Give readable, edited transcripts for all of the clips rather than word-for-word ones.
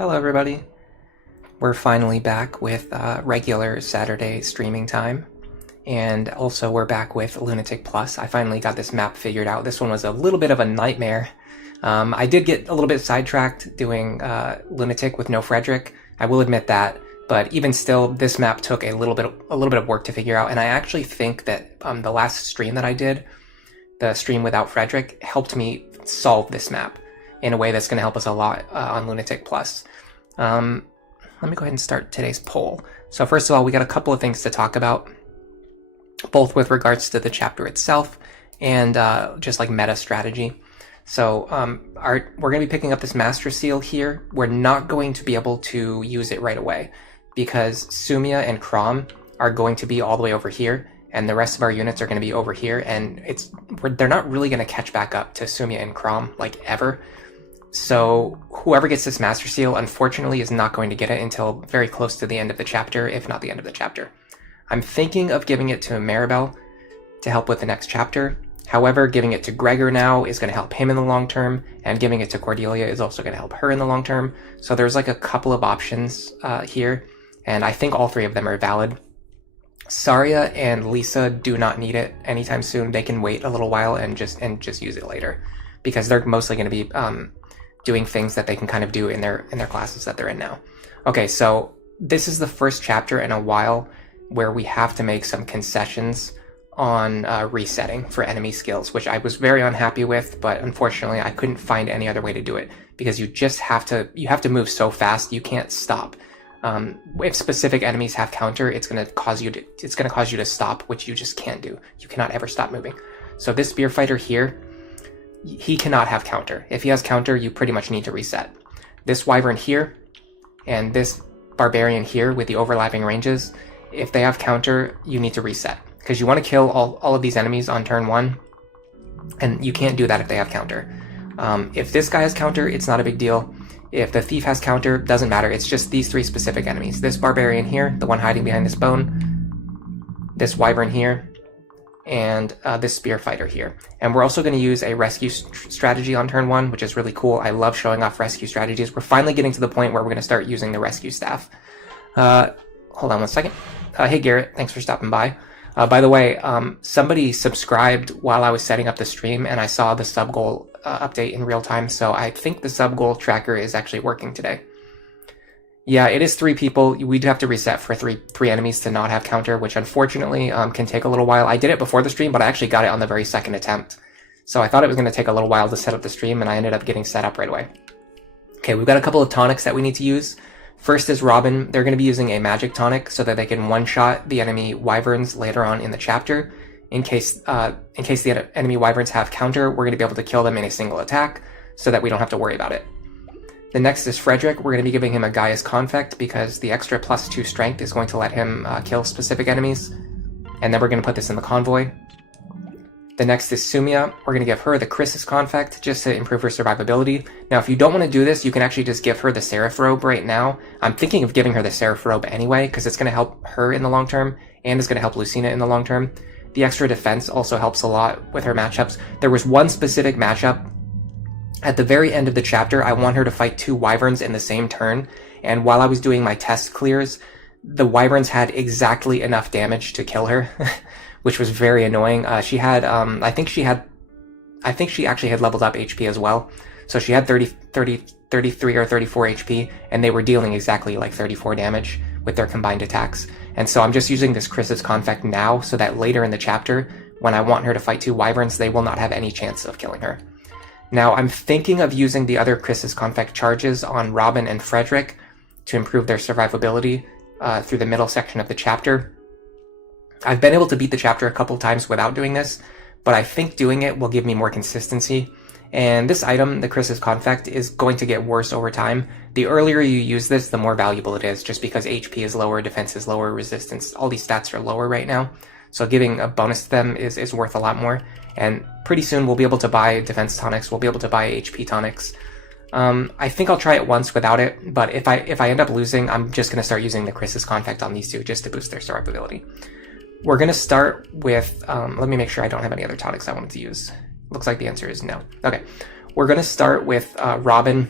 Hello everybody. We're finally back with regular Saturday streaming time, and also we're back with Lunatic Plus. I finally got this map figured out. This one was a little bit of a nightmare. I did get a little bit sidetracked doing Lunatic with no Frederick, I will admit that, but even still, this map took a little bit of work to figure out, and I actually think that the last stream that I did, the stream without Frederick, helped me solve this map in a way that's going to help us a lot on Lunatic Plus. Let me go ahead and start today's poll. So first of all, we got a couple of things to talk about, both with regards to the chapter itself and just like meta strategy. So we're going to be picking up this Master Seal here. We're not going to be able to use it right away because Sumia and Crom are going to be all the way over here, and the rest of our units are going to be over here, and they're not really going to catch back up to Sumia and Crom, like, ever. So whoever gets this Master Seal, unfortunately, is not going to get it until very close to the end of the chapter, if not the end of the chapter. I'm thinking of giving it to Maribel to help with the next chapter. However, giving it to Gregor now is going to help him in the long term, and giving it to Cordelia is also going to help her in the long term. So there's like a couple of options here, and I think all three of them are valid. Saria and Lisa do not need it anytime soon. They can wait a little while and just use it later, because they're mostly going to be doing things that they can kind of do in their classes that they're in now. Okay, so this is the first chapter in a while where we have to make some concessions on resetting for enemy skills, which I was very unhappy with, but unfortunately I couldn't find any other way to do it, because you have to move so fast, you can't stop. If specific enemies have counter, it's going to cause you to stop, which you just can't do. You cannot ever stop moving. So this spear fighter here, he cannot have counter. If he has counter, you pretty much need to reset. This wyvern here and this barbarian here with the overlapping ranges, if they have counter, you need to reset, because you want to kill all of these enemies on turn 1, and you can't do that if they have counter. If this guy has counter, it's not a big deal. If the thief has counter, doesn't matter. It's just these three specific enemies. This barbarian here, the one hiding behind this bone, this wyvern here, and this spear fighter here. And we're also going to use a rescue strategy on turn 1, which is really cool. I love showing off rescue strategies. We're finally getting to the point where we're going to start using the rescue staff. Hold on one second. Hey Garrett, thanks for stopping by. By the way, somebody subscribed while I was setting up the stream, and I saw the sub goal update in real time, so I think the sub goal tracker is actually working today. Yeah, it is 3 people. We'd have to reset for three enemies to not have counter, which unfortunately can take a little while. I did it before the stream, but I actually got it on the very second attempt. So I thought it was going to take a little while to set up the stream, and I ended up getting set up right away. Okay, we've got a couple of tonics that we need to use. First is Robin. They're going to be using a magic tonic so that they can one-shot the enemy wyverns later on in the chapter. In case the enemy wyverns have counter, we're going to be able to kill them in a single attack so that we don't have to worry about it. The next is Frederick. We're going to be giving him a Gaia's Confect because the extra +2 strength is going to let him kill specific enemies. And then we're going to put this in the convoy. The next is Sumia. We're going to give her the Chris's Confect just to improve her survivability. Now, if you don't want to do this, you can actually just give her the Seraph Robe right now. I'm thinking of giving her the Seraph Robe anyway, because it's going to help her in the long term, and it's going to help Lucina in the long term. The extra defense also helps a lot with her matchups. There was one specific matchup at the very end of the chapter. I want her to fight 2 wyverns in the same turn, and while I was doing my test clears, the wyverns had exactly enough damage to kill her, which was very annoying. She had, I think she actually had leveled up HP as well. So she had 33 or 34 HP, and they were dealing exactly like 34 damage with their combined attacks. And so I'm just using this Chris's Confect now so that later in the chapter, when I want her to fight 2 wyverns, they will not have any chance of killing her. Now, I'm thinking of using the other Chris's Confect charges on Robin and Frederick to improve their survivability through the middle section of the chapter. I've been able to beat the chapter a couple times without doing this, but I think doing it will give me more consistency. And this item, the Chris's Confect, is going to get worse over time. The earlier you use this, the more valuable it is, just because HP is lower, defense is lower, resistance, all these stats are lower right now. So giving a bonus to them is worth a lot more. And pretty soon we'll be able to buy defense tonics, we'll be able to buy HP tonics. I think I'll try it once without it, but if I end up losing, I'm just going to start using the Chris's Confect on these 2 just to boost their survivability. We're going to start with, let me make sure I don't have any other tonics I wanted to use. Looks like the answer is no. Okay, we're going to start with Robin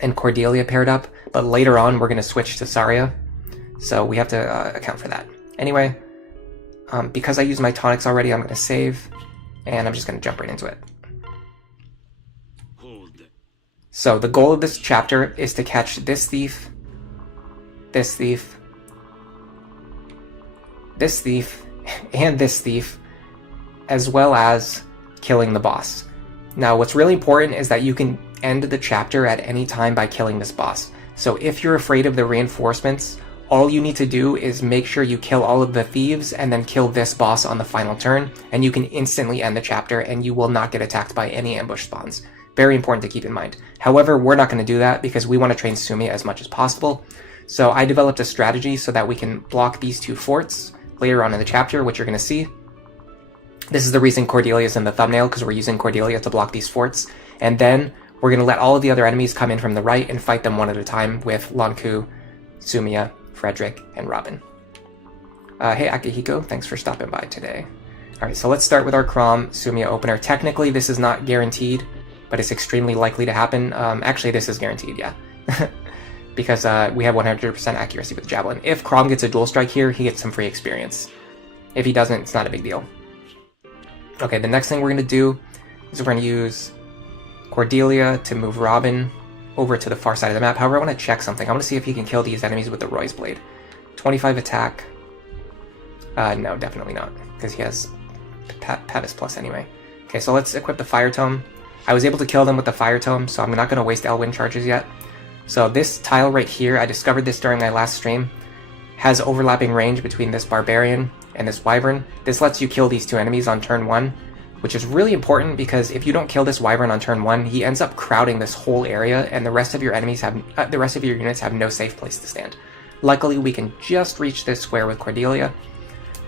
and Cordelia paired up, but later on we're going to switch to Saria, so we have to account for that. Anyway, because I used my tonics already, I'm going to save, and I'm just going to jump right into it. So the goal of this chapter is to catch this thief, this thief, this thief, and this thief, as well as killing the boss. Now, what's really important is that you can end the chapter at any time by killing this boss. So if you're afraid of the reinforcements, all you need to do is make sure you kill all of the thieves and then kill this boss on the final turn, and you can instantly end the chapter and you will not get attacked by any ambush spawns. Very important to keep in mind. However, we're not going to do that because we want to train Sumiya as much as possible. So I developed a strategy so that we can block these two forts later on in the chapter, which you're going to see. This is the reason Cordelia is in the thumbnail, because we're using Cordelia to block these forts. And then we're going to let all of the other enemies come in from the right and fight them one at a time with Lanku, Sumiya, Frederick, and Robin. Hey Akihiko, thanks for stopping by today. Alright, so let's start with our Chrom Sumiya opener. Technically this is not guaranteed, but it's extremely likely to happen. Actually, this is guaranteed, yeah. Because we have 100% accuracy with Javelin. If Chrom gets a dual strike here, he gets some free experience. If he doesn't, it's not a big deal. Okay, the next thing we're going to do is we're going to use Cordelia to move Robin over to the far side of the map. However, I want to check something. I want to see if he can kill these enemies with the Roy's Blade. 25 attack. No, definitely not, because he has Pavis Plus anyway. Okay, so let's equip the Fire Tome. I was able to kill them with the Fire Tome, so I'm not going to waste Elwind charges yet. So this tile right here, I discovered this during my last stream, has overlapping range between this Barbarian and this Wyvern. This lets you kill these two enemies on turn 1, which is really important because if you don't kill this Wyvern on turn 1, he ends up crowding this whole area, and the rest of your enemies have, the rest of your units have no safe place to stand. Luckily, we can just reach this square with Cordelia.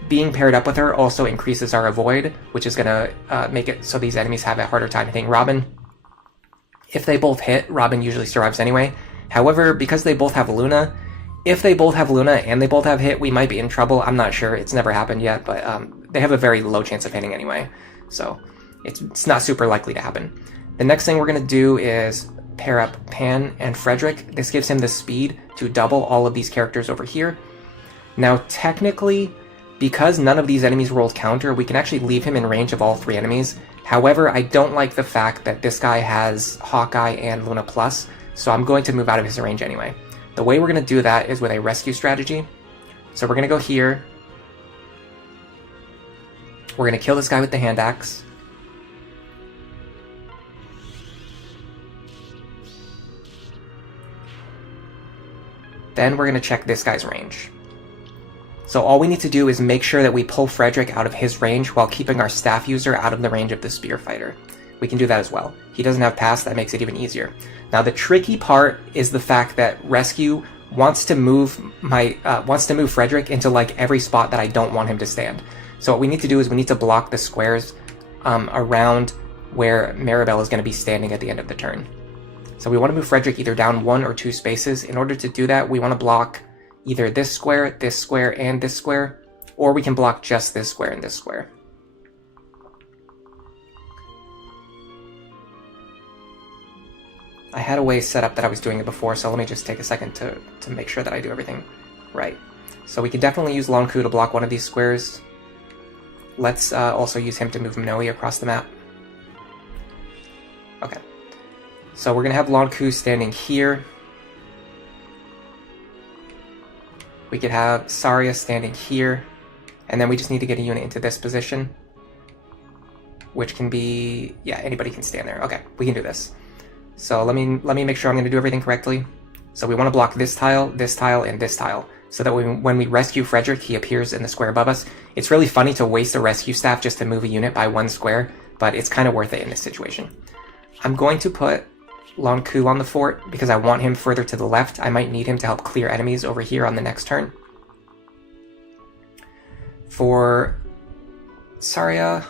Being paired up with her also increases our avoid, which is going to make it so these enemies have a harder time hitting Robin. If they both hit, Robin usually survives anyway. However, because they both have Luna, if they both have Luna and they both have hit, we might be in trouble. I'm not sure. It's never happened yet, but they have a very low chance of hitting anyway. So it's not super likely to happen. The next thing we're going to do is pair up Pan and Frederick. This gives him the speed to double all of these characters over here. Now, technically, because none of these enemies rolled counter, we can actually leave him in range of all 3 enemies. However, I don't like the fact that this guy has Hawkeye and Luna Plus, so I'm going to move out of his range anyway. The way we're going to do that is with a rescue strategy. So we're going to go here. We're going to kill this guy with the hand axe. Then we're going to check this guy's range. So all we need to do is make sure that we pull Frederick out of his range while keeping our staff user out of the range of the spear fighter. We can do that as well. He doesn't have pass, that makes it even easier. Now the tricky part is the fact that rescue wants to move Frederick into like every spot that I don't want him to stand. So what we need to do is we need to block the squares around where Maribel is going to be standing at the end of the turn. So we want to move Frederick either down 1 or 2 spaces. In order to do that, we want to block either this square, and this square, or we can block just this square and this square. I had a way set up that I was doing it before, so let me just take a second to make sure that I do everything right. So we can definitely use Lanku to block one of these squares. Let's also use him to move Mnoe across the map. Okay. So we're going to have Lanku standing here. We could have Saria standing here, and then we just need to get a unit into this position, which can be, yeah, anybody can stand there. Okay, we can do this. So let me make sure I'm going to do everything correctly. So we want to block this tile, and this tile, so that when we rescue Frederick, he appears in the square above us. It's really funny to waste a rescue staff just to move a unit by 1 square, but it's kind of worth it in this situation. I'm going to put Lanku on the fort because I want him further to the left. I might need him to help clear enemies over here on the next turn. For Saria,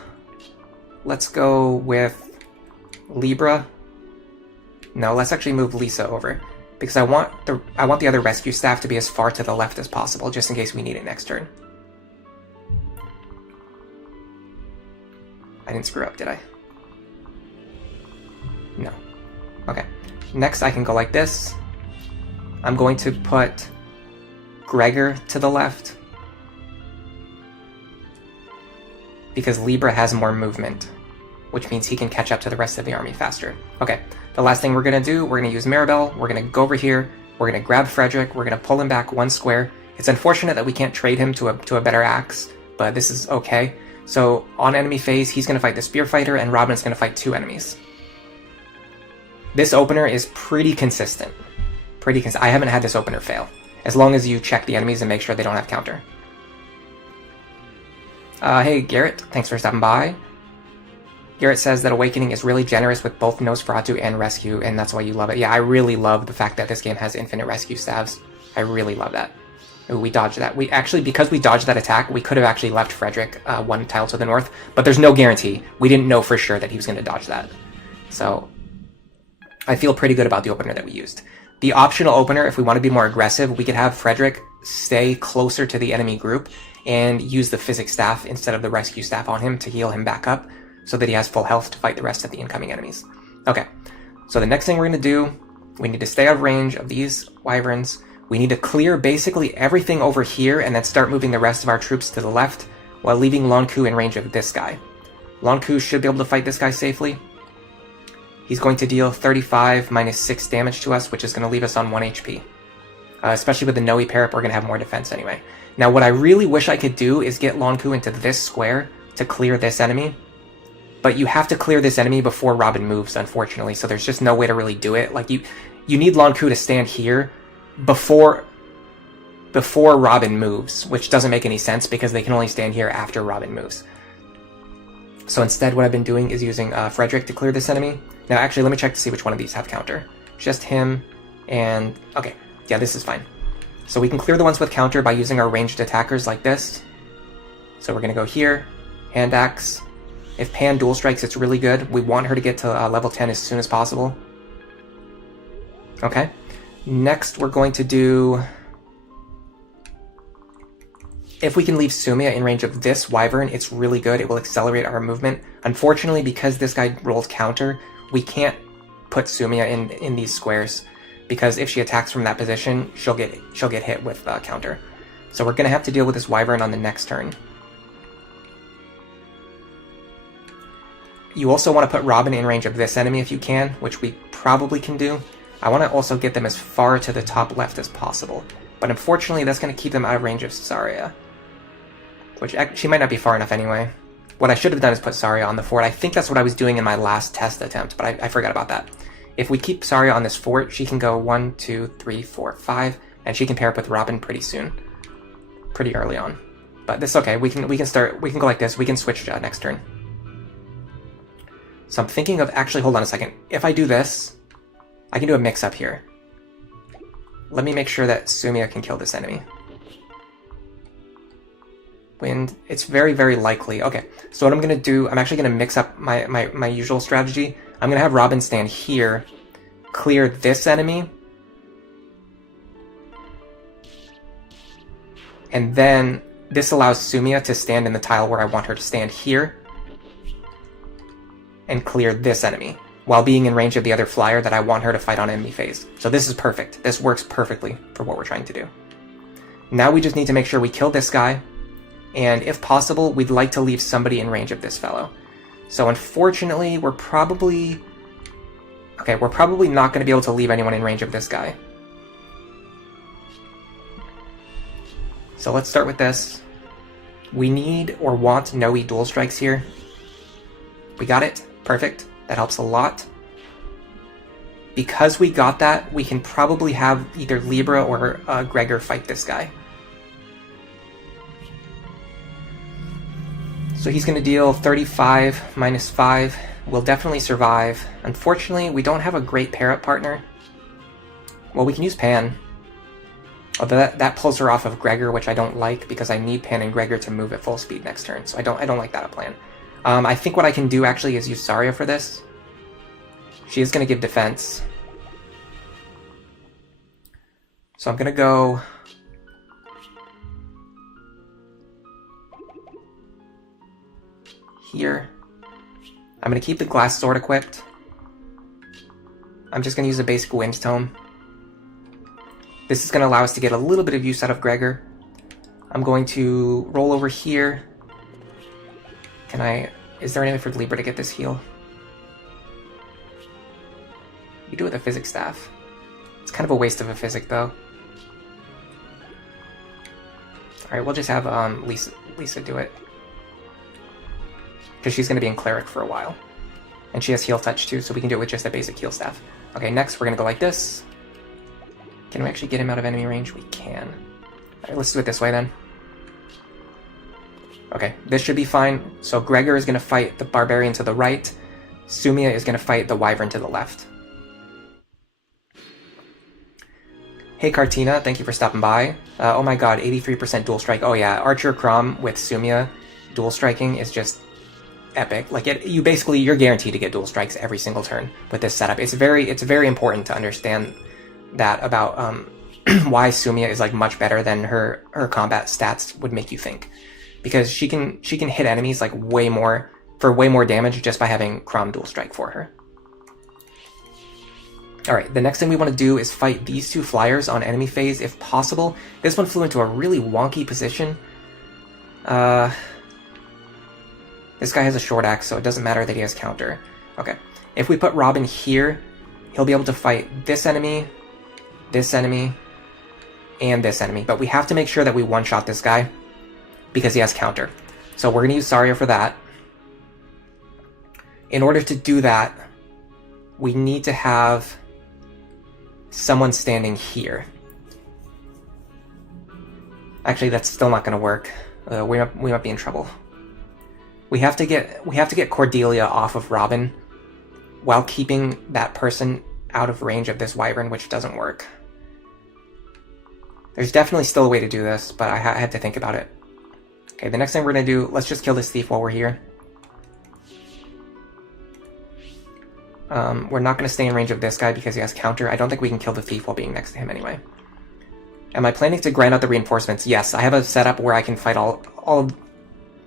let's go with Libra. No, let's actually move Lisa over because I want the other rescue staff to be as far to the left as possible, just in case we need it next turn. I didn't screw up, did I? No. Okay. Next, I can go like this. I'm going to put Gregor to the left, because Libra has more movement, which means he can catch up to the rest of the army faster. Okay, the last thing we're going to do, we're going to use Maribel, we're going to go over here, we're going to grab Frederick, we're going to pull him back 1 square. It's unfortunate that we can't trade him to a better axe, but this is okay. So on enemy phase, he's going to fight the Spear Fighter, and Robin's going to fight 2 enemies. This opener is pretty consistent. I haven't had this opener fail, as long as you check the enemies and make sure they don't have counter. Hey Garrett, thanks for stopping by. Garrett says that Awakening is really generous with both Nosferatu and Rescue, and that's why you love it. Yeah, I really love the fact that this game has infinite Rescue staves. I really love that. Ooh, we dodged that. We actually, because we dodged that attack, we could have actually left Frederick 1 tile to the north, but there's no guarantee. We didn't know for sure that he was going to dodge that. So I feel pretty good about the opener that we used. The optional opener, if we want to be more aggressive, we could have Frederick stay closer to the enemy group and use the Physics Staff instead of the Rescue Staff on him to heal him back up so that he has full health to fight the rest of the incoming enemies. Okay, so the next thing we're going to do, we need to stay out of range of these wyverns. We need to clear basically everything over here and then start moving the rest of our troops to the left while leaving Lonku in range of this guy. Lonku should be able to fight this guy safely. He's going to deal 35 minus 6 damage to us, which is going to leave us on 1 HP. Especially with the Noe Parrot, we're going to have more defense anyway. Now, what I really wish I could do is get Lonku into this square to clear this enemy. But you have to clear this enemy before Robin moves, unfortunately, so there's just no way to really do it. Like, you need Lonku to stand here before Robin moves, which doesn't make any sense because they can only stand here after Robin moves. So instead, what I've been doing is using Frederick to clear this enemy. Now, actually, let me check to see which one of these have counter. Just him and... okay, yeah, this is fine. So we can clear the ones with counter by using our ranged attackers like this. So we're going to go here, Hand Axe. If Pan dual strikes, it's really good. We want her to get to level 10 as soon as possible. Okay. Next, we're going to do... if we can leave Sumia in range of this wyvern, it's really good. It will accelerate our movement. Unfortunately, because this guy rolled counter, we can't put Sumia in these squares, because if she attacks from that position, she'll get hit with counter. So we're going to have to deal with this wyvern on the next turn. You also want to put Robin in range of this enemy if you can, which we probably can do. I want to also get them as far to the top left as possible, but unfortunately that's going to keep them out of range of Saria, which she might not be far enough anyway. What I should have done is put Saria on the fort. I think that's what I was doing in my last test attempt, but I forgot about that. If we keep Saria on this fort, she can go 1, 2, 3, 4, 5, and she can pair up with Robin pretty soon, pretty early on. But this is okay. We can go like this. We can switch next turn. So I'm thinking of actually, hold on a second. If I do this, I can do a mix up here. Let me make sure that Sumia can kill this enemy. Wind, it's very, very likely. Okay, so what I'm going to do, I'm actually going to mix up my usual strategy. I'm going to have Robin stand here, clear this enemy, and then this allows Sumia to stand in the tile where I want her to stand here, and clear this enemy, while being in range of the other flyer that I want her to fight on enemy phase. So this is perfect. This works perfectly for what we're trying to do. Now we just need to make sure we kill this guy, and if possible, we'd like to leave somebody in range of this fellow. So unfortunately, we're probably not going to be able to leave anyone in range of this guy. So let's start with this. We need or want Noe dual strikes here. We got it. Perfect. That helps a lot. Because we got that, we can probably have either Libra or Gregor fight this guy. So he's going to deal 35 minus 5. We'll definitely survive. Unfortunately, we don't have a great pair-up partner. Well, we can use Pan. Although that pulls her off of Gregor, which I don't like, because I need Pan and Gregor to move at full speed next turn. So I don't like that plan. I think what I can do actually is use Saria for this. She is going to give defense. So I'm going to go... here. I'm going to keep the glass sword equipped. I'm just going to use a basic Wind Tome. This is going to allow us to get a little bit of use out of Gregor. I'm going to roll over here. Is there any way for Libra to get this heal? You do it with a Physic Staff. It's kind of a waste of a Physic, though. Alright, we'll just have Lisa do it. Because she's going to be in Cleric for a while. And she has Heal Touch, too, so we can do it with just a basic Heal Staff. Okay, next we're going to go like this. Can we actually get him out of enemy range? We can. Alright, let's do it this way, then. Okay, this should be fine. So Gregor is going to fight the Barbarian to the right. Sumia is going to fight the Wyvern to the left. Hey Cartina, thank you for stopping by. Oh my god, 83% dual strike. Oh yeah, Archer Crom with Sumia dual striking is just epic. Like you're guaranteed to get dual strikes every single turn with this setup. It's very important to understand that about why Sumia is like much better than her combat stats would make you think. Because she can hit enemies like way more damage just by having Crom dual strike for her. Alright, the next thing we want to do is fight these two flyers on enemy phase if possible. This one flew into a really wonky position. This guy has a short axe, so it doesn't matter that he has counter. Okay, if we put Robin here, he'll be able to fight this enemy, and this enemy. But we have to make sure that we one-shot this guy, because he has counter. So we're going to use Saria for that. In order to do that, we need to have someone standing here. Actually, that's still not going to work. We might be in trouble. We have to get Cordelia off of Robin while keeping that person out of range of this Wyvern, which doesn't work. There's definitely still a way to do this, but I had to think about it. Okay, the next thing we're going to do, let's just kill this thief while we're here. We're not going to stay in range of this guy because he has counter. I don't think we can kill the thief while being next to him anyway. Am I planning to grind out the reinforcements? Yes, I have a setup where I can fight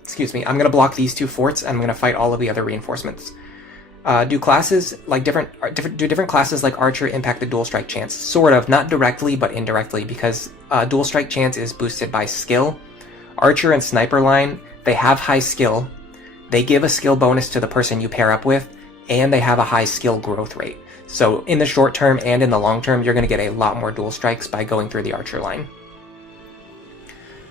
excuse me, I'm going to block these two forts and I'm going to fight all of the other reinforcements. Do classes like different classes like Archer impact the dual strike chance? Sort of, not directly but indirectly, because dual strike chance is boosted by skill. Archer and Sniper line, they have high skill. They give a skill bonus to the person you pair up with, and they have a high skill growth rate. So in the short term and in the long term, you're going to get a lot more dual strikes by going through the Archer line.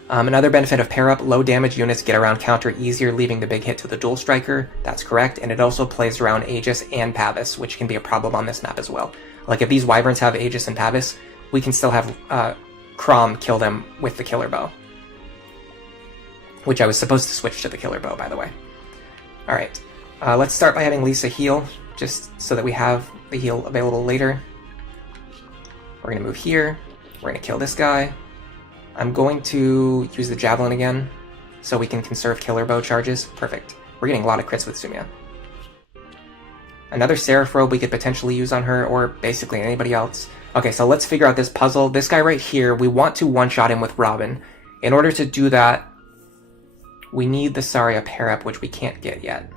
Another benefit of pair up, low damage units get around counter easier, leaving the big hit to the dual striker. That's correct, and it also plays around Aegis and Pavis, which can be a problem on this map as well. Like if these Wyverns have Aegis and Pavis, we can still have Crom kill them with the Killer Bow. Which I was supposed to switch to the Killer Bow, by the way. Alright, let's start by having Lisa heal, just so that we have the heal available later. We're going to move here, we're going to kill this guy. I'm going to use the Javelin again, so we can conserve Killer Bow charges. Perfect. We're getting a lot of crits with Sumia. Another Seraph Robe we could potentially use on her, or basically anybody else. Okay, so let's figure out this puzzle. This guy right here, we want to one-shot him with Robin. In order to do that, we need the Saria pair-up, which we can't get yet.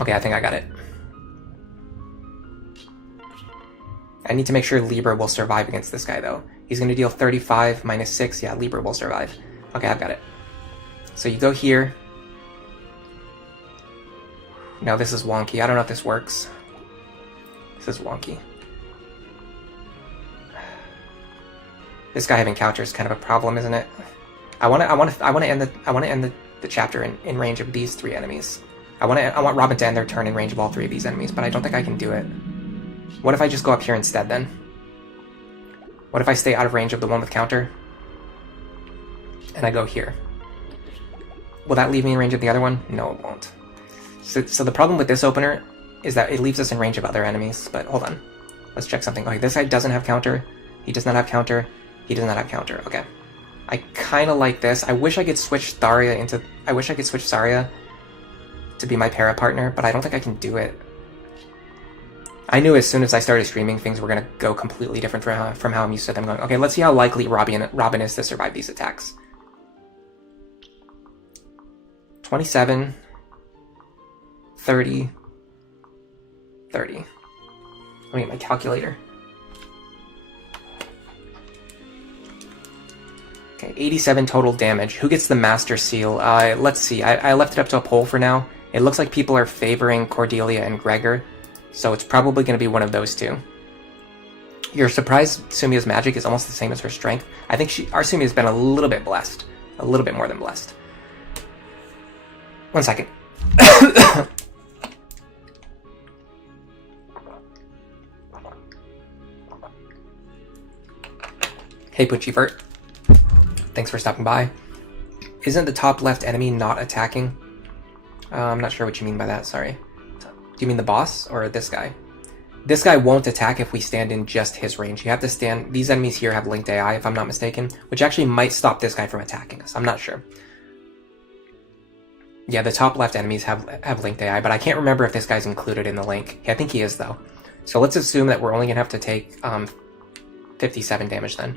Okay, I think I got it. I need to make sure Libra will survive against this guy, though. He's going to deal 35 minus 6. Yeah, Libra will survive. Okay, I've got it. So you go here. No, this is wonky. I don't know if this works. This is wonky. This guy having counter is kind of a problem, isn't it? I want to end the chapter in range of these three enemies. I want Robin to end their turn in range of all three of these enemies, but I don't think I can do it. What if I just go up here instead, then? What if I stay out of range of the one with counter? And I go here. Will that leave me in range of the other one? No, it won't. So the problem with this opener is that it leaves us in range of other enemies, but hold on. Let's check something. Okay, this guy doesn't have counter. He does not have counter. He does not have counter. Okay. I kind of like this. I wish I could switch Saria to be my para partner, but I don't think I can do it. I knew as soon as I started streaming, things were going to go completely different from how I'm used to them going. Okay, let's see how likely Robin is to survive these attacks. 27, 30, 30. Let me get my calculator. Okay, 87 total damage. Who gets the Master Seal? Let's see. I left it up to a poll for now. It looks like people are favoring Cordelia and Gregor, so it's probably going to be one of those two. You're surprised Sumia's magic is almost the same as her strength? I think our Sumia's been a little bit blessed. A little bit more than blessed. 1 second. Hey, Puchivert. Thanks for stopping by. Isn't the top left enemy not attacking? I'm not sure what you mean by that, sorry. Do you mean the boss or this guy? This guy won't attack if we stand in just his range. You have to stand... These enemies here have linked AI, if I'm not mistaken, which actually might stop this guy from attacking us. I'm not sure. Yeah, the top left enemies have linked AI, but I can't remember if this guy's included in the link. Yeah, I think he is, though. So let's assume that we're only going to have to take 57 damage then.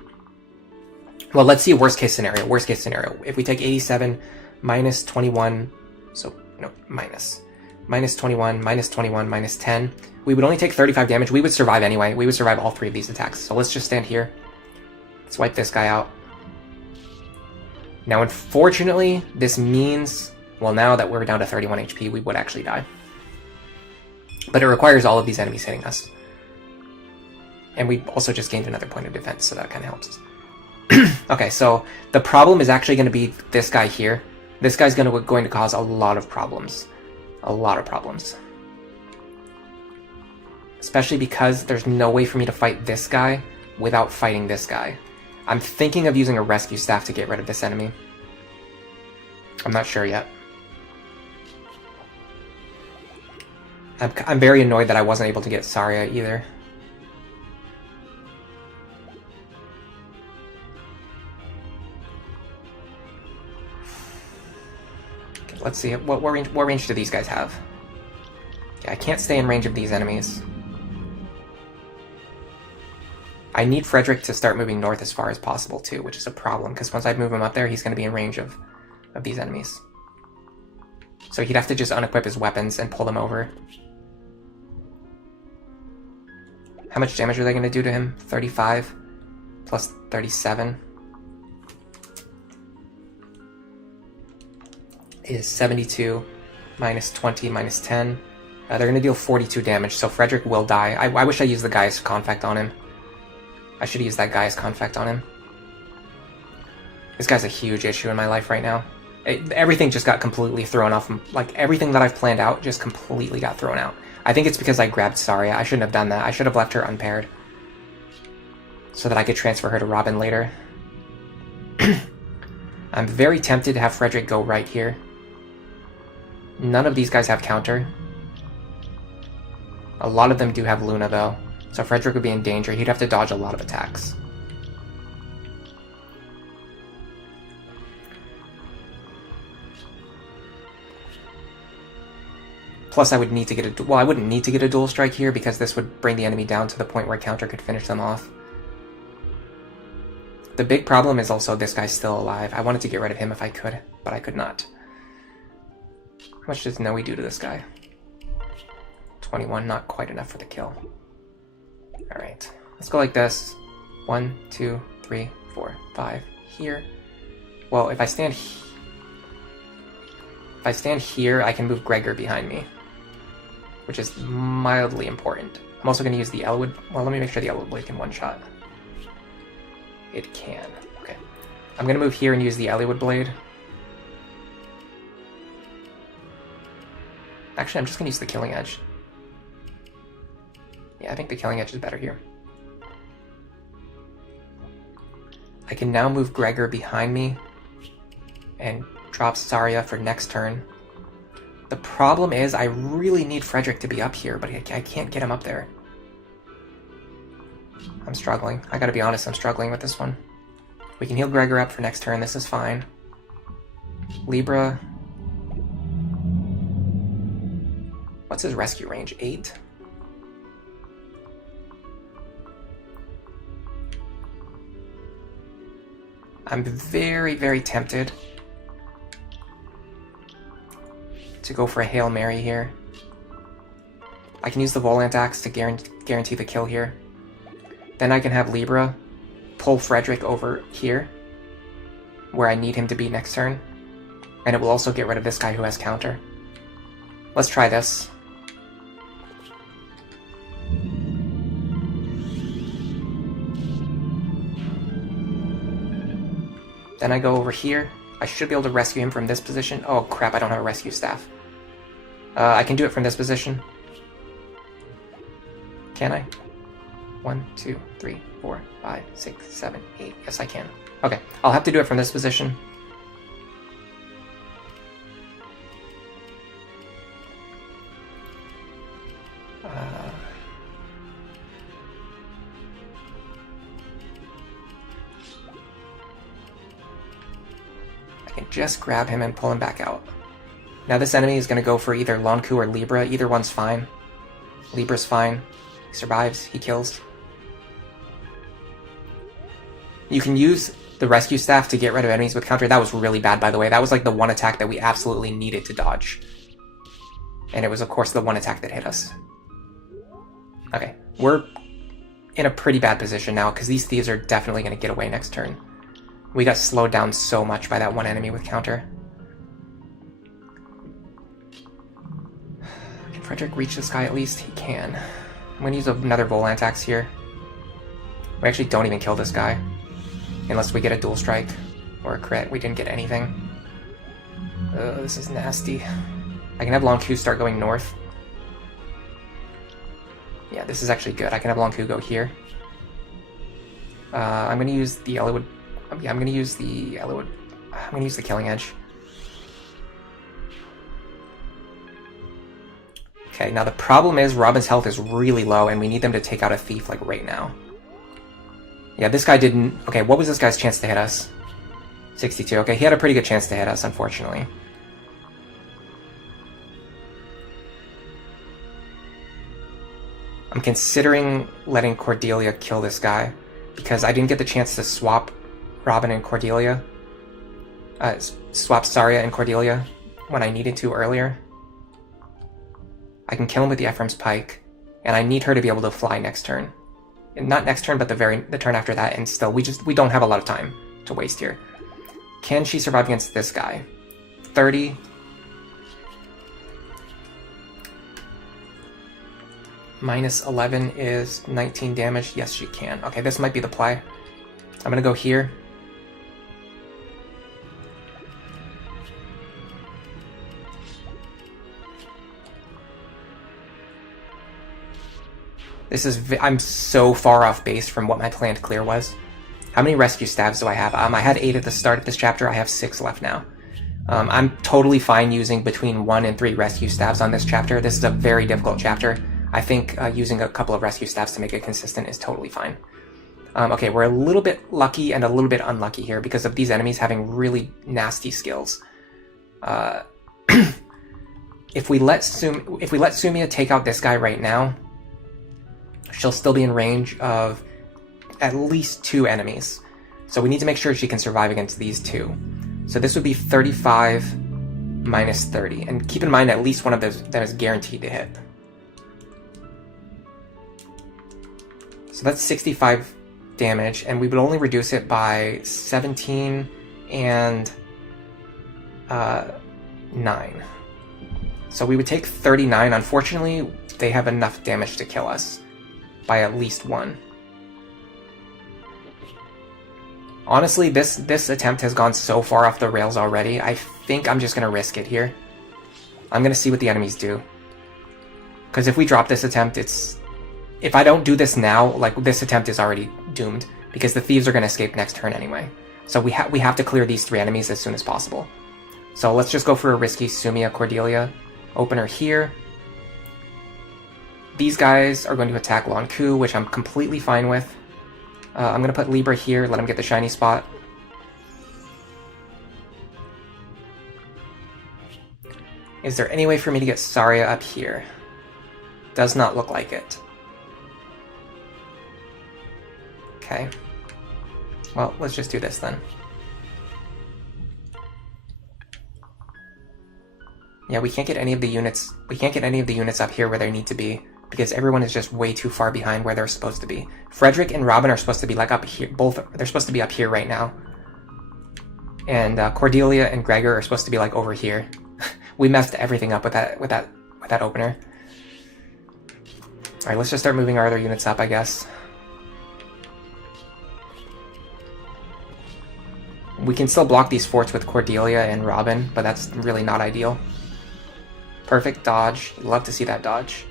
Well, let's see worst case scenario. Worst case scenario. If we take 87 minus 21... So, no, minus 21, minus 21, minus 10. We would only take 35 damage. We would survive anyway. We would survive all 3 of these attacks. So let's just stand here. Let's wipe this guy out. Now, unfortunately, this means... Well, now that we're down to 31 HP, we would actually die. But it requires all of these enemies hitting us. And we also just gained another point of defense, so that kind of helps us. Okay, so the problem is actually going to be this guy here. This guy's going to cause a lot of problems. A lot of problems. Especially because there's no way for me to fight this guy without fighting this guy. I'm thinking of using a rescue staff to get rid of this enemy. I'm not sure yet. I'm very annoyed that I wasn't able to get Saria either. Okay, let's see, what range do these guys have? Okay, I can't stay in range of these enemies. I need Frederick to start moving north as far as possible too, which is a problem, because once I move him up there, he's going to be in range of these enemies. So he'd have to just unequip his weapons and pull them over. How much damage are they going to do to him? 35 plus 37 is 72 minus 20 minus 10. They're going to deal 42 damage, so Frederick will die. I wish I used the Gaia's Confect on him. I should use that Gaia's Confect on him. This guy's a huge issue in my life right now. Everything just got completely thrown off. Like, everything that I've planned out just completely got thrown out. I think it's because I grabbed Saria. I shouldn't have done that. I should have left her unpaired. So that I could transfer her to Robin later. I'm very tempted to have Frederick go right here. None of these guys have counter. A lot of them do have Luna, though. So Frederick would be in danger. He'd have to dodge a lot of attacks. Plus, I would need to get well, I wouldn't need to get a dual strike here because this would bring the enemy down to the point where counter could finish them off. The big problem is also this guy's still alive. I wanted to get rid of him if I could, but I could not. How much does Noe do to this guy? 21, not quite enough for the kill. Alright, let's go like this. 1, 2, 3, 4, 5. Here. Well, if I stand here, I can move Gregor behind me, which is mildly important. I'm also going to use the Elwood. Well, let me make sure the Elwood Blade can one-shot. It can. Okay. I'm going to move here and use the Elwood Blade. Actually, I'm just going to use the Killing Edge. Yeah, I think the Killing Edge is better here. I can now move Gregor behind me and drop Saria for next turn. The problem is I really need Frederick to be up here, but I can't get him up there. I'm struggling. I gotta be honest, I'm struggling with this one. We can heal Gregor up for next turn. This is fine. Libra. What's his rescue range? 8? I'm very, very tempted to go for a Hail Mary here. I can use the Volant Axe to guarantee the kill here. Then I can have Libra pull Frederick over here, where I need him to be next turn. And it will also get rid of this guy who has counter. Let's try this. Then I go over here. I should be able to rescue him from this position. Oh crap, I don't have a rescue staff. I can do it from this position. Can I? 1, 2, 3, 4, 5, 6, 7, 8. Yes, I can. Okay, I'll have to do it from this position. I can just grab him and pull him back out. Now this enemy is going to go for either Lonku or Libra. Either one's fine. Libra's fine. He survives. He kills. You can use the rescue staff to get rid of enemies with counter. That was really bad, by the way. That was like the one attack that we absolutely needed to dodge. And it was, of course, the one attack that hit us. Okay, we're in a pretty bad position now, because these thieves are definitely going to get away next turn. We got slowed down so much by that one enemy with counter. Can Frederick reach this guy at least? He can. I'm going to use another Volant Axe here. We actually don't even kill this guy. Unless we get a dual strike or a crit. We didn't get anything. This is nasty. I can have Lonku start going north. Yeah, this is actually good. I can have Lonku go here. I'm going to use the Eliwood. Yeah, I'm going to use the Eliwood. I'm going to use the Killing Edge. Okay, now the problem is Robin's health is really low and we need them to take out a thief like right now. Yeah, this guy didn't... Okay, what was this guy's chance to hit us? 62. Okay, he had a pretty good chance to hit us, unfortunately. I'm considering letting Cordelia kill this guy, because I didn't get the chance to swap Robin and Cordelia. Swap Saria and Cordelia when I needed to earlier. I can kill him with the Ephraim's Pike, and I need her to be able to fly next turn. Not next turn, but the turn after that, and still, we don't have a lot of time to waste here. Can she survive against this guy? 30. Minus 11 is 19 damage. Yes, she can. Okay, this might be the play. I'm gonna go here. I'm so far off base from what my planned clear was. How many rescue staves do I have? I had 8 at the start of this chapter. I have 6 left now. I'm totally fine using between 1 and 3 rescue staves on this chapter. This is a very difficult chapter. I think using a couple of rescue staves to make it consistent is totally fine. Okay, we're a little bit lucky and a little bit unlucky here because of these enemies having really nasty skills. If we let Sumia take out this guy right now, she'll still be in range of at least 2 enemies. So we need to make sure she can survive against these 2. So this would be 35 minus 30. And keep in mind at least one of those that is guaranteed to hit. So that's 65 damage, and we would only reduce it by 17 and 9. So we would take 39. Unfortunately, they have enough damage to kill us by at least 1. Honestly, this attempt has gone so far off the rails already. I think I'm just going to risk it here. I'm going to see what the enemies do. Because if we drop this attempt, if I don't do this now, like, this attempt is already doomed. Because the thieves are going to escape next turn anyway. So we have to clear these 3 enemies as soon as possible. So let's just go for a risky Sumia Cordelia opener here. These guys are going to attack Lonku, which I'm completely fine with. I'm going to put Libra here, let him get the shiny spot. Is there any way for me to get Saria up here? Does not look like it. Okay. Well, let's just do this then. Yeah, we can't get any of the units. We can't get any of the units up here where they need to be. because everyone is just way too far behind where they're supposed to be. Frederick and Robin are supposed to be like up here. They're supposed to be up here right now. And Cordelia and Gregor are supposed to be like over here. We messed everything up with that opener. All right, let's just start moving our other units up, I guess. We can still block these forts with Cordelia and Robin, but that's really not ideal. Perfect dodge. Love to see that dodge.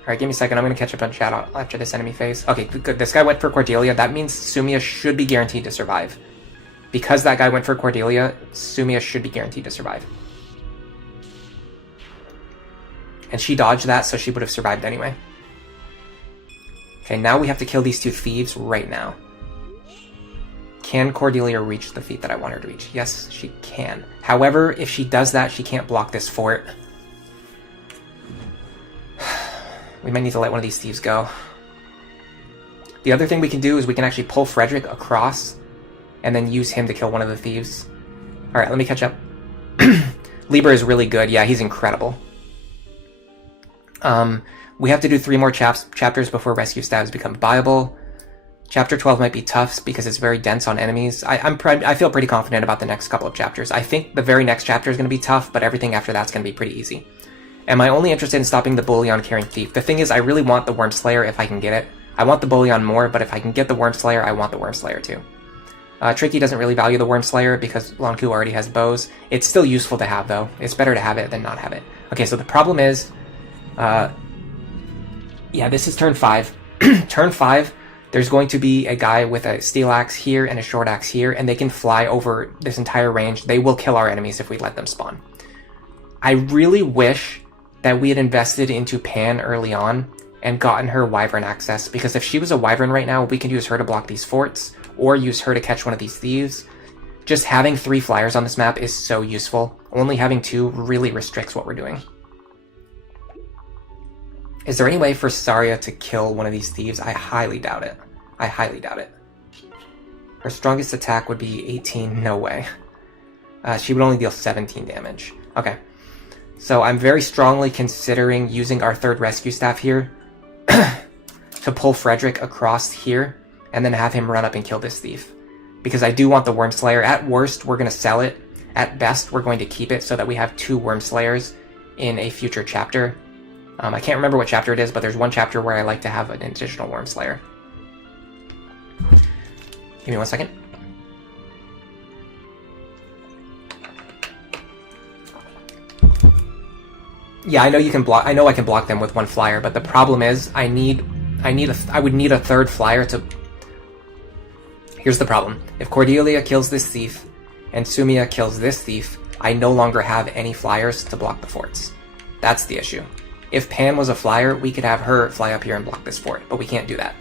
Alright, give me a second. I'm going to catch up on chat after this enemy phase. Okay, good. This guy went for Cordelia. That means Sumia should be guaranteed to survive. Because that guy went for Cordelia, Sumia should be guaranteed to survive. And she dodged that, so she would have survived anyway. Okay, now we have to kill these two thieves right now. Can Cordelia reach the feat that I want her to reach? Yes, she can. However, if she does that, she can't block this fort. We might need to let one of these thieves go. The other thing we can do is we can actually pull Frederick across and then use him to kill one of the thieves. Alright, let me catch up. Lieber is really good. Yeah, he's incredible. We have to do 3 more chapters before rescue stabs become viable. Chapter 12 might be tough because it's very dense on enemies. I feel pretty confident about the next couple of chapters. I think the very next chapter is going to be tough, but everything after that's going to be pretty easy. Am I only interested in stopping the Bullion carrying Thief? The thing is, I really want the Worm Slayer if I can get it. I want the Bullion more, but if I can get the Worm Slayer, I want the Worm Slayer too. Tricky doesn't really value the Worm Slayer because Lonku already has bows. It's still useful to have, though. It's better to have it than not have it. Okay, so the problem is... yeah, this is turn 5. Turn 5, there's going to be a guy with a steel axe here and a short axe here, and they can fly over this entire range. They will kill our enemies if we let them spawn. I really wish that we had invested into Pan early on and gotten her Wyvern access, because if she was a Wyvern right now, we could use her to block these forts, or use her to catch one of these thieves. Just having 3 flyers on this map is so useful. Only having 2 really restricts what we're doing. Is there any way for Saria to kill one of these thieves? I highly doubt it. I highly doubt it. Her strongest attack would be 18, no way. She would only deal 17 damage. Okay. So I'm very strongly considering using our 3rd rescue staff here to pull Frederick across here and then have him run up and kill this thief. Because I do want the Worm Slayer. At worst, we're going to sell it. At best, we're going to keep it so that we have 2 Worm Slayers in a future chapter. I can't remember what chapter it is, but there's one chapter where I like to have an additional Worm Slayer. Give me 1 second. Yeah, I know you can block. I know I can block them with 1 flyer, but the problem is I would need a 3rd flyer to. Here's the problem: if Cordelia kills this thief, and Sumia kills this thief, I no longer have any flyers to block the forts. That's the issue. If Pan was a flyer, we could have her fly up here and block this fort, but we can't do that.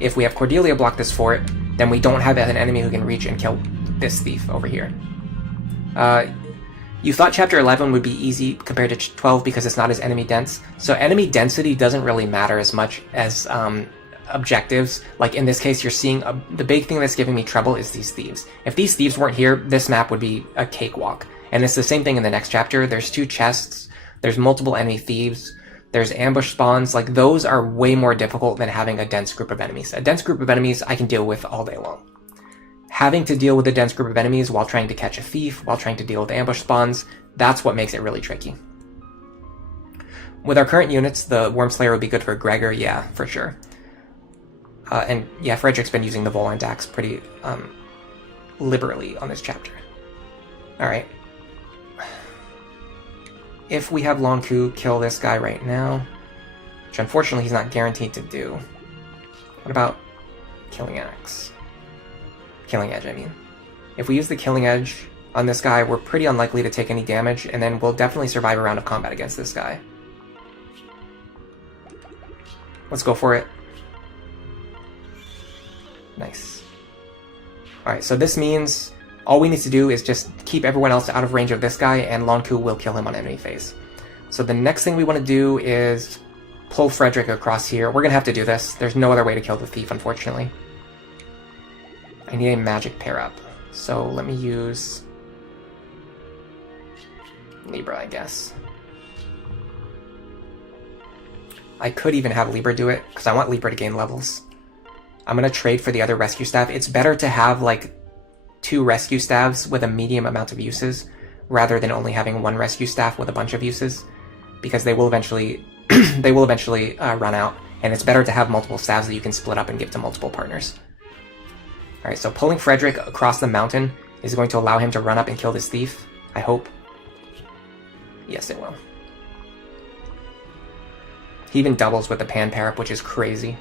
If we have Cordelia block this fort, then we don't have an enemy who can reach and kill this thief over here. You thought Chapter 11 would be easy compared to 12 because it's not as enemy dense. So enemy density doesn't really matter as much as objectives. Like in this case, you're seeing the big thing that's giving me trouble is these thieves. If these thieves weren't here, this map would be a cakewalk. And it's the same thing in the next chapter. There's 2 chests. There's multiple enemy thieves. There's ambush spawns. Like, those are way more difficult than having a dense group of enemies. A dense group of enemies I can deal with all day long. Having to deal with a dense group of enemies while trying to catch a thief, while trying to deal with ambush spawns, that's what makes it really tricky. With our current units, the Worm Slayer would be good for Gregor, yeah, for sure. And yeah, Frederick's been using the Volant Axe pretty liberally on this chapter. Alright. If we have Lonku kill this guy right now, which unfortunately he's not guaranteed to do, what about Killing Axe? Killing Edge, I mean. If we use the Killing Edge on this guy, we're pretty unlikely to take any damage, and then we'll definitely survive a round of combat against this guy. Let's go for it. Nice. Alright, so this means all we need to do is just keep everyone else out of range of this guy, and Lonku will kill him on enemy phase. So the next thing we want to do is pull Frederick across here. We're going to have to do this. There's no other way to kill the thief, unfortunately. I need a magic pair up. So let me use Libra, I guess. I could even have Libra do it, because I want Libra to gain levels. I'm going to trade for the other rescue staff. It's better to have, like, 2 rescue staffs with a medium amount of uses, rather than only having 1 rescue staff with a bunch of uses, because they will eventually run out, and it's better to have multiple staffs that you can split up and give to multiple partners. Alright, so pulling Frederick across the mountain is going to allow him to run up and kill this thief, I hope. Yes, it will. He even doubles with the Pan Parap, which is crazy.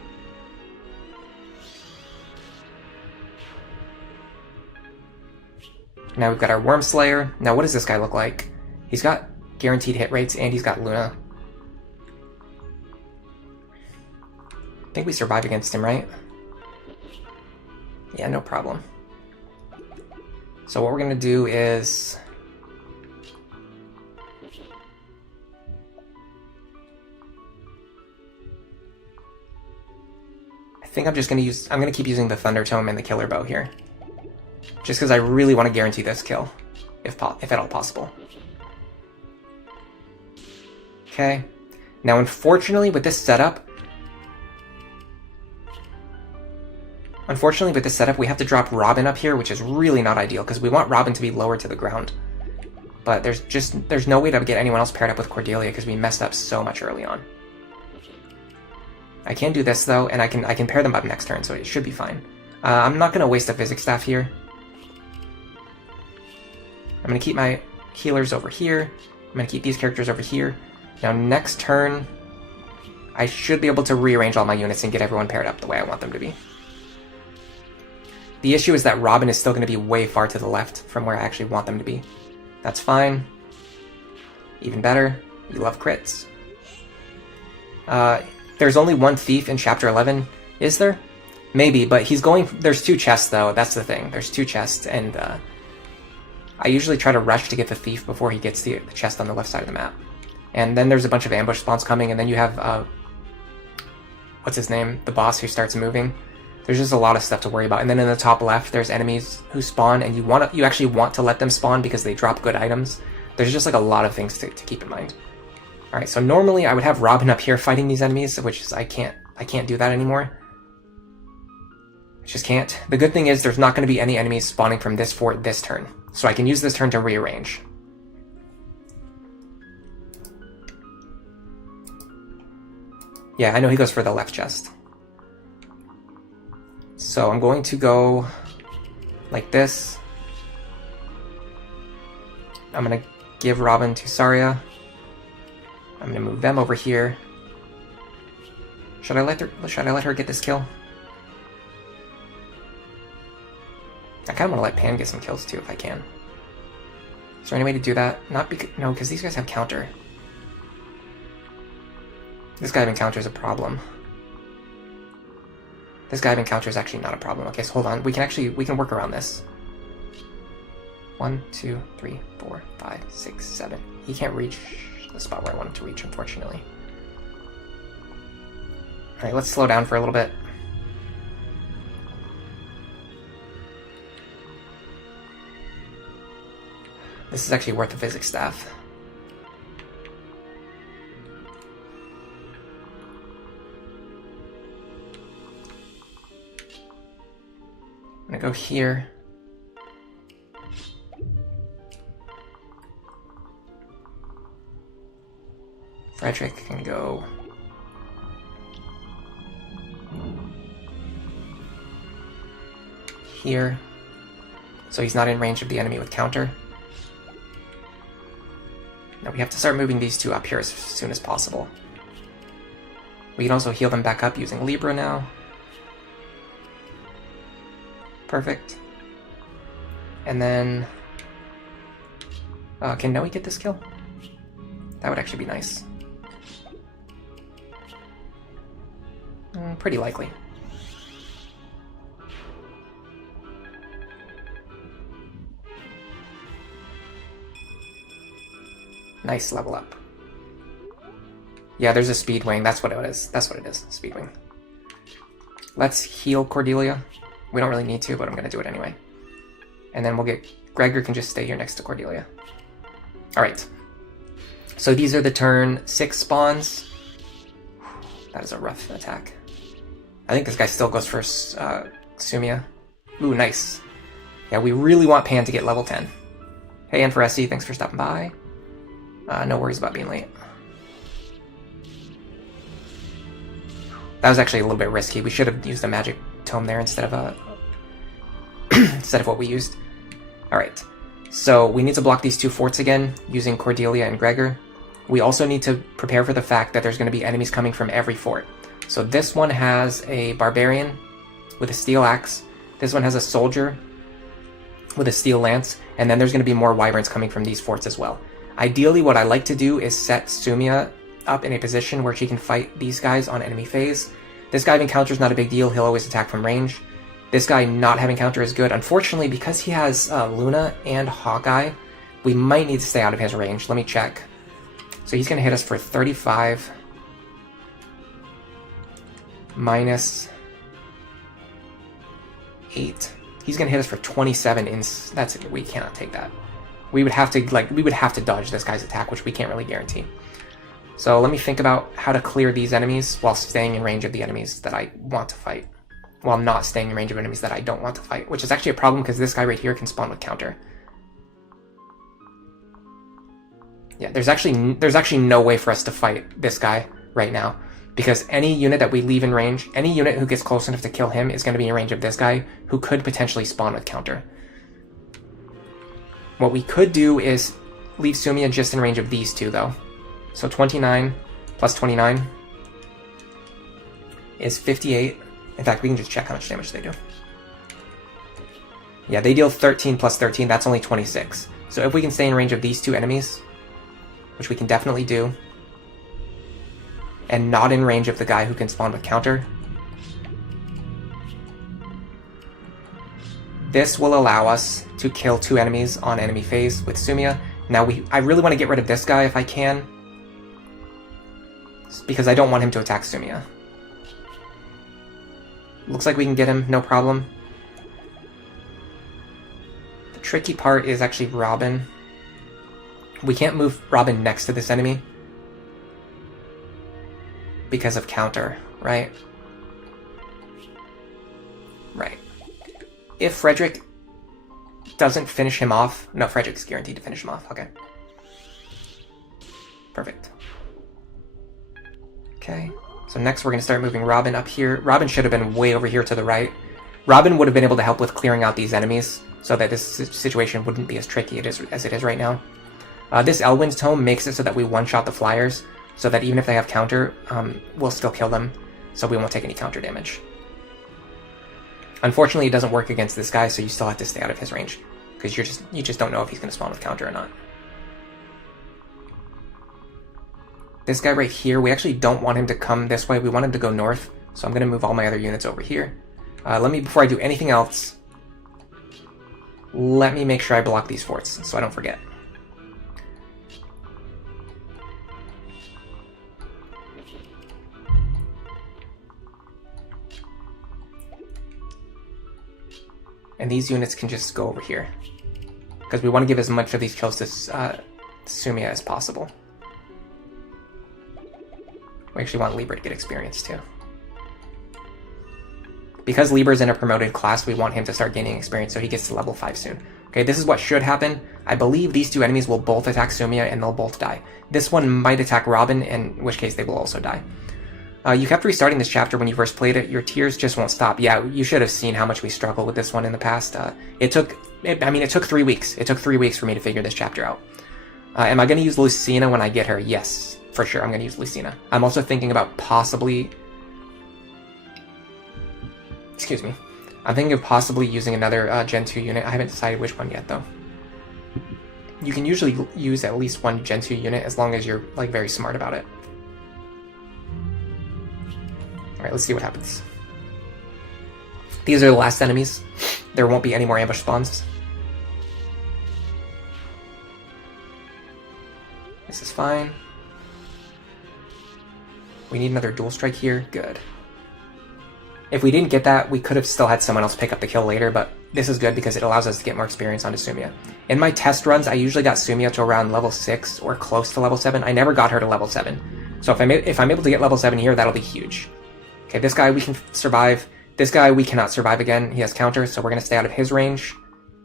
Now we've got our Worm Slayer. Now what does this guy look like? He's got guaranteed hit rates, and he's got Luna. I think we survive against him, right? Yeah, no problem. So what we're going to do is... I think I'm just going to use... I'm going to keep using the Thunder Tome and the Killer Bow here. Just because I really want to guarantee this kill, if at all possible. Okay. Now, unfortunately, with this setup... we have to drop Robin up here, which is really not ideal, because we want Robin to be lower to the ground. But there's no way to get anyone else paired up with Cordelia, because we messed up so much early on. I can do this, though, and I can pair them up next turn, so it should be fine. I'm not going to waste a Physics Staff here. I'm going to keep my healers over here. I'm going to keep these characters over here. Now, next turn, I should be able to rearrange all my units and get everyone paired up the way I want them to be. The issue is that Robin is still going to be way far to the left from where I actually want them to be. That's fine. Even better, you love crits. There's only 1 thief in Chapter 11, is there? Maybe, but he's going... There's 2 chests, though. That's the thing. There's 2 chests, and I usually try to rush to get the thief before he gets the chest on the left side of the map. And then there's a bunch of ambush spawns coming, and then you have... what's his name? The boss who starts moving. There's just a lot of stuff to worry about. And then in the top left, there's enemies who spawn, and you actually want to let them spawn because they drop good items. There's just like a lot of things to keep in mind. Alright, so normally I would have Robin up here fighting these enemies, which is I can't do that anymore. I just can't. The good thing is there's not going to be any enemies spawning from this fort this turn, so I can use this turn to rearrange. Yeah, I know he goes for the left chest. So I'm going to go like this. I'm going to give Robin to Saria. I'm going to move them over here. Should I let her get this kill? I kind of want to let Pan get some kills too if I can. Is there any way to do that? No, because these guys have counter. This guy having counter is a problem. This guy having counter is actually not a problem. Okay, so hold on. We can work around this. 1, 2, 3, 4, 5, 6, 7. He can't reach the spot where I want him to reach, unfortunately. Alright, let's slow down for a little bit. This is actually worth the Physics Staff. I'm gonna go here. Frederick can go here. So he's not in range of the enemy with counter. Now we have to start moving these 2 up here as soon as possible. We can also heal them back up using Libra now. Perfect. And then... can Noe get this kill? That would actually be nice. Pretty likely. Nice level up. Yeah, there's a speed wing. That's what it is. That's what it is. Speed wing. Let's heal Cordelia. We don't really need to, but I'm going to do it anyway. And then we'll get... Gregor can just stay here next to Cordelia. Alright. So these are the turn 6 spawns. That is a rough attack. I think this guy still goes for Sumiya. Ooh, nice. Yeah, we really want Pan to get level 10. Hey, and for SC, thanks for stopping by. No worries about being late. That was actually a little bit risky. We should have used a magic tome there instead of instead of what we used. Alright, so we need to block these two forts again using Cordelia and Gregor. We also need to prepare for the fact that there's going to be enemies coming from every fort. So this one has a barbarian with a steel axe. This one has a soldier with a steel lance. And then there's going to be more wyverns coming from these forts as well. Ideally, what I like to do is set Sumiya up in a position where she can fight these guys on enemy phase. This guy having counter is not a big deal. He'll always attack from range. This guy not having counter is good. Unfortunately, because he has Luna and Hawkeye, we might need to stay out of his range. Let me check. So he's going to hit us for 35 minus 8. He's going to hit us for 27. That's it. We cannot take that. We would have to dodge this guy's attack, which we can't really guarantee. So let me think about how to clear these enemies while staying in range of the enemies that I want to fight. While not staying in range of enemies that I don't want to fight, which is actually a problem because this guy right here can spawn with counter. Yeah, there's actually no way for us to fight this guy right now, because any unit that we leave in range, any unit who gets close enough to kill him is going to be in range of this guy, who could potentially spawn with counter. What we could do is leave Sumiya just in range of these two, though. So 29 plus 29 is 58. In fact, we can just check how much damage they do. Yeah, they deal 13 plus 13. That's only 26. So if we can stay in range of these two enemies, which we can definitely do, and not in range of the guy who can spawn with counter, this will allow us to kill two enemies on enemy phase with Sumiya. Now, I really want to get rid of this guy if I can, because I don't want him to attack Sumiya. Looks like we can get him, no problem. The tricky part is actually Robin. We can't move Robin next to this enemy because of counter, right? Right. If Frederick doesn't finish him off... No, Frederick's guaranteed to finish him off. Okay. Perfect. Okay. So next we're going to start moving Robin up here. Robin should have been way over here to the right. Robin would have been able to help with clearing out these enemies so that this situation wouldn't be as tricky as it is right now. This Elwyn's Tome makes it so that we one-shot the flyers, so that even if they have counter, we'll still kill them, so we won't take any counter damage. Unfortunately, it doesn't work against this guy, so you still have to stay out of his range, because you just don't know if he's going to spawn with counter or not. This guy right here, we actually don't want him to come this way. We want him to go north, so I'm going to move all my other units over here. Before I do anything else, let me make sure I block these forts, so I don't forget. And these units can just go over here, because we want to give as much of these kills to Sumiya as possible. We actually want Libra to get experience too. Because Libra's in a promoted class, we want him to start gaining experience so he gets to level 5 soon. Okay, this is what should happen. I believe these two enemies will both attack Sumiya and they'll both die. This one might attack Robin, in which case they will also die. You kept restarting this chapter when you first played it. Your tears just won't stop. Yeah, you should have seen how much we struggled with this one in the past. It took 3 weeks. It took 3 weeks for me to figure this chapter out. Am I going to use Lucina when I get her? Yes, for sure I'm going to use Lucina. I'm also thinking about possibly... Excuse me. I'm thinking of possibly using another Gen 2 unit. I haven't decided which one yet, though. You can usually use at least one Gen 2 unit as long as you're, like, very smart about it. Alright, let's see what happens. These are the last enemies. There won't be any more ambush spawns. This is fine. We need another dual strike here. Good. If we didn't get that, we could have still had someone else pick up the kill later, but this is good because it allows us to get more experience onto Sumiya. In my test runs, I usually got Sumiya to around level 6 or close to level 7. I never got her to level 7. So if I'm able to get level 7 here, that'll be huge. Okay, this guy we can survive. This guy we cannot survive again. He has counters, so we're going to stay out of his range.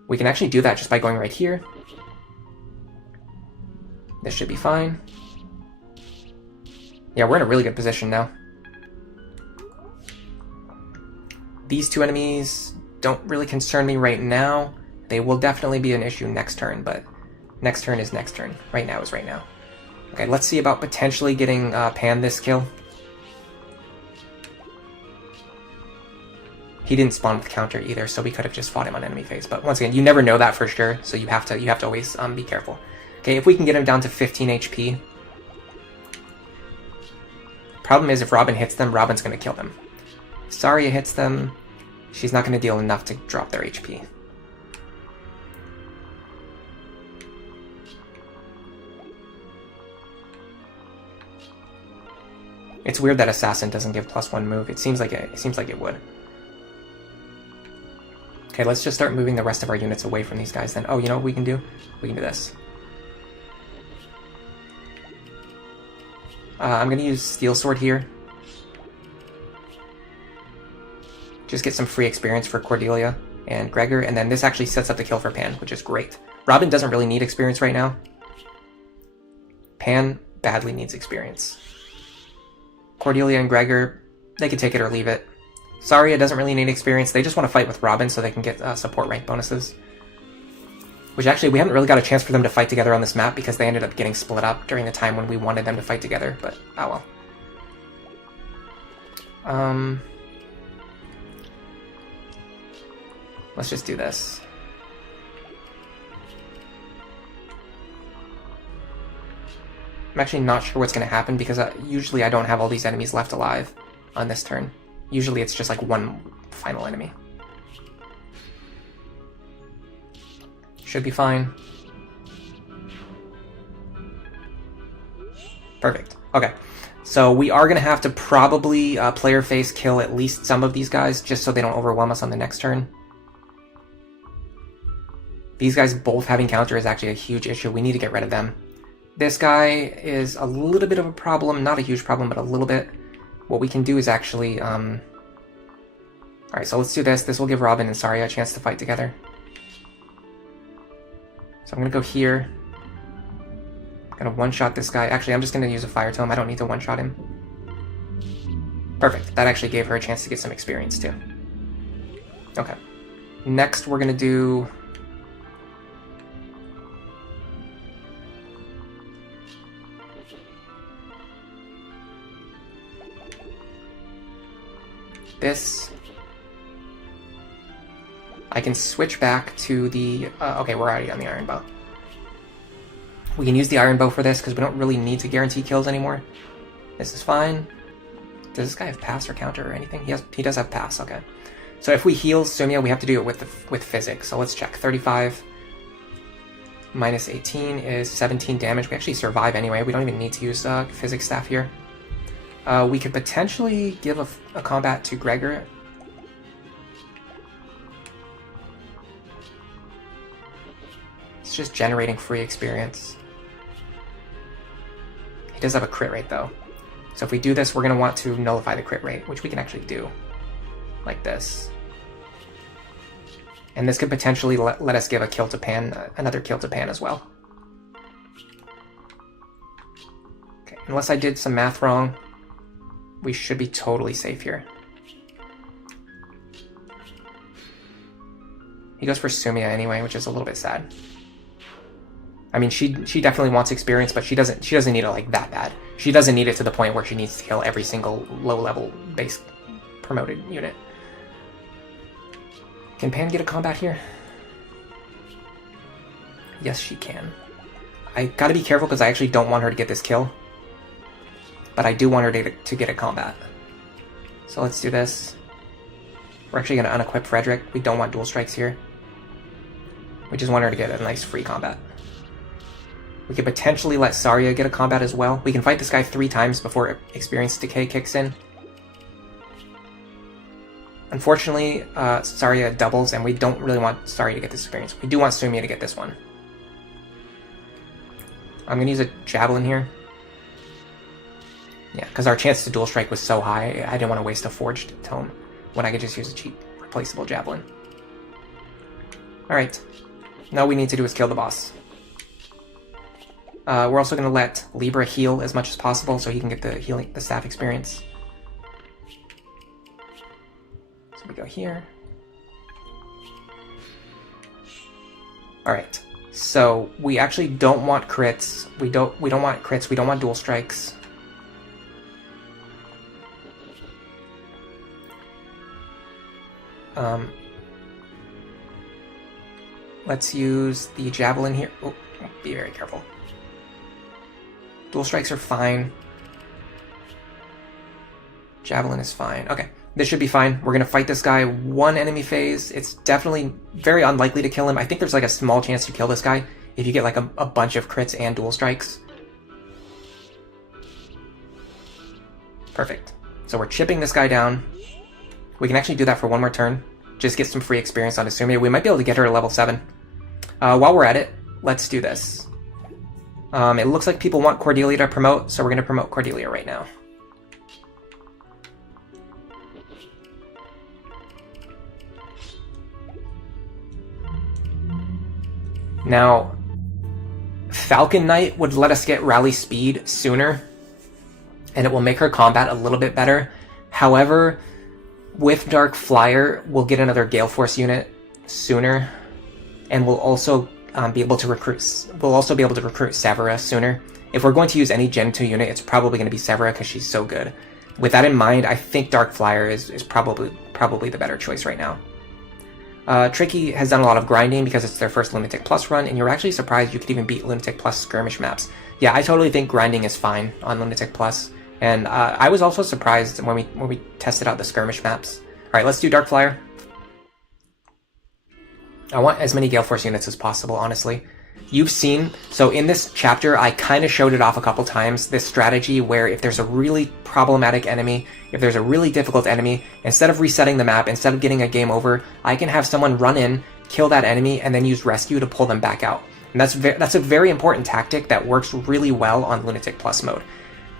We can actually do that just by going right here. This should be fine. Yeah, we're in a really good position now. These two enemies don't really concern me right now. They will definitely be an issue next turn, but next turn is next turn. Right now is right now. Okay, let's see about potentially getting Pan this kill. He didn't spawn with counter either, so we could have just fought him on enemy phase. But once again, you never know that for sure, so you have to always be careful. Okay, if we can get him down to 15 HP. Problem is, if Robin hits them, Robin's going to kill them. If Zarya hits them, she's not going to deal enough to drop their HP. It's weird that Assassin doesn't give +1 move. It seems like it would. Okay, let's just start moving the rest of our units away from these guys then. Oh, you know what we can do? We can do this. I'm going to use Steel Sword here. Just get some free experience for Cordelia and Gregor, and then this actually sets up the kill for Pan, which is great. Robin doesn't really need experience right now. Pan badly needs experience. Cordelia and Gregor, they can take it or leave it. Zarya doesn't really need experience. They just want to fight with Robin so they can get support rank bonuses. Which actually, we haven't really got a chance for them to fight together on this map because they ended up getting split up during the time when we wanted them to fight together, but oh well. Let's just do this. I'm actually not sure what's going to happen because usually I don't have all these enemies left alive on this turn. Usually it's just like one final enemy. Should be fine. Perfect. Okay. So we are going to have to probably player face kill at least some of these guys just so they don't overwhelm us on the next turn. These guys both having counter is actually a huge issue. We need to get rid of them. This guy is a little bit of a problem. Not a huge problem, but a little bit. What we can do is actually... Alright, so let's do this. This will give Robin and Zarya a chance to fight together. So I'm going to go here. I'm going to one-shot this guy. Actually, I'm just going to use a Fire Tome. I don't need to one-shot him. Perfect. That actually gave her a chance to get some experience, too. Okay. Next, we're going to do... this. I can switch back to the... okay, we're already on the Iron Bow. We can use the Iron Bow for this because we don't really need to guarantee kills anymore. This is fine. Does this guy have pass or counter or anything? He does have pass, okay. So if we heal Sumia, we have to do it with physics. So let's check. 35 minus 18 is 17 damage. We actually survive anyway. We don't even need to use physics staff here. We could potentially give a combat to Gregor. It's just generating free experience. He does have a crit rate though. So if we do this, we're going to want to nullify the crit rate, which we can actually do. Like this. And this could potentially let us give a kill to Pan, another kill to Pan as well. Okay, unless I did some math wrong, we should be totally safe here. He goes for Sumia anyway, which is a little bit sad. I mean, she definitely wants experience, but she doesn't need it like that bad. She doesn't need it to the point where she needs to kill every single low-level base promoted unit. Can Pan get a combat here? Yes, she can. I gotta be careful because I actually don't want her to get this kill. But I do want her to get a combat. So let's do this. We're actually going to unequip Frederick. We don't want dual strikes here. We just want her to get a nice free combat. We could potentially let Zarya get a combat as well. We can fight this guy 3 times before Experience Decay kicks in. Unfortunately, Zarya doubles, and we don't really want Zarya to get this experience. We do want Sumia to get this one. I'm going to use a Javelin here. Yeah, because our chance to dual strike was so high, I didn't want to waste a forged tome when I could just use a cheap replaceable javelin. Alright, now what we need to do is kill the boss. We're also going to let Libra heal as much as possible so he can get the staff experience. So we go here. Alright, so we actually don't want crits. We don't want crits, we don't want dual strikes. Let's use the javelin here. Oh, be very careful. Dual strikes are fine. Javelin is fine. Okay, this should be fine. We're gonna fight this guy one enemy phase. It's definitely very unlikely to kill him. I think there's like a small chance you kill this guy if you get like a bunch of crits and dual strikes. Perfect. So we're chipping this guy down. We can actually do that for one more turn. Just get some free experience on Asumia. We might be able to get her to level 7. While we're at it, let's do this. It looks like people want Cordelia to promote, so we're going to promote Cordelia right now. Now, Falcon Knight would let us get rally speed sooner, and it will make her combat a little bit better. However, with Dark Flyer, we'll get another Gale Force unit sooner, and we'll also be able to recruit. We'll also be able to recruit Severa sooner. If we're going to use any Gen 2 unit, it's probably going to be Severa because she's so good. With that in mind, I think Dark Flyer is probably the better choice right now. Tricky has done a lot of grinding because it's their first Lunatic Plus run, and you're actually surprised you could even beat Lunatic Plus skirmish maps. Yeah, I totally think grinding is fine on Lunatic Plus, and I was also surprised when we tested out the skirmish maps. All right, let's do Dark Flyer. I want as many Gale Force units as possible, honestly. You've seen, so in this chapter, I kind of showed it off a couple times, this strategy where if there's a really problematic enemy, if there's a really difficult enemy, instead of resetting the map, instead of getting a game over, I can have someone run in, kill that enemy, and then use rescue to pull them back out. And that's a very important tactic that works really well on Lunatic Plus mode.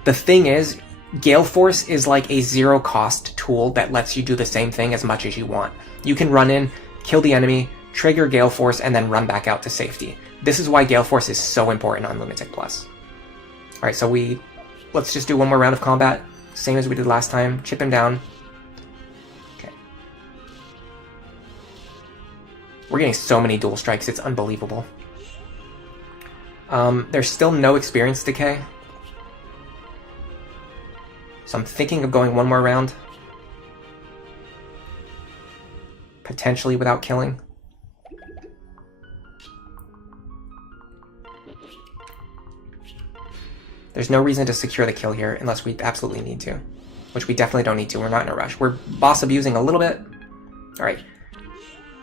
The thing is, Gale Force is like a zero-cost tool that lets you do the same thing as much as you want. You can run in, kill the enemy, trigger Gale Force, and then run back out to safety. This is why Gale Force is so important on Lunatic Plus. Alright, so let's just do one more round of combat, same as we did last time. Chip him down. Okay. We're getting so many dual strikes, it's unbelievable. There's still no experience decay. So I'm thinking of going one more round. Potentially without killing. There's no reason to secure the kill here unless we absolutely need to. Which we definitely don't need to, we're not in a rush. We're boss abusing a little bit. Alright.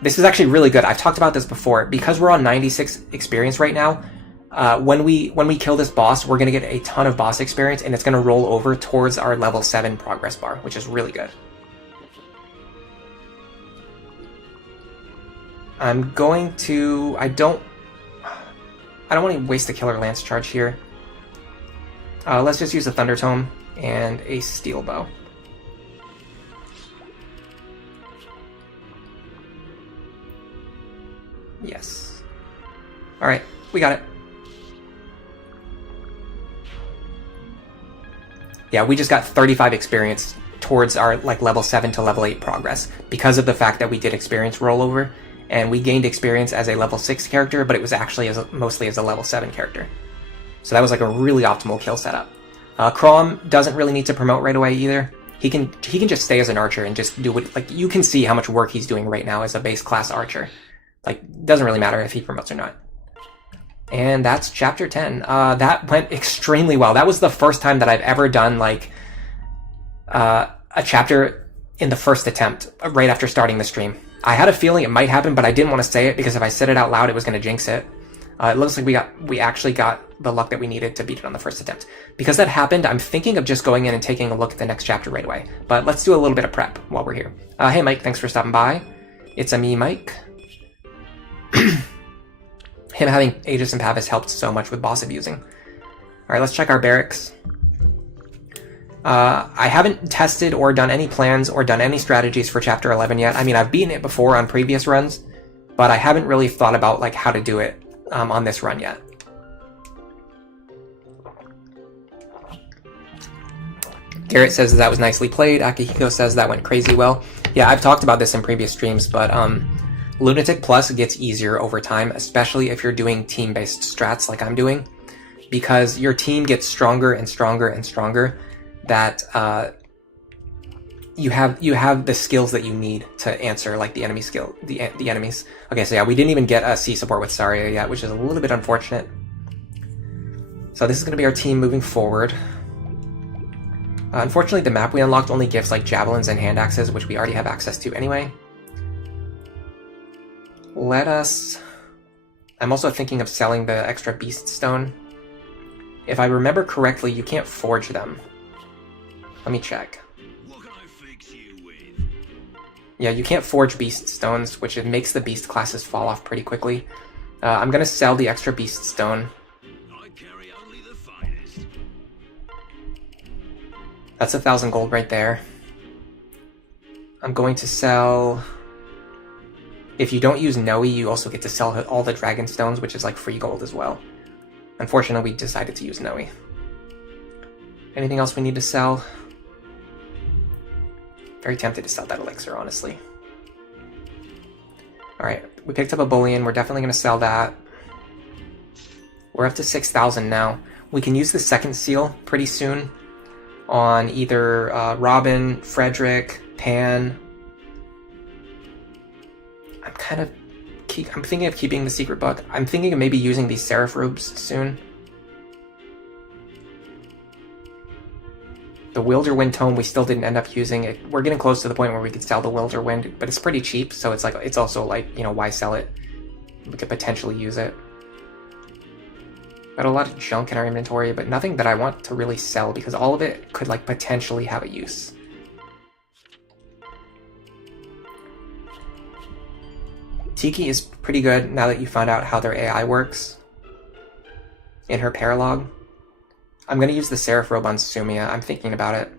This is actually really good. I've talked about this before. Because we're on 96 experience right now, when we kill this boss, we're going to get a ton of boss experience, and it's going to roll over towards our level 7 progress bar, which is really good. I'm going to... I don't want to waste the Killer Lance charge here. Let's just use a Thunder Tome and a Steel Bow. Yes. Alright, we got it. Yeah, we just got 35 experience towards our level 7 to level 8 progress because of the fact that we did experience rollover, and we gained experience as a level 6 character, but it was actually mostly as a level 7 character. So that was like a really optimal kill setup. Crom doesn't really need to promote right away either. He can just stay as an archer and just do what, you can see how much work he's doing right now as a base class archer. Doesn't really matter if he promotes or not. And that's chapter 10. That went extremely well. That was the first time that I've ever done a chapter in the first attempt, right after starting the stream. I had a feeling it might happen, but I didn't want to say it because if I said it out loud, it was going to jinx it. It looks like we actually got the luck that we needed to beat it on the first attempt. Because that happened, I'm thinking of just going in and taking a look at the next chapter right away. But let's do a little bit of prep while we're here. Hey Mike, thanks for stopping by. It's a me, Mike. Him having Aegis and Pavis helped so much with boss abusing. Alright, let's check our barracks. I haven't tested or done any plans or done any strategies for Chapter 11 yet. I mean, I've beaten it before on previous runs, but I haven't really thought about like how to do it on this run yet. Garrett says that was nicely played. Akihiko says that went crazy well. Yeah, I've talked about this in previous streams, but Lunatic Plus gets easier over time, especially if you're doing team-based strats like I'm doing, because your team gets stronger and stronger and stronger. That you have the skills that you need to answer like the enemy skill, the enemies. Okay, so yeah, we didn't even get a C support with Saria yet, which is a little bit unfortunate. So this is going to be our team moving forward. Unfortunately, the map we unlocked only gives like javelins and hand axes, which we already have access to anyway. I'm also thinking of selling the extra beast stone. If I remember correctly, you can't forge them. Let me check. What can I fix you with? Yeah, you can't forge beast stones, which it makes the beast classes fall off pretty quickly. I'm gonna sell the extra beast stone. I carry only the finest. That's 1,000 gold right there. I'm going to sell... If you don't use Noe, you also get to sell all the dragon stones, which is like free gold as well. Unfortunately, we decided to use Noe. Anything else we need to sell? Very tempted to sell that elixir, honestly. Alright, we picked up a bullion. We're definitely going to sell that. We're up to 6,000 now. We can use the second seal pretty soon on either Robin, Frederick, Pan. I'm thinking of keeping the secret book. I'm thinking of maybe using these seraph robes soon. The Wilderwind tome we still didn't end up using. We're getting close to the point where we could sell the Wilderwind, but it's pretty cheap, so it's also like, you know, why sell it? We could potentially use it. Got a lot of junk in our inventory, but nothing that I want to really sell because all of it could like potentially have a use. Tiki is pretty good now that you found out how their AI works in her Paralogue. I'm going to use the Seraph Robe on Sumia. I'm thinking about it.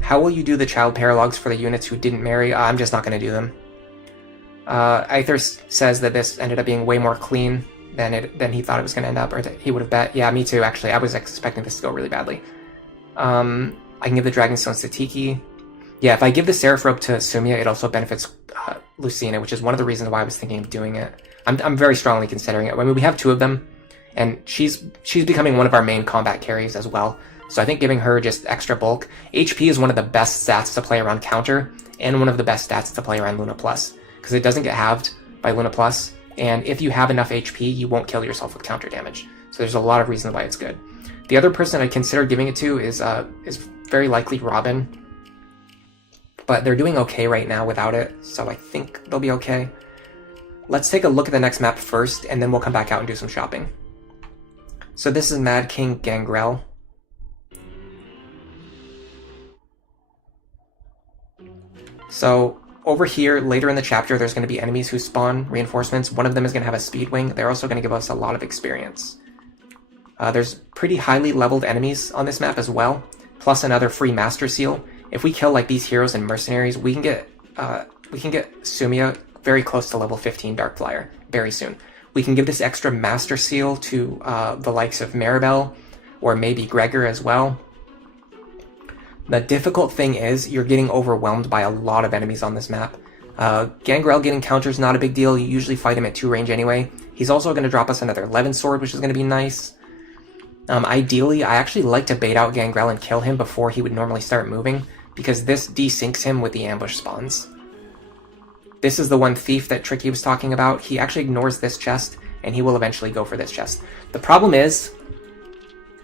How will you do the child Paralogues for the units who didn't marry? I'm just not going to do them. Aether says that this ended up being way more clean than he thought it was going to end up, or that he would have bet. Yeah, me too, actually. I was expecting this to go really badly. I can give the Dragonstones to Tiki. Yeah, if I give the Seraph Robe to Sumia, it also benefits Lucina, which is one of the reasons why I was thinking of doing it. I'm very strongly considering it. I mean, we have two of them, and she's becoming one of our main combat carries as well. So I think giving her just extra bulk. HP is one of the best stats to play around counter, and one of the best stats to play around Luna Plus, because it doesn't get halved by Luna Plus, and if you have enough HP, you won't kill yourself with counter damage. So there's a lot of reasons why it's good. The other person I consider giving it to is very likely Robin, but they're doing okay right now without it, so I think they'll be okay. Let's take a look at the next map first, and then we'll come back out and do some shopping. So this is Mad King Gangrel. So over here, later in the chapter, there's going to be enemies who spawn reinforcements. One of them is going to have a speed wing. They're also going to give us a lot of experience. There's pretty highly leveled enemies on this map as well, plus another free Master Seal. If we kill like these heroes and mercenaries, we can get Sumia very close to level 15 Dark Flyer very soon. We can give this extra Master Seal to the likes of Maribel or maybe Gregor as well. The difficult thing is you're getting overwhelmed by a lot of enemies on this map. Gangrel getting counters not a big deal. You usually fight him at 2 range anyway. He's also going to drop us another Levin Sword, which is going to be nice. Ideally, I actually like to bait out Gangrel and kill him before he would normally start moving, because this desyncs him with the ambush spawns. This is the one thief that Tricky was talking about. He actually ignores this chest, and he will eventually go for this chest. The problem is,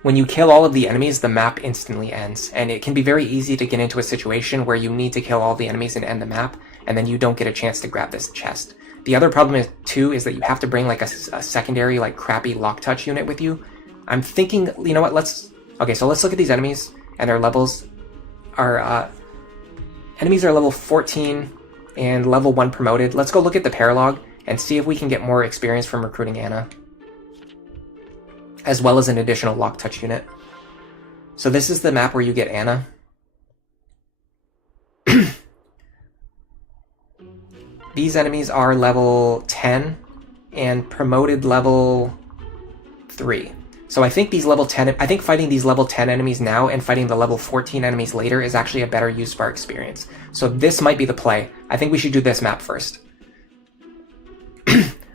when you kill all of the enemies, the map instantly ends, and it can be very easy to get into a situation where you need to kill all the enemies and end the map, and then you don't get a chance to grab this chest. The other problem too is that you have to bring like a secondary, like crappy lock touch unit with you. I'm thinking, you know what, okay, so let's look at these enemies, and their levels are, enemies are level 14 and level 1 promoted. Let's go look at the Paralogue and see if we can get more experience from recruiting Anna, as well as an additional lock touch unit. So this is the map where you get Anna. These enemies are level 10 and promoted level 3. So I think fighting these level 10 enemies now and fighting the level 14 enemies later is actually a better use of our experience. So this might be the play. I think we should do this map first.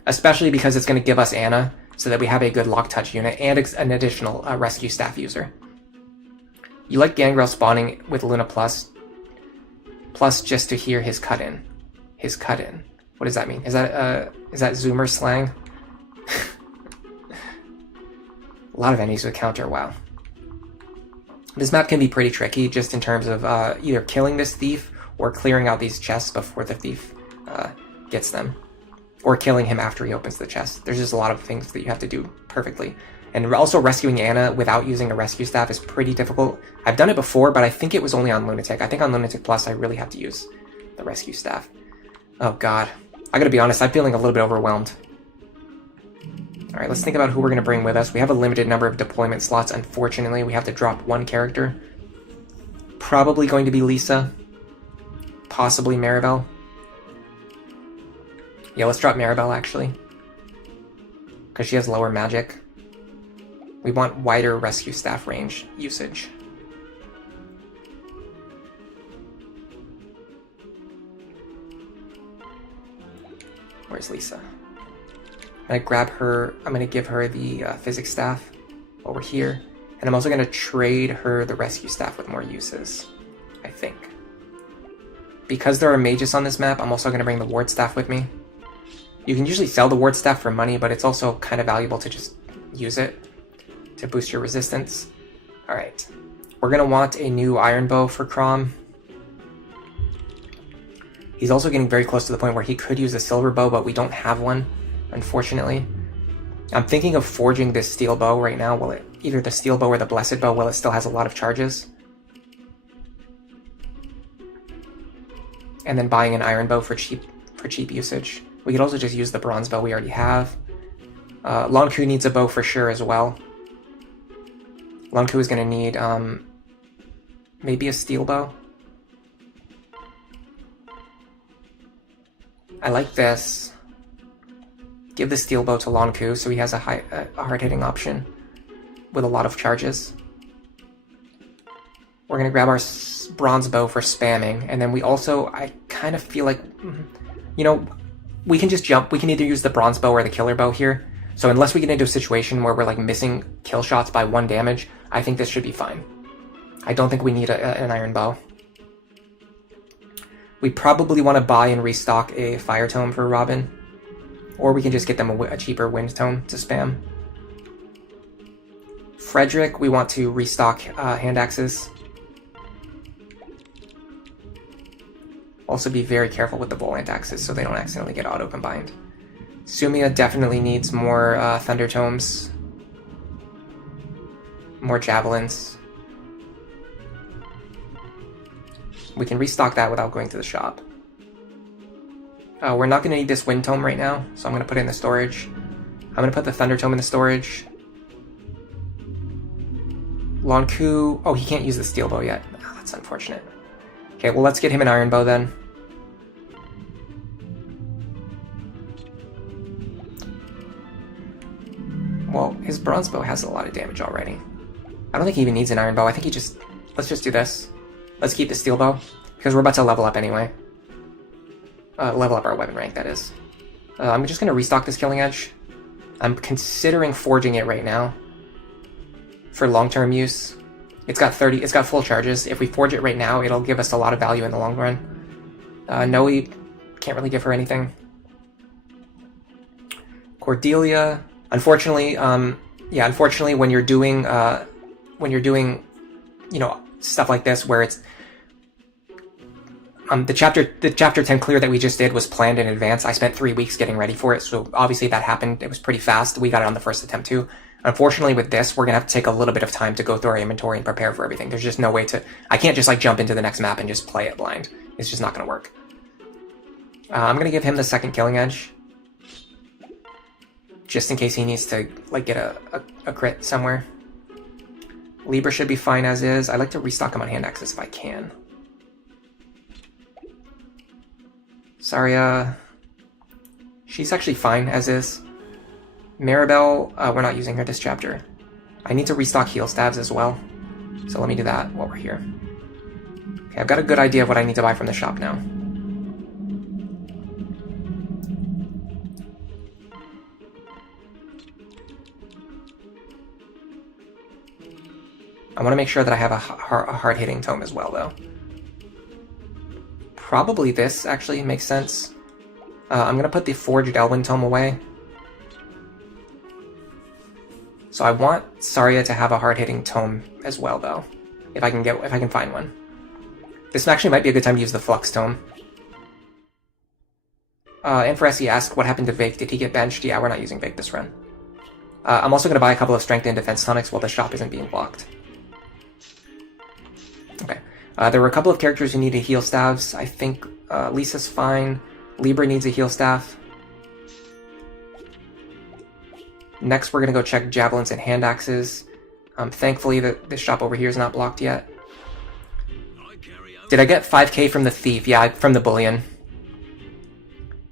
Especially because it's going to give us Anna, so that we have a good lock touch unit and an additional rescue staff user. You like Gangrel spawning with Luna Plus just to hear his cut-in. His cut-in. What does that mean? Is that Zoomer slang? A lot of enemies with counter, wow. This map can be pretty tricky just in terms of either killing this thief or clearing out these chests before the thief gets them. Or killing him after he opens the chest. There's just a lot of things that you have to do perfectly. And also rescuing Anna without using a rescue staff is pretty difficult. I've done it before, but I think it was only on Lunatic. I think on Lunatic Plus I really have to use the rescue staff. Oh god. I gotta be honest, I'm feeling a little bit overwhelmed. Alright, let's think about who we're gonna bring with us. We have a limited number of deployment slots. Unfortunately, we have to drop one character. Probably going to be Lisa. Possibly Maribel. Yeah, let's drop Maribel, actually. Because she has lower magic. We want wider rescue staff range usage. Where's Lisa? I'm gonna grab her, I'm gonna give her the physics staff over here. And I'm also gonna trade her the rescue staff with more uses, I think. Because there are mages on this map, I'm also gonna bring the ward staff with me. You can usually sell the ward staff for money, but it's also kind of valuable to just use it to boost your resistance. Alright. We're going to want a new iron bow for Crom. He's also getting very close to the point where he could use a silver bow, but we don't have one, unfortunately. I'm thinking of forging this steel bow right now. Either the steel bow or the blessed bow, while it still has a lot of charges. And then buying an iron bow for cheap usage. We could also just use the bronze bow we already have. Lonku needs a bow for sure as well. Lonku is going to need maybe a steel bow. I like this. Give the steel bow to Lonku so he has a hard-hitting option with a lot of charges. We're going to grab our bronze bow for spamming, and then we also, I kind of feel like, you know, we can just jump. We can either use the bronze bow or the killer bow here. So unless we get into a situation where we're like missing kill shots by 1 damage, I think this should be fine. I don't think we need an iron bow. We probably want to buy and restock a fire tome for Robin. Or we can just get them a cheaper wind tome to spam. Frederick, we want to restock hand axes. Also be very careful with the volant axes so they don't accidentally get auto-combined. Sumia definitely needs more thunder tomes. More javelins. We can restock that without going to the shop. We're not going to need this wind tome right now, so I'm going to put it in the storage. I'm going to put the thunder tome in the storage. Lonku, oh, he can't use the steel bow yet. Oh, that's unfortunate. Okay, well, let's get him an iron bow then. Well, his bronze bow has a lot of damage already. I don't think he even needs an iron bow. I think let's just do this. Let's keep the steel bow, because we're about to level up anyway. Level up our weapon rank, that is. I'm just going to restock this Killing Edge. I'm considering forging it right now for long-term use. It's got full charges. If we forge it right now, it'll give us a lot of value in the long run. Noe, can't really give her anything. Cordelia, unfortunately, unfortunately, when you're doing, you know, stuff like this where it's the chapter 10 clear that we just did was planned in advance. I spent 3 weeks getting ready for it, so obviously that happened. It was pretty fast. We got it on the first attempt too. Unfortunately, with this, we're gonna have to take a little bit of time to go through our inventory and prepare for everything. There's just no way to. I can't just like jump into the next map and just play it blind. It's just not gonna work. I'm gonna give him the second Killing Edge, just in case he needs to like get a crit somewhere. Libra should be fine as is. I like to restock him on hand axes if I can. Saria, She's actually fine as is. Maribel, we're not using her this chapter. I need to restock heal stabs as well. So let me do that while we're here. Okay, I've got a good idea of what I need to buy from the shop now. I want to make sure that I have a hard-hitting tome as well, though. Probably this actually makes sense. I'm going to put the Forged Elwyn tome away. So I want Saria to have a hard-hitting tome as well, though, if I can find one. This actually might be a good time to use the Flux tome. Inferesi asked what happened to Vake. Did he get benched? Yeah, we're not using Vake this run. I'm also going to buy a couple of Strength and Defense tonics while the shop isn't being blocked. Okay. There were a couple of characters who needed heal staves. I think Lisa's fine. Libra needs a heal staff. Next, we're going to go check javelins and hand axes. Thankfully, this shop over here is not blocked yet. Did I get 5k from the thief? Yeah, from the bullion.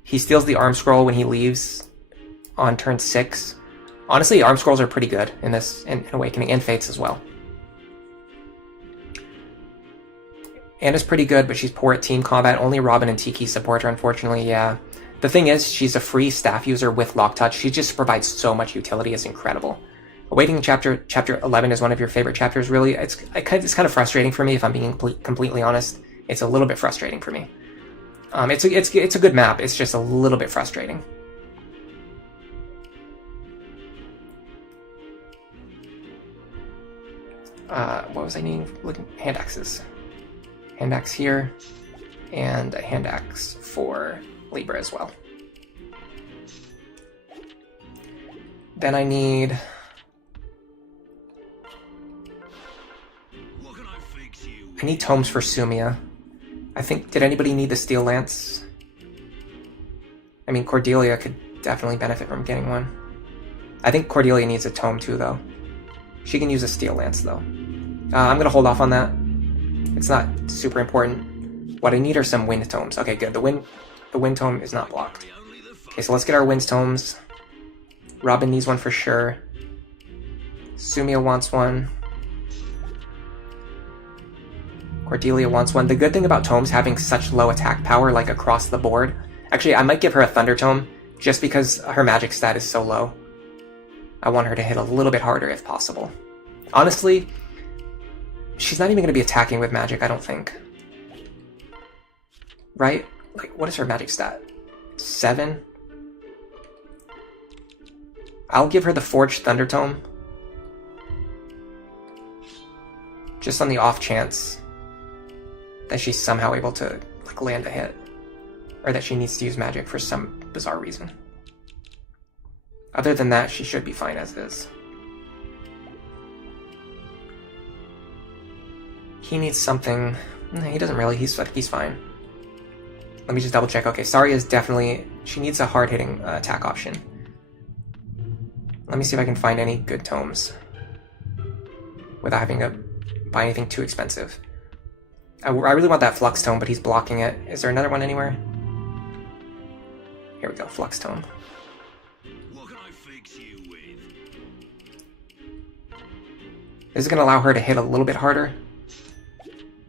He steals the arm scroll when he leaves on turn 6. Honestly, arm scrolls are pretty good in this, in Awakening, and Fates as well. Anna's pretty good, but she's poor at team combat. Only Robin and Tiki support her, unfortunately, yeah. The thing is, she's a free staff user with Lock Touch. She just provides so much utility, it's incredible. Awakening chapter 11 is one of your favorite chapters, really. It's kind of frustrating for me, if I'm being completely honest. It's a little bit frustrating for me. It's a good map, it's just a little bit frustrating. What was I needing? Looking, hand axes. Hand axe here, and a hand axe for Libra as well. Then I need... I need tomes for Sumia. I think, did anybody need the Steel Lance? I mean, Cordelia could definitely benefit from getting one. I think Cordelia needs a tome too, though. She can use a Steel Lance, though. I'm gonna hold off on that. It's not super important. What I need are some wind tomes. Okay, good. The wind tome is not blocked. Okay, so let's get our wind tomes. Robin needs one for sure. Sumia wants one. Cordelia wants one. The good thing about tomes having such low attack power, like across the board... Actually, I might give her a Thunder Tome, just because her magic stat is so low. I want her to hit a little bit harder if possible. Honestly, she's not even going to be attacking with magic, I don't think. Right? Like, what is her magic stat? 7? I'll give her the Forged Thunder Tome. Just on the off chance that she's somehow able to like land a hit. Or that she needs to use magic for some bizarre reason. Other than that, she should be fine as is. He needs something... He doesn't really, he's fine. Let me just double check. Okay, Saria is definitely... She needs a hard-hitting attack option. Let me see if I can find any good tomes. Without having to buy anything too expensive. I really want that Flux Tome, but he's blocking it. Is there another one anywhere? Here we go, Flux Tome. What can I fix you with? This is going to allow her to hit a little bit harder.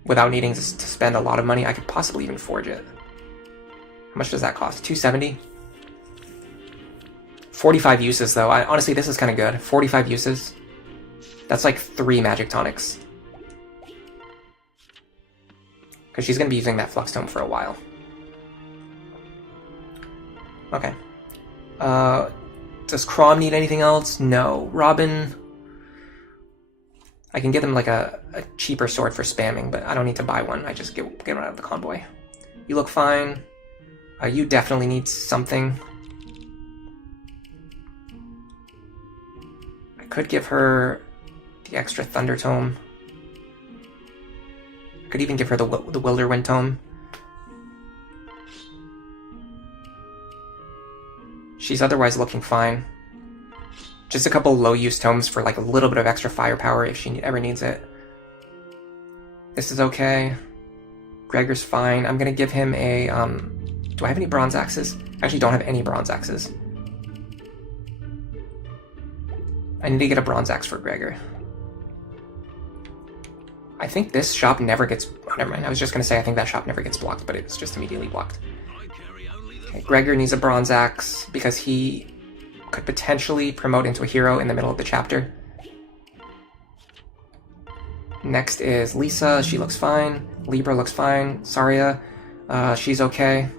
Without needing to spend a lot of money. I could possibly even forge it. How much does that cost? 270? 45 uses, though. Honestly, this is kind of good. 45 uses. That's like 3 magic tonics. Because she's going to be using that Flux Tome for a while. Okay. Does Crom need anything else? No. Robin... I can get him like a cheaper sword for spamming, but I don't need to buy one. I just get one out of the convoy. You look fine. You definitely need something. I could give her the extra Thunder Tome. I could even give her the Wilderwind Tome. She's otherwise looking fine. Just a couple low-use tomes for like a little bit of extra firepower if she ever needs it. This is okay. Gregor's fine. I'm gonna give him a... Do I have any bronze axes? I actually don't have any bronze axes. I need to get a bronze axe for Gregor. I think this shop never gets... Oh, never mind. I was just going to say I think that shop never gets blocked, but it's just immediately blocked. Okay, Gregor needs a bronze axe because he could potentially promote into a hero in the middle of the chapter. Next is Lisa. She looks fine. Libra looks fine. Saria, she's okay.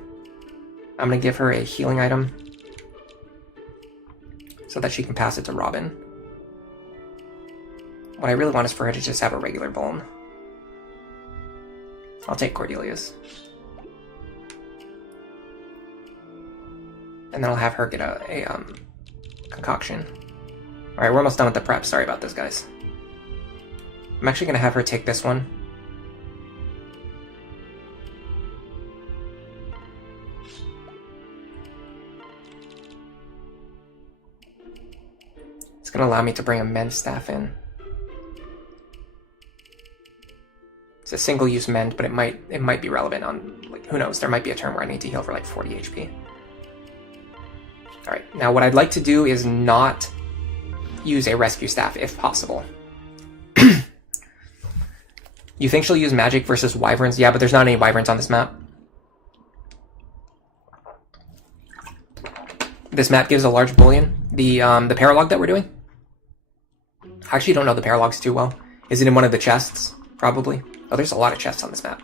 I'm going to give her a healing item so that she can pass it to Robin. What I really want is for her to just have a regular bone. I'll take Cordelia's. And then I'll have her get a concoction. Alright, we're almost done with the prep. Sorry about this, guys. I'm actually going to have her take this one. It's going to allow me to bring a mend staff in. It's a single-use mend, but it might be relevant on, like, who knows, there might be a turn where I need to heal for like 40 HP. Alright, now what I'd like to do is not use a rescue staff if possible. You think she'll use magic versus wyverns? Yeah, but there's not any wyverns on this map. This map gives a large bullion. The Paralogue that we're doing? I actually don't know the Paralogues too well. Is it in one of the chests? Probably. Oh, there's a lot of chests on this map.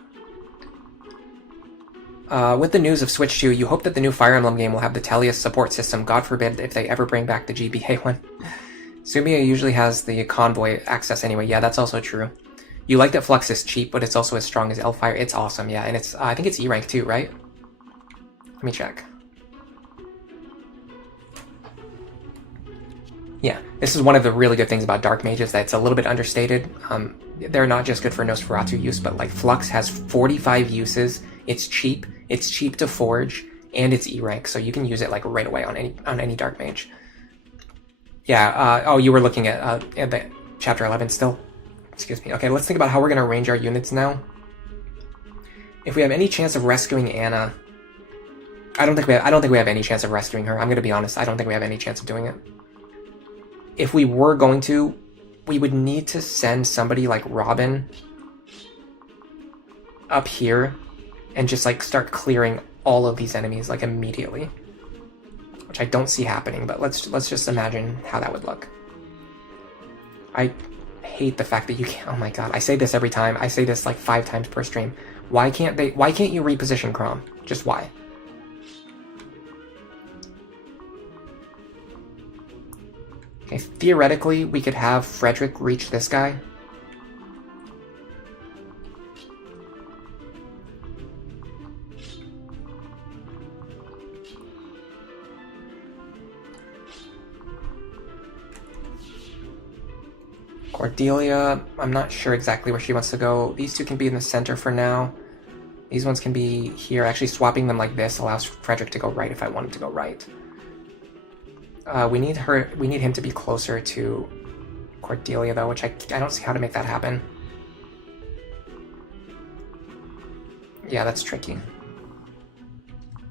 With the news of Switch 2, you hope that the new Fire Emblem game will have the Tellius support system. God forbid if they ever bring back the GBA one. Sumia usually has the convoy access anyway. Yeah, that's also true. You like that Flux is cheap, but it's also as strong as Elfire. It's awesome, yeah. And it's I think it's E rank too, right? Let me check. Yeah, this is one of the really good things about Dark Mages, that it's a little bit understated. They're not just good for Nosferatu use, but like Flux has 45 uses. It's cheap to forge, and it's E rank, so you can use it like right away on any Dark Mage. Yeah. Oh, you were looking at the chapter 11 still. Excuse me. Okay, let's think about how we're gonna arrange our units now. If we have any chance of rescuing Anna, I don't think we have any chance of rescuing her. I'm gonna be honest. I don't think we have any chance of doing it. If we were going to, we would need to send somebody like Robin up here and just like start clearing all of these enemies like immediately, which I don't see happening. But let's just imagine how that would look. I hate the fact that you can't. Oh my god, I say this every time. I say this like 5 times per stream. Why can't you reposition Chrom? Just why? Okay, theoretically, we could have Frederick reach this guy. Cordelia, I'm not sure exactly where she wants to go. These two can be in the center for now. These ones can be here. Actually, swapping them like this allows Frederick to go right if I want him to go right. We need him to be closer to Cordelia though, which I don't see how to make that happen. Yeah, that's tricky.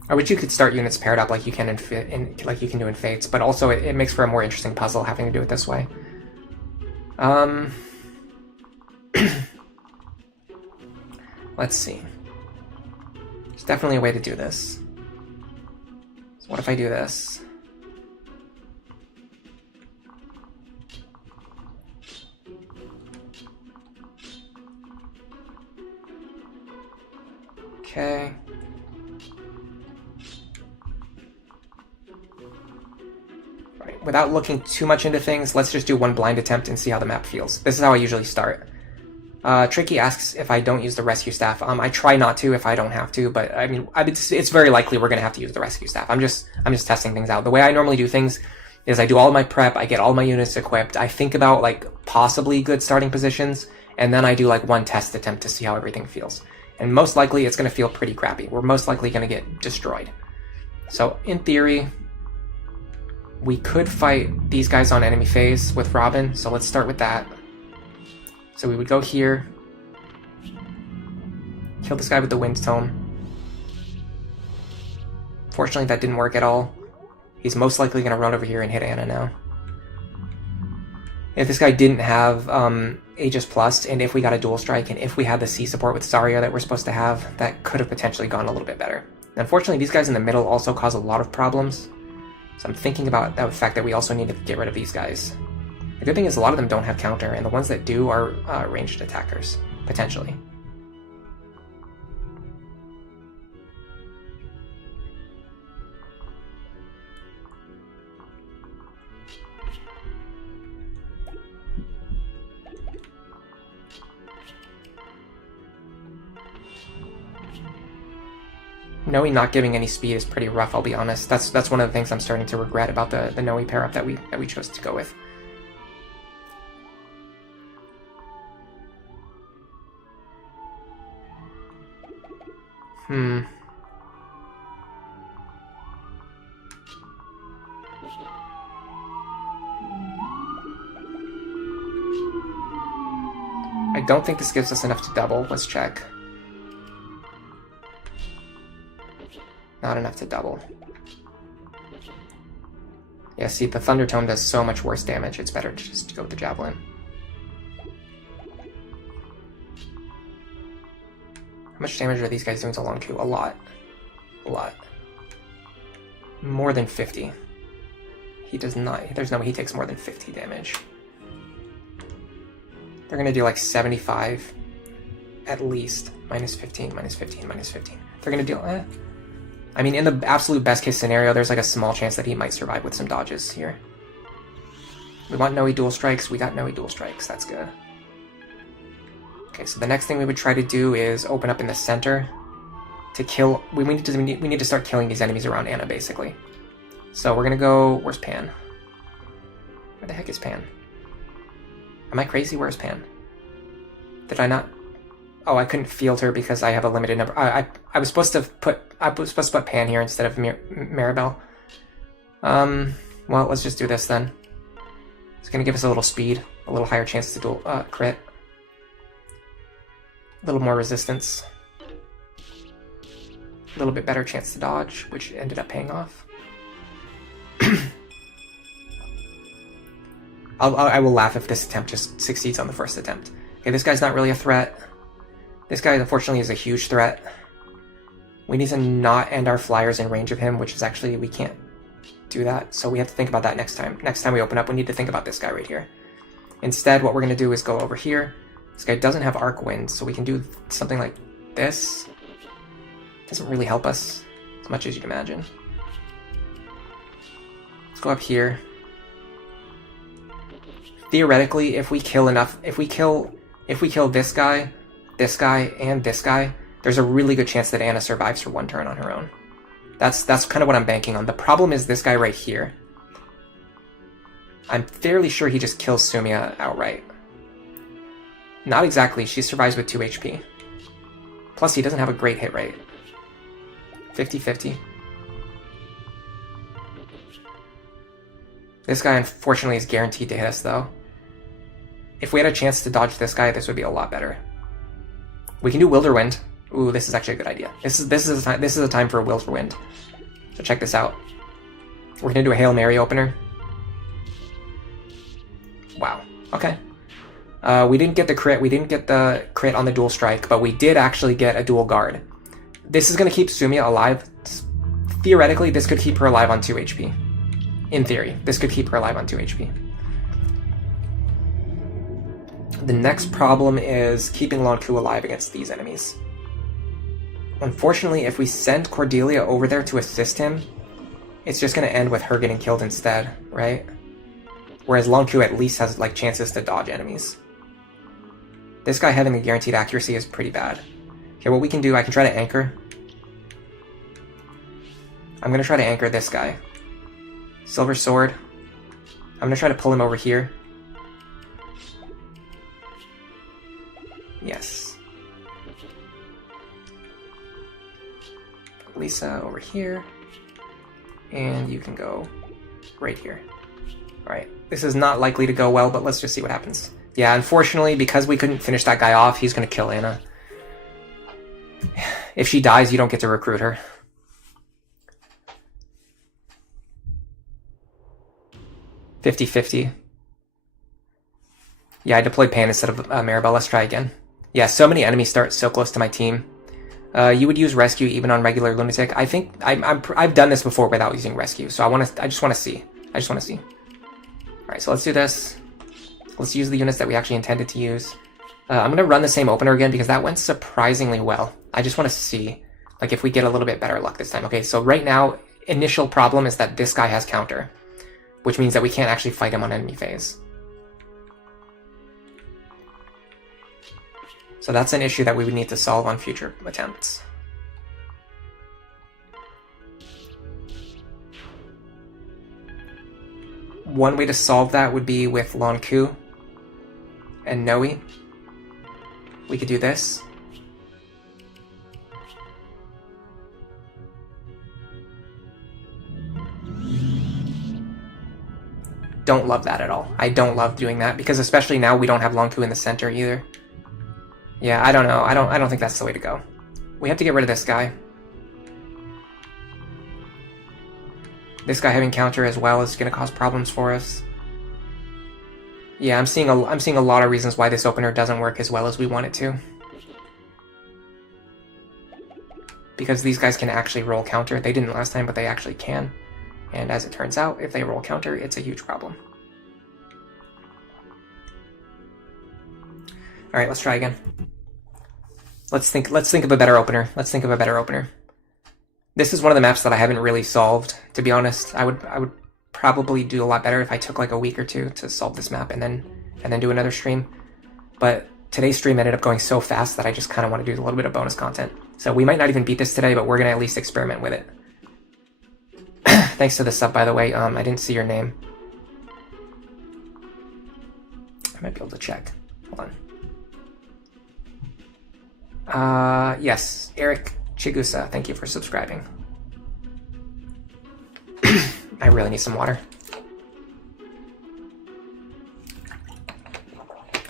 I wish you could start units paired up like you can like you can do in Fates, but also it makes for a more interesting puzzle having to do it this way. Let's see. There's definitely a way to do this. So what if I do this? Okay. Right. Without looking too much into things, let's just do one blind attempt and see how the map feels. This is how I usually start. Tricky asks if I don't use the rescue staff. I try not to if I don't have to, but I mean, it's very likely we're gonna have to use the rescue staff. I'm just testing things out. The way I normally do things is I do all my prep, I get all my units equipped, I think about like possibly good starting positions, and then I do like one test attempt to see how everything feels. And most likely it's going to feel pretty crappy. We're most likely going to get destroyed. So in theory, we could fight these guys on enemy phase with Robin. So let's start with that. So we would go here. Kill this guy with the wind tome. Unfortunately, that didn't work at all. He's most likely going to run over here and hit Anna now. If this guy didn't have Aegis Plus, and if we got a dual strike, and if we had the C support with Zarya that we're supposed to have, that could have potentially gone a little bit better. Unfortunately, these guys in the middle also cause a lot of problems. So I'm thinking about the fact that we also need to get rid of these guys. The good thing is a lot of them don't have counter, and the ones that do are ranged attackers, potentially. Noe not giving any speed is pretty rough, I'll be honest. That's one of the things I'm starting to regret about the Noe pair-up that we chose to go with. I don't think this gives us enough to double. Let's check. Not enough to double. Yeah, see, the Thunder Tome does so much worse damage. It's better to just go with the Javelin. How much damage are these guys doing to long Q? A lot. A lot. More than 50. He does not. There's no way he takes more than 50 damage. They're going to do like 75 at least. Minus 15, minus 15, minus 15. They're going to deal... I mean, in the absolute best case scenario, there's like a small chance that he might survive with some dodges here. We want Noe dual strikes. We got Noe dual strikes. That's good. Okay, so the next thing we would try to do is open up in the center to kill... We need to start killing these enemies around Anna, basically. So we're going to go... Where's Pan? Where the heck is Pan? Am I crazy? Where's Pan? Did I not... Oh, I couldn't field her because I have a limited number. I was supposed to put Pan here instead of Maribel. Well, let's just do this then. It's gonna give us a little speed, a little higher chance to dual crit, a little more resistance, a little bit better chance to dodge, which ended up paying off. I will laugh if this attempt just succeeds on the first attempt. Okay, this guy's not really a threat. This guy, unfortunately, is a huge threat. We need to not end our flyers in range of him, which is actually, we can't do that. So we have to think about that next time. Next time we open up, we need to think about this guy right here. Instead, what we're going to do is go over here. This guy doesn't have arc wind, so we can do something like this. Doesn't really help us as much as you'd imagine. Let's go up here. Theoretically, if we kill enough, if we kill this guy, and this guy, there's a really good chance that Anna survives for one turn on her own. That's kind of what I'm banking on. The problem is this guy right here. I'm fairly sure he just kills Sumia outright. Not exactly. She survives with 2 HP. Plus, he doesn't have a great hit rate. 50-50. This guy, unfortunately, is guaranteed to hit us, though. If we had a chance to dodge this guy, this would be a lot better. We can do Wilderwind. Ooh, this is actually a good idea. This is a time for a Wilderwind. So check this out. We're gonna do a Hail Mary opener. Wow. Okay. We didn't get the crit. We didn't get the crit on the dual strike, but we did actually get a dual guard. This is gonna keep Sumia alive. Theoretically, this could keep her alive on 2 HP. In theory, this could keep her alive on 2 HP. The next problem is keeping Lonku alive against these enemies. Unfortunately, if we send Cordelia over there to assist him, it's just going to end with her getting killed instead, right? Whereas Lonku at least has like chances to dodge enemies. This guy having a guaranteed accuracy is pretty bad. Okay, what we can do, I can try to anchor. I'm going to try to anchor this guy. Silver Sword. I'm going to try to pull him over here. Yes. Lisa over here. And you can go right here. Alright, this is not likely to go well, but let's just see what happens. Yeah, unfortunately, because we couldn't finish that guy off, he's going to kill Anna. If she dies, you don't get to recruit her. 50-50. Yeah, I deployed Pan instead of Maribel. Let's try again. Yeah, so many enemies start so close to my team. You would use rescue even on regular Lunatic. I think I've done this before without using rescue, so I just want to see. All right, so let's do this. Let's use the units that we actually intended to use. I'm gonna run the same opener again because that went surprisingly well. I just want to see, like, if we get a little bit better luck this time. Okay, so right now, initial problem is that this guy has counter, which means that we can't actually fight him on enemy phase. So that's an issue that we would need to solve on future attempts. One way to solve that would be with Lonku and Noe. We could do this. Don't love that at all. I don't love doing that because especially now we don't have Lonku in the center either. Yeah, I don't know. I don't think that's the way to go. We have to get rid of this guy. This guy having counter as well is going to cause problems for us. Yeah, I'm seeing a lot of reasons why this opener doesn't work as well as we want it to. Because these guys can actually roll counter. They didn't last time, but they actually can. And as it turns out, if they roll counter, it's a huge problem. All right, let's try again. Let's think of a better opener. This is one of the maps that I haven't really solved, to be honest. I would probably do a lot better if I took like a week or two to solve this map and then do another stream. But today's stream ended up going so fast that I just kind of want to do a little bit of bonus content. So we might not even beat this today, but we're going to at least experiment with it. Thanks to the sub, by the way. I didn't see your name. I might be able to check. Hold on. Yes, Eric Chigusa, thank you for subscribing. I really need some water.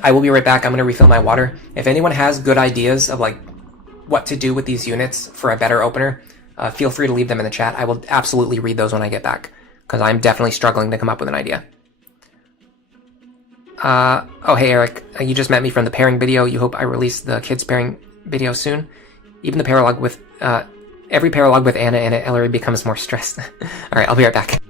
I will be right back. I'm going to refill my water. If anyone has good ideas of like what to do with these units for a better opener, feel free to leave them in the chat. I will absolutely read those when I get back, because I'm definitely struggling to come up with an idea. Oh, hey Eric, you just met me from the pairing video. You hope I release the kids pairing video soon. Even the paralogue with, every paralogue with Anna in it, Ellery becomes more stressed. Alright, I'll be right back.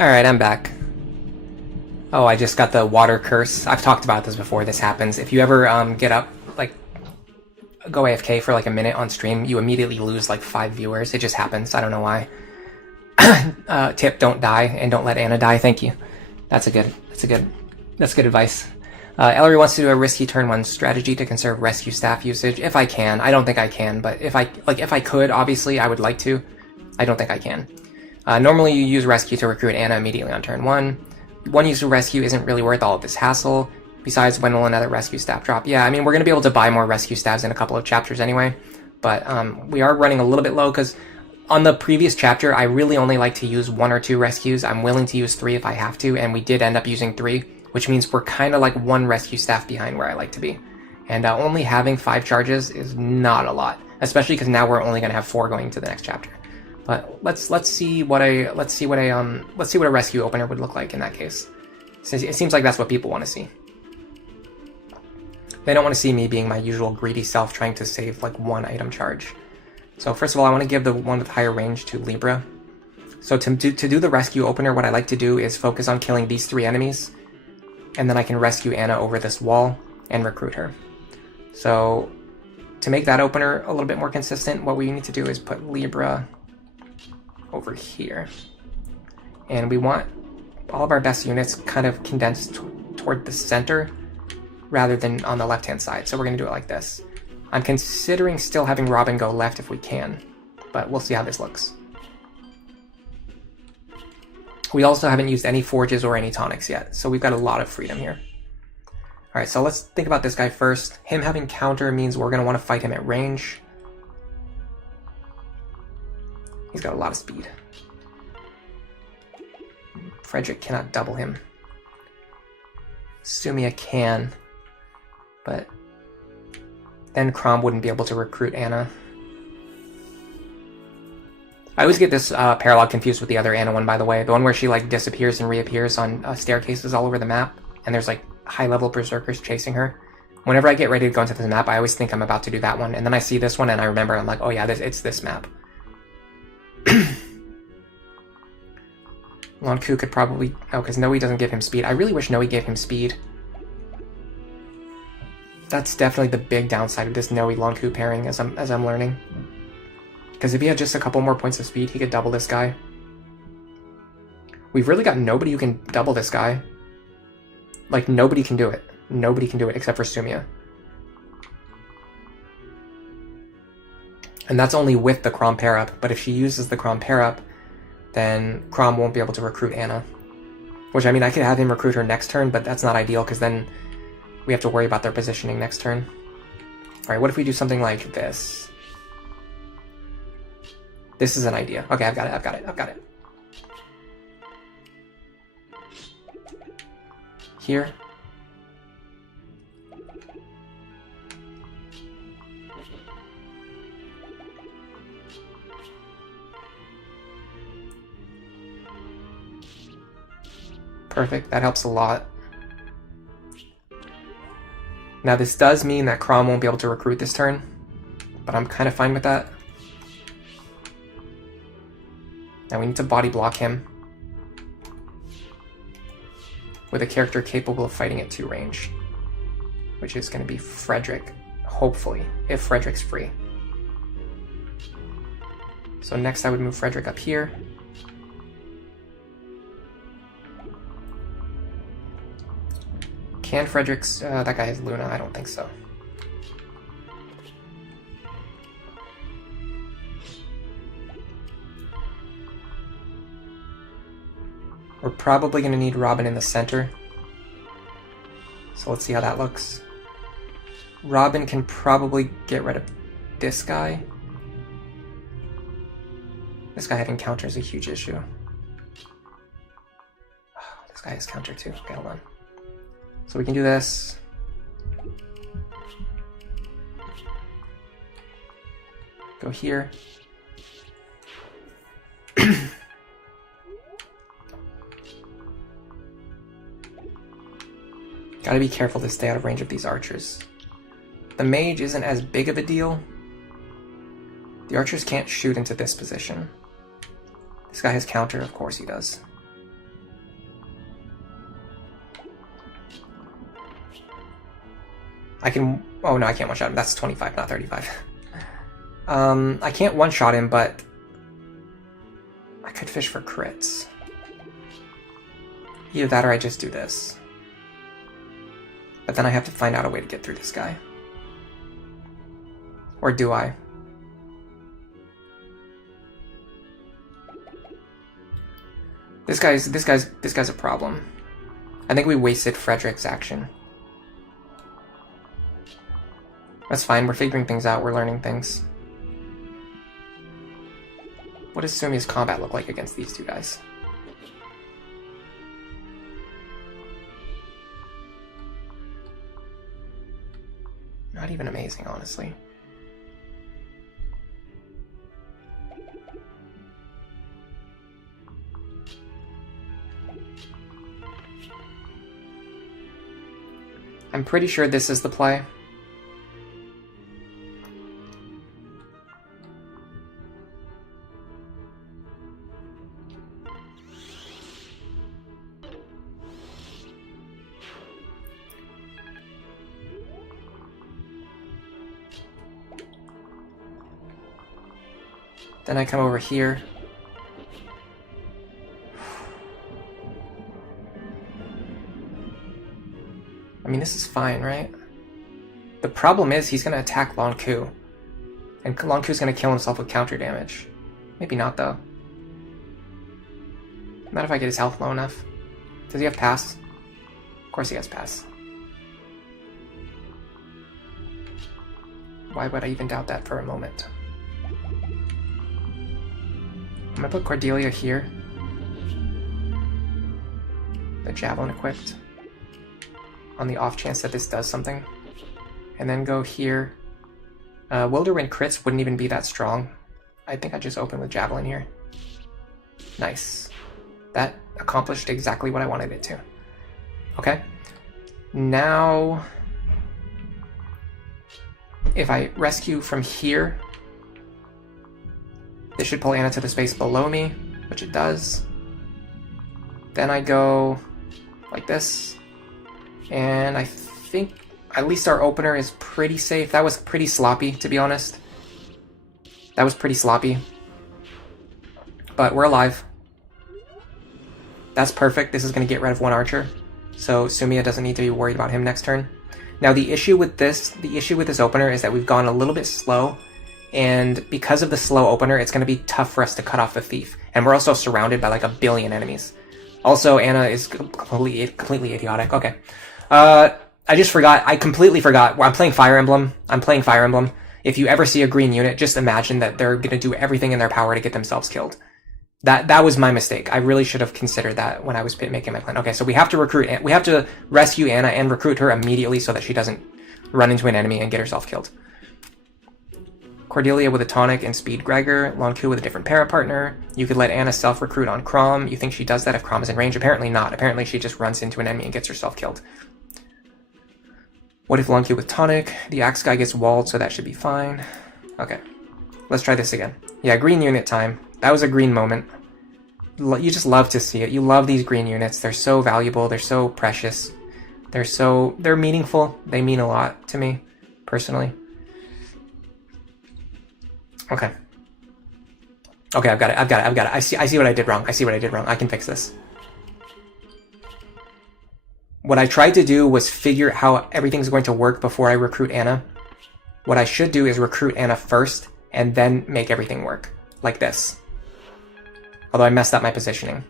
Alright, I'm back. Oh, I just got the water curse. I've talked about this before. This happens. If you ever get up, like, go AFK for like a minute on stream, you immediately lose like 5 viewers. It just happens. I don't know why. Tip, don't die, and don't let Anna die. Thank you. That's good advice. Ellery wants to do a risky turn 1 strategy to conserve rescue staff usage. If I can. I don't think I can, but if I could, obviously, I would like to. I don't think I can. Normally you use rescue to recruit Anna immediately on turn 1. One use of rescue isn't really worth all of this hassle. Besides, when will another rescue staff drop? Yeah, I mean, we're going to be able to buy more rescue staffs in a couple of chapters anyway. But we are running a little bit low because on the previous chapter, I really only like to use 1 or 2 rescues. I'm willing to use 3 if I have to, and we did end up using 3, which means we're kind of like 1 rescue staff behind where I like to be. And only having 5 charges is not a lot, especially because now we're only going to have 4 going to the next chapter. But let's see what a rescue opener would look like in that case. It seems like that's what people want to see. They don't want to see me being my usual greedy self trying to save like 1 item charge. So first of all, I want to give the one with higher range to Libra. So to do the rescue opener, what I like to do is focus on killing these 3 enemies, and then I can rescue Anna over this wall and recruit her. So to make that opener a little bit more consistent, what we need to do is put Libra over here. And we want all of our best units kind of condensed toward the center rather than on the left-hand side. So we're going to do it like this. I'm considering still having Robin go left if we can, but we'll see how this looks. We also haven't used any forges or any tonics yet, so we've got a lot of freedom here. Alright, so let's think about this guy first. Him having counter means we're going to want to fight him at range. He's got a lot of speed. Frederick cannot double him. Sumia can, but then Crom wouldn't be able to recruit Anna. I always get this Paralogue confused with the other Anna one, by the way. The one where she like disappears and reappears on staircases all over the map, and there's like high-level berserkers chasing her. Whenever I get ready to go into this map, I always think I'm about to do that one, and then I see this one and I remember, I'm like, oh yeah, it's this map. Lonku could probably... Oh, because Noe doesn't give him speed. I really wish Noe gave him speed. That's definitely the big downside of this Noe-Lonku pairing, as I'm learning. Because if he had just a couple more points of speed, he could double this guy. We've really got nobody who can double this guy. Like, nobody can do it. Nobody can do it except for Sumia. And that's only with the Crom pair-up, but if she uses the Crom pair-up, then Crom won't be able to recruit Anna. Which, I mean, I could have him recruit her next turn, but that's not ideal, because then we have to worry about their positioning next turn. Alright, what if we do something like this? This is an idea. Okay, I've got it. Here. Perfect, that helps a lot. Now this does mean that Crom won't be able to recruit this turn, but I'm kind of fine with that. Now we need to body block him with a character capable of fighting at 2 range, which is going to be Frederick, hopefully, if Frederick's free. So next I would move Frederick up here. Can Frederick's... that guy has Luna, I don't think so. We're probably going to need Robin in the center. So let's see how that looks. Robin can probably get rid of this guy. This guy having counter is a huge issue. Oh, this guy has counter too. Okay, hold on. So we can do this. Go here. Gotta be careful to stay out of range of these archers. The mage isn't as big of a deal. The archers can't shoot into this position. This guy has counter, of course he does. I can... Oh no, I can't one-shot him. That's 25, not 35. I can't one-shot him, but... I could fish for crits. Either that or I just do this. But then I have to find out a way to get through this guy. Or do I? This guy's a problem. I think we wasted Frederick's action. That's fine, we're figuring things out, we're learning things. What does Sumia's combat look like against these two guys? Not even amazing, honestly. I'm pretty sure this is the play. Then I come over here. I mean, this is fine, right? The problem is he's going to attack Lan Ku. And Lan Ku's going to kill himself with counter damage. Maybe not, though. Not if I get his health low enough. Does he have pass? Of course he has pass. Why would I even doubt that for a moment? I'm gonna put Cordelia here. The javelin equipped. On the off chance that this does something. And then go here. Wilderwind crits wouldn't even be that strong. I think I just open with javelin here. Nice. That accomplished exactly what I wanted it to. Okay. Now, if I rescue from here, this should pull Anna to the space below me, which it does. Then I go like this. And I think at least our opener is pretty safe. That was pretty sloppy, to be honest. That was pretty sloppy. But we're alive. That's perfect. This is going to get rid of one archer. So Sumia doesn't need to be worried about him next turn. Now the issue with this opener is that we've gone a little bit slow. And because of the slow opener, it's going to be tough for us to cut off the thief. And we're also surrounded by like a billion enemies. Also, Anna is completely idiotic. Okay. I just forgot. I completely forgot. I'm playing Fire Emblem. If you ever see a green unit, just imagine that they're going to do everything in their power to get themselves killed. That was my mistake. I really should have considered that when I was making my plan. Okay, so we have to rescue Anna and recruit her immediately so that she doesn't run into an enemy and get herself killed. Cordelia with a tonic and Speed Gregor. Lan Ku with a different para partner. You could let Anna self-recruit on Crom. You think she does that if Crom is in range? Apparently not. Apparently she just runs into an enemy and gets herself killed. What if Lan Ku with tonic? The axe guy gets walled, so that should be fine. Okay. Let's try this again. Yeah, green unit time. That was a green moment. You just love to see it. You love these green units. They're so valuable. They're so precious. They're meaningful. They mean a lot to me, personally. Okay. Okay, I've got it. I see what I did wrong. I can fix this. What I tried to do was figure how everything's going to work before I recruit Anna. What I should do is recruit Anna first, and then make everything work. Like this. Although I messed up my positioning.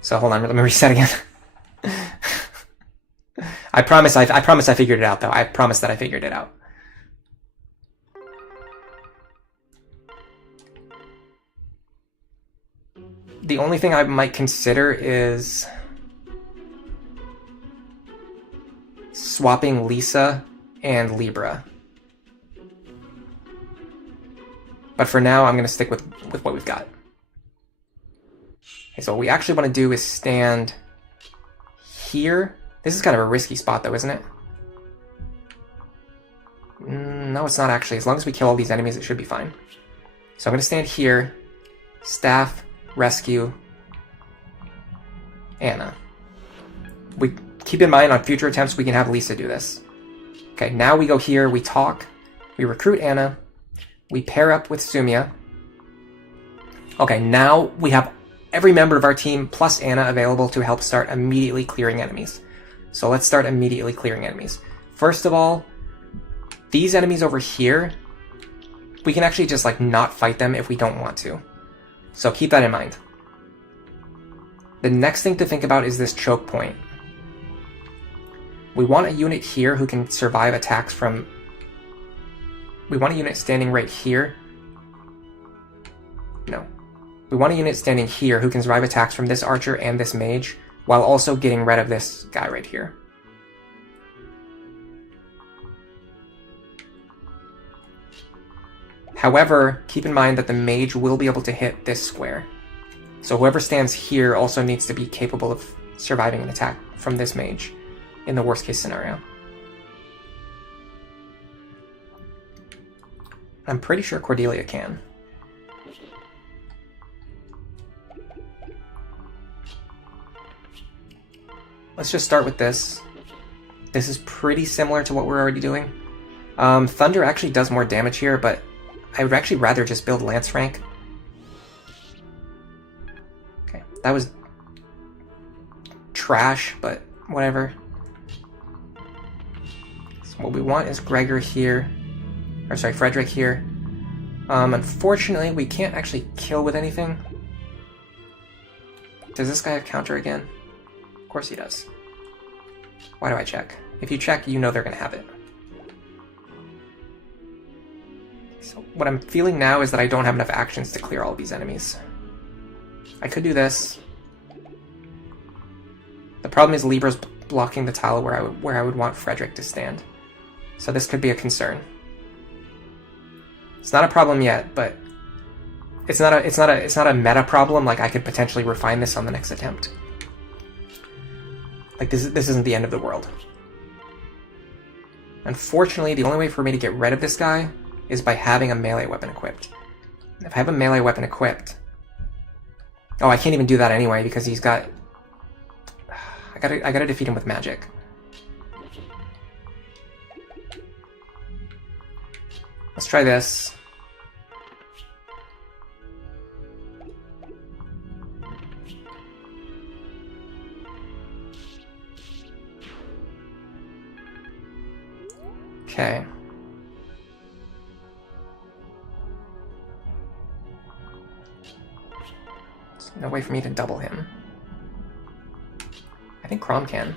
So hold on, let me reset again. I promise I figured it out, though. I promise that I figured it out. The only thing I might consider is swapping Lisa and Libra. But for now, I'm going to stick with what we've got. Okay, so what we actually want to do is stand here. This is kind of a risky spot, though, isn't it? No, it's not actually. As long as we kill all these enemies, it should be fine. So I'm going to stand here, staff, rescue, Anna. We keep in mind on future attempts we can have Lisa do this. Okay, now we go here, we talk, we recruit Anna, we pair up with Sumia. Okay, now we have every member of our team plus Anna available to help start immediately clearing enemies. So let's start immediately clearing enemies. First of all, these enemies over here, we can actually just like not fight them if we don't want to. So keep that in mind. The next thing to think about is this choke point. We want a unit here who can survive attacks from... We want a unit standing right here. No. We want a unit standing here who can survive attacks from this archer and this mage, while also getting rid of this guy right here. However, keep in mind that the mage will be able to hit this square. So whoever stands here also needs to be capable of surviving an attack from this mage, in the worst case scenario. I'm pretty sure Cordelia can. Let's just start with this. This is pretty similar to what we're already doing. Thunder actually does more damage here, but I would actually rather just build Lance Rank. Okay, that was trash, but whatever. So what we want is Gregor here, or sorry, Frederick here. Unfortunately, we can't actually kill with anything. Does this guy have counter again? Of course he does. Why do I check? If you check, you know they're gonna have it. So what I'm feeling now is that I don't have enough actions to clear all of these enemies. I could do this. The problem is Libra's blocking the tile where I would want Frederick to stand. So this could be a concern. It's not a problem yet, but it's not a meta problem. Like I could potentially refine this on the next attempt. Like this isn't the end of the world. Unfortunately, the only way for me to get rid of this guy is by having a melee weapon equipped. If I have a melee weapon equipped... Oh, I can't even do that anyway because he's got... I gotta defeat him with magic. Let's try this. Okay. There's no way for me to double him. I think Crom can.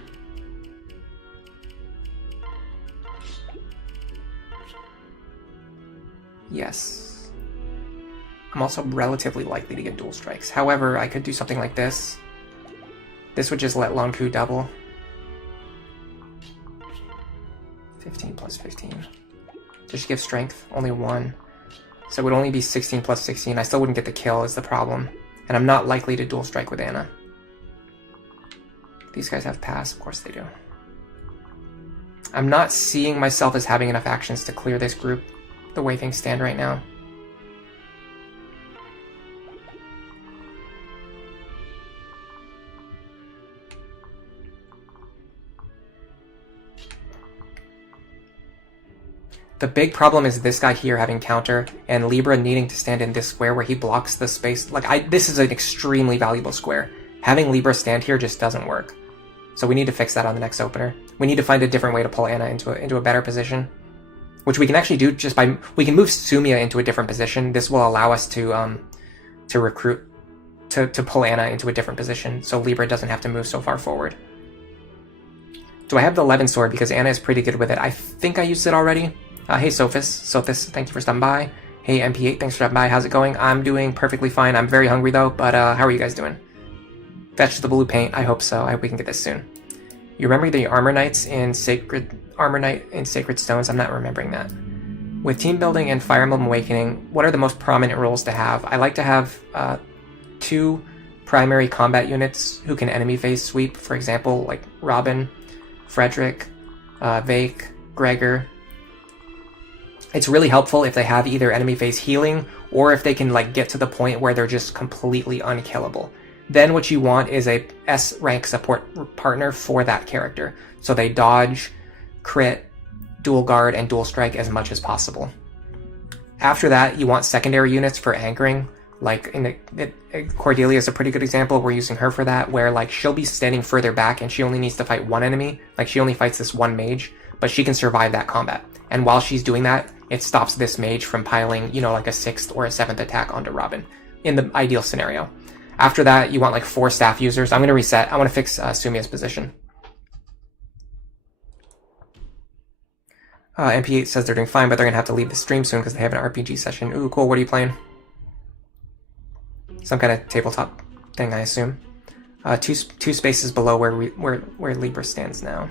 Yes. I'm also relatively likely to get dual strikes. However, I could do something like this. This would just let Lonku double. 15 plus 15. Just give strength, only 1. So it would only be 16 plus 16. I still wouldn't get the kill is the problem. And I'm not likely to dual strike with Anna. These guys have pass, of course they do. I'm not seeing myself as having enough actions to clear this group the way things stand right now. The big problem is this guy here having counter, and Libra needing to stand in this square where he blocks the space. Like, this is an extremely valuable square. Having Libra stand here just doesn't work. So we need to fix that on the next opener. We need to find a different way to pull Anna into a better position. Which we can actually do just by... We can move Sumia into a different position. This will allow us to recruit... To pull Anna into a different position, so Libra doesn't have to move so far forward. Do I have the Levin sword? Because Anna is pretty good with it. I think I used it already. Hey Sophis, thank you for stopping by. Hey MP8, thanks for stopping by. How's it going? I'm doing perfectly fine. I'm very hungry though, but how are you guys doing? Fetch the blue paint. I hope so. I hope we can get this soon. You remember the Armor Knights in Sacred Stones? I'm not remembering that. With team building and Fire Emblem Awakening, what are the most prominent roles to have? I like to have 2 primary combat units who can enemy phase sweep. For example, like Robin, Frederick, Vake, Gregor. It's really helpful if they have either enemy phase healing or if they can like get to the point where they're just completely unkillable. Then what you want is a S rank support partner for that character. So they dodge, crit, dual guard, and dual strike as much as possible. After that, you want secondary units for anchoring. Like, Cordelia is a pretty good example. We're using her for that, where, like, she'll be standing further back and she only needs to fight one enemy. Like, she only fights this one mage, but she can survive that combat. And while she's doing that, it stops this mage from piling, you know, like a 6th or a 7th attack onto Robin, in the ideal scenario. After that, you want, like, 4 staff users. I'm going to reset. I want to fix Sumia's position. MP8 says they're doing fine, but they're going to have to leave the stream soon because they have an RPG session. Ooh, cool. What are you playing? Some kind of tabletop thing, I assume. Two spaces below where Libra stands now.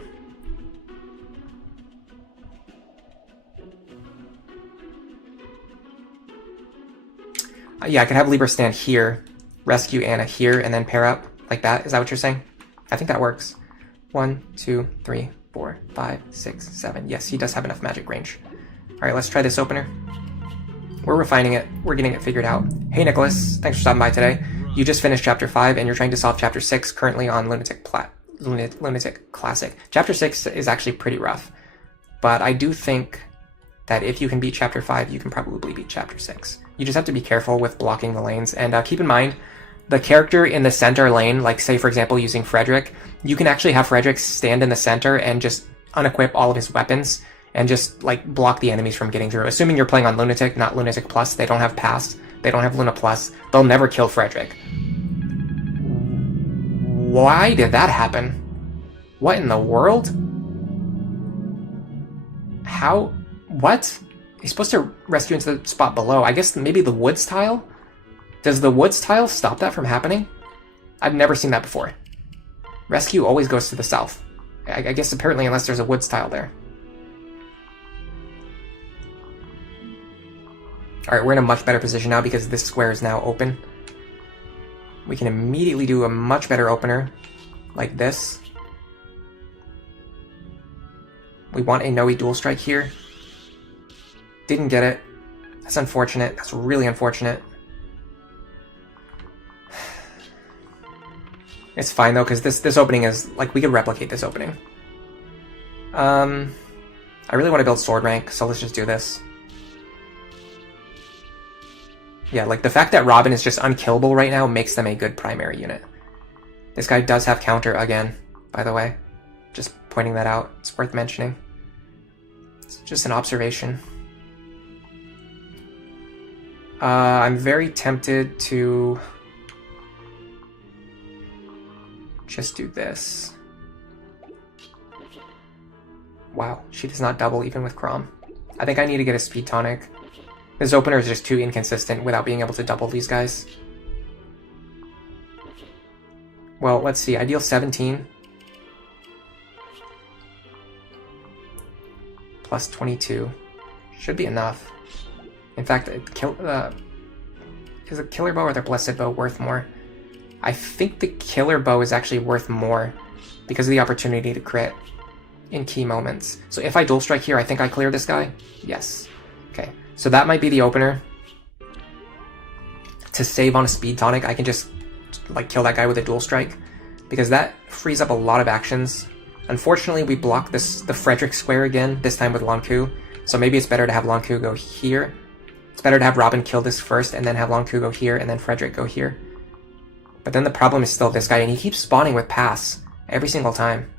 Yeah, I could have Libra stand here, rescue Anna here, and then pair up like that. Is that what you're saying? I think that works. 1, 2, 3, 4, 5, 6, 7. Yes, he does have enough magic range. All right, let's try this opener. We're refining it. We're getting it figured out. Hey, Nicholas. Thanks for stopping by today. You just finished Chapter 5, and you're trying to solve Chapter 6, currently on Lunatic Classic. Chapter 6 is actually pretty rough, but I do think that if you can beat Chapter 5, you can probably beat Chapter 6. You just have to be careful with blocking the lanes, and keep in mind, the character in the center lane, like, say, for example, using Frederick, you can actually have Frederick stand in the center and just unequip all of his weapons, and just, like, block the enemies from getting through. Assuming you're playing on Lunatic, not Lunatic Plus, they don't have Pass, they don't have Luna Plus, they'll never kill Frederick. Why did that happen? What in the world? How? What? He's supposed to rescue into the spot below. I guess maybe the woods tile? Does the woods tile stop that from happening? I've never seen that before. Rescue always goes to the south. I guess apparently unless there's a woods tile there. Alright, we're in a much better position now because this square is now open. We can immediately do a much better opener, like this. We want a Noe dual strike here. Didn't get it. That's unfortunate. That's really unfortunate. It's fine though, because this opening is, like, we could replicate this opening. I really want to build sword rank, so let's just do this. Yeah, like, the fact that Robin is just unkillable right now makes them a good primary unit. This guy does have counter again, by the way. Just pointing that out. It's worth mentioning. It's just an observation. I'm very tempted to just do this. Wow, she does not double even with Chrom. I think I need to get a speed tonic. This opener is just too inconsistent without being able to double these guys. Well, let's see. Ideal 17. Plus 22. Should be enough. In fact, is the killer bow or the blessed bow worth more? I think the killer bow is actually worth more because of the opportunity to crit in key moments. So if I dual strike here, I think I clear this guy? Yes. Okay. So that might be the opener. To save on a speed tonic, I can just, like, kill that guy with a dual strike, because that frees up a lot of actions. Unfortunately, we block the Frederick square again, this time with Lanku, so maybe it's better to have Lanku go here. It's better to have Robin kill this first, and then have Lanku go here, and then Frederick go here. But then the problem is still this guy, and he keeps spawning with Pass every single time.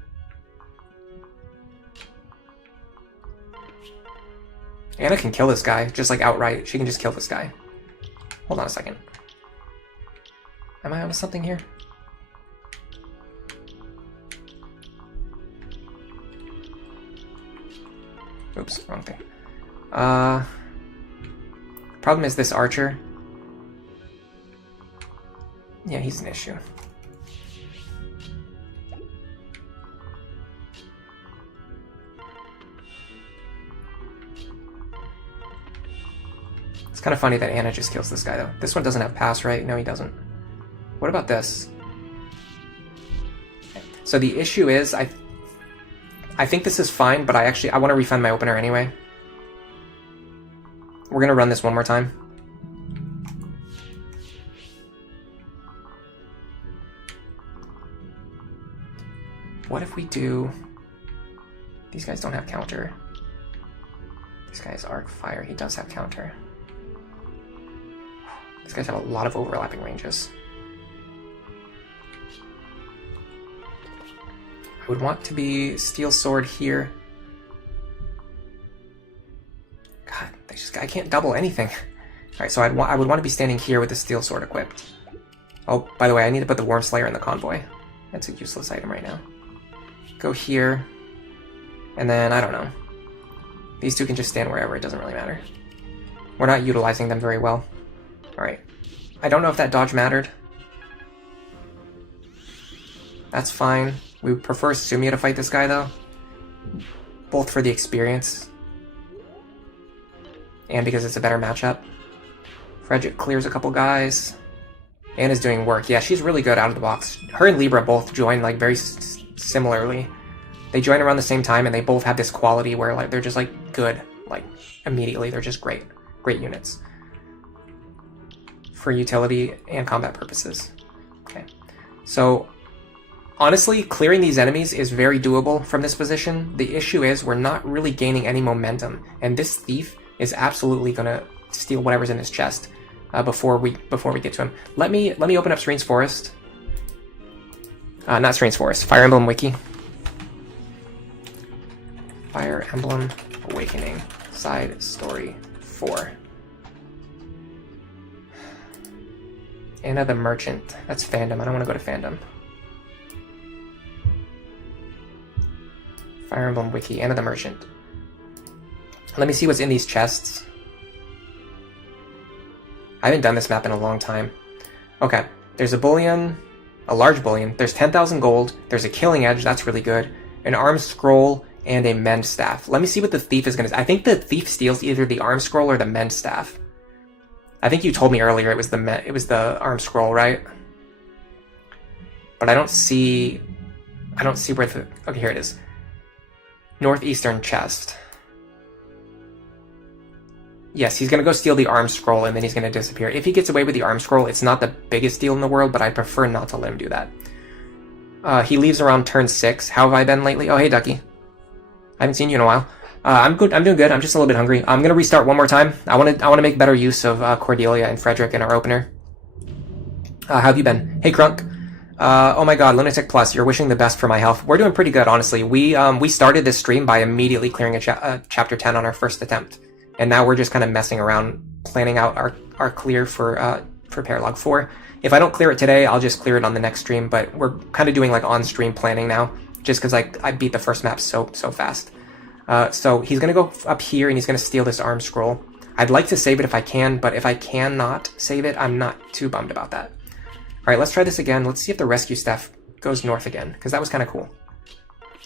Anna can kill this guy, just like outright. She can just kill this guy. Hold on a second. Am I onto something here? Oops, wrong thing. Problem is this archer. Yeah, he's an issue. It's kind of funny that Anna just kills this guy, though. This one doesn't have pass, right? No, he doesn't. What about this? Okay. So the issue is, I think this is fine, but I want to refund my opener anyway. We're going to run this one more time. What if we do... These guys don't have counter. This guy's arc fire. He does have counter. These guys have a lot of overlapping ranges. I would want to be Steel Sword here. God, I can't double anything. Alright, so I would want to be standing here with the Steel Sword equipped. Oh, by the way, I need to put the Worm Slayer in the convoy. That's a useless item right now. Go here. And then, I don't know. These two can just stand wherever, it doesn't really matter. We're not utilizing them very well. Alright. I don't know if that dodge mattered. That's fine. We would prefer Sumia to fight this guy, though. Both for the experience. And because it's a better matchup. Frederick clears a couple guys. Anna's doing work. Yeah, she's really good out of the box. Her and Libra both join, like, very similarly. They join around the same time, and they both have this quality where, like, they're just, like, good. Like, immediately. They're just great. Great units. For utility and combat purposes. Okay. So, honestly, clearing these enemies is very doable from this position. The issue is we're not really gaining any momentum, and this thief is absolutely gonna steal whatever's in his chest before we get to him. Let me open up Serene's Forest. Not Serene's Forest. Fire Emblem Wiki. Fire Emblem Awakening. Side Story 4. Anna the Merchant. That's fandom. I don't want to go to fandom. Fire Emblem Wiki. Anna the Merchant. Let me see what's in these chests. I haven't done this map in a long time. Okay. There's a bullion. A large bullion. There's 10,000 gold. There's a killing edge. That's really good. An arm scroll and a mend staff. Let me see what the thief is going to... I think the thief steals either the arm scroll or the mend staff. I think you told me earlier it was the arm scroll, right? But I don't see where the... Okay, here it is. Northeastern chest. Yes, he's going to go steal the arm scroll and then he's going to disappear. If he gets away with the arm scroll, it's not the biggest deal in the world, but I prefer not to let him do that. He leaves around turn 6. How have I been lately? Oh, hey, Ducky. I haven't seen you in a while. I'm good. I'm doing good. I'm just a little bit hungry. I'm gonna restart one more time. I want to make better use of Cordelia and Frederick in our opener. How have you been? Hey, Crunk. Oh my God, Lunatic Plus. You're wishing the best for my health. We're doing pretty good, honestly. We started this stream by immediately clearing a chapter 10 on our first attempt, and now we're just kind of messing around, planning out our clear for Paralogue 4. If I don't clear it today, I'll just clear it on the next stream. But we're kind of doing like on-stream planning now, just because I beat the first map so fast. So he's going to go up here and he's going to steal this arm scroll. I'd like to save it if I can, but if I cannot save it, I'm not too bummed about that. Alright, let's try this again. Let's see if the rescue staff goes north again, because that was kind of cool.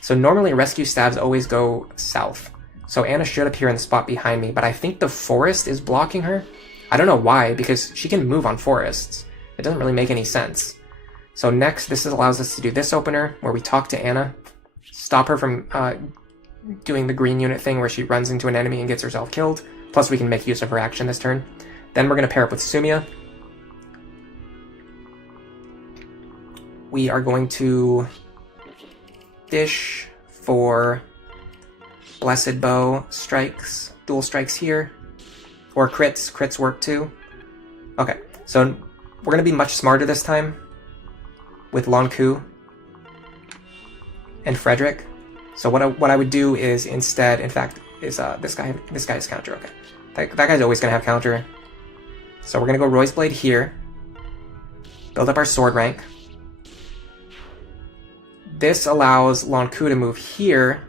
So normally rescue staffs always go south. So Anna should appear in the spot behind me, but I think the forest is blocking her. I don't know why, because she can move on forests. It doesn't really make any sense. So next, this allows us to do this opener, where we talk to Anna, stop her from doing the green unit thing where she runs into an enemy and gets herself killed. Plus we can make use of her action this turn. Then we're going to pair up with Sumia. We are going to dish for Blessed Bow strikes, dual strikes here. Or crits. Crits work too. Okay, so we're going to be much smarter this time with Lonku and Frederick. So what I would do is instead, in fact, is this guy's counter. Okay, that guy's always gonna have counter. So we're gonna go Roy's Blade here. Build up our sword rank. This allows Lonku to move here.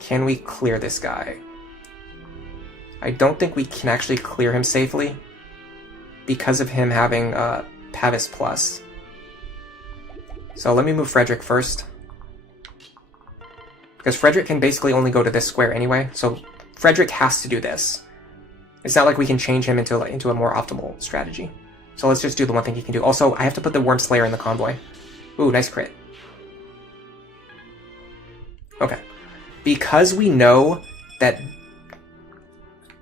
Can we clear this guy? I don't think we can actually clear him safely, because of him having Pavis Plus. So let me move Frederick first. Because Frederick can basically only go to this square anyway, so Frederick has to do this. It's not like we can change him into a more optimal strategy. So let's just do the one thing he can do. Also, I have to put the Worm Slayer in the convoy. Ooh, nice crit. Okay. Because we know that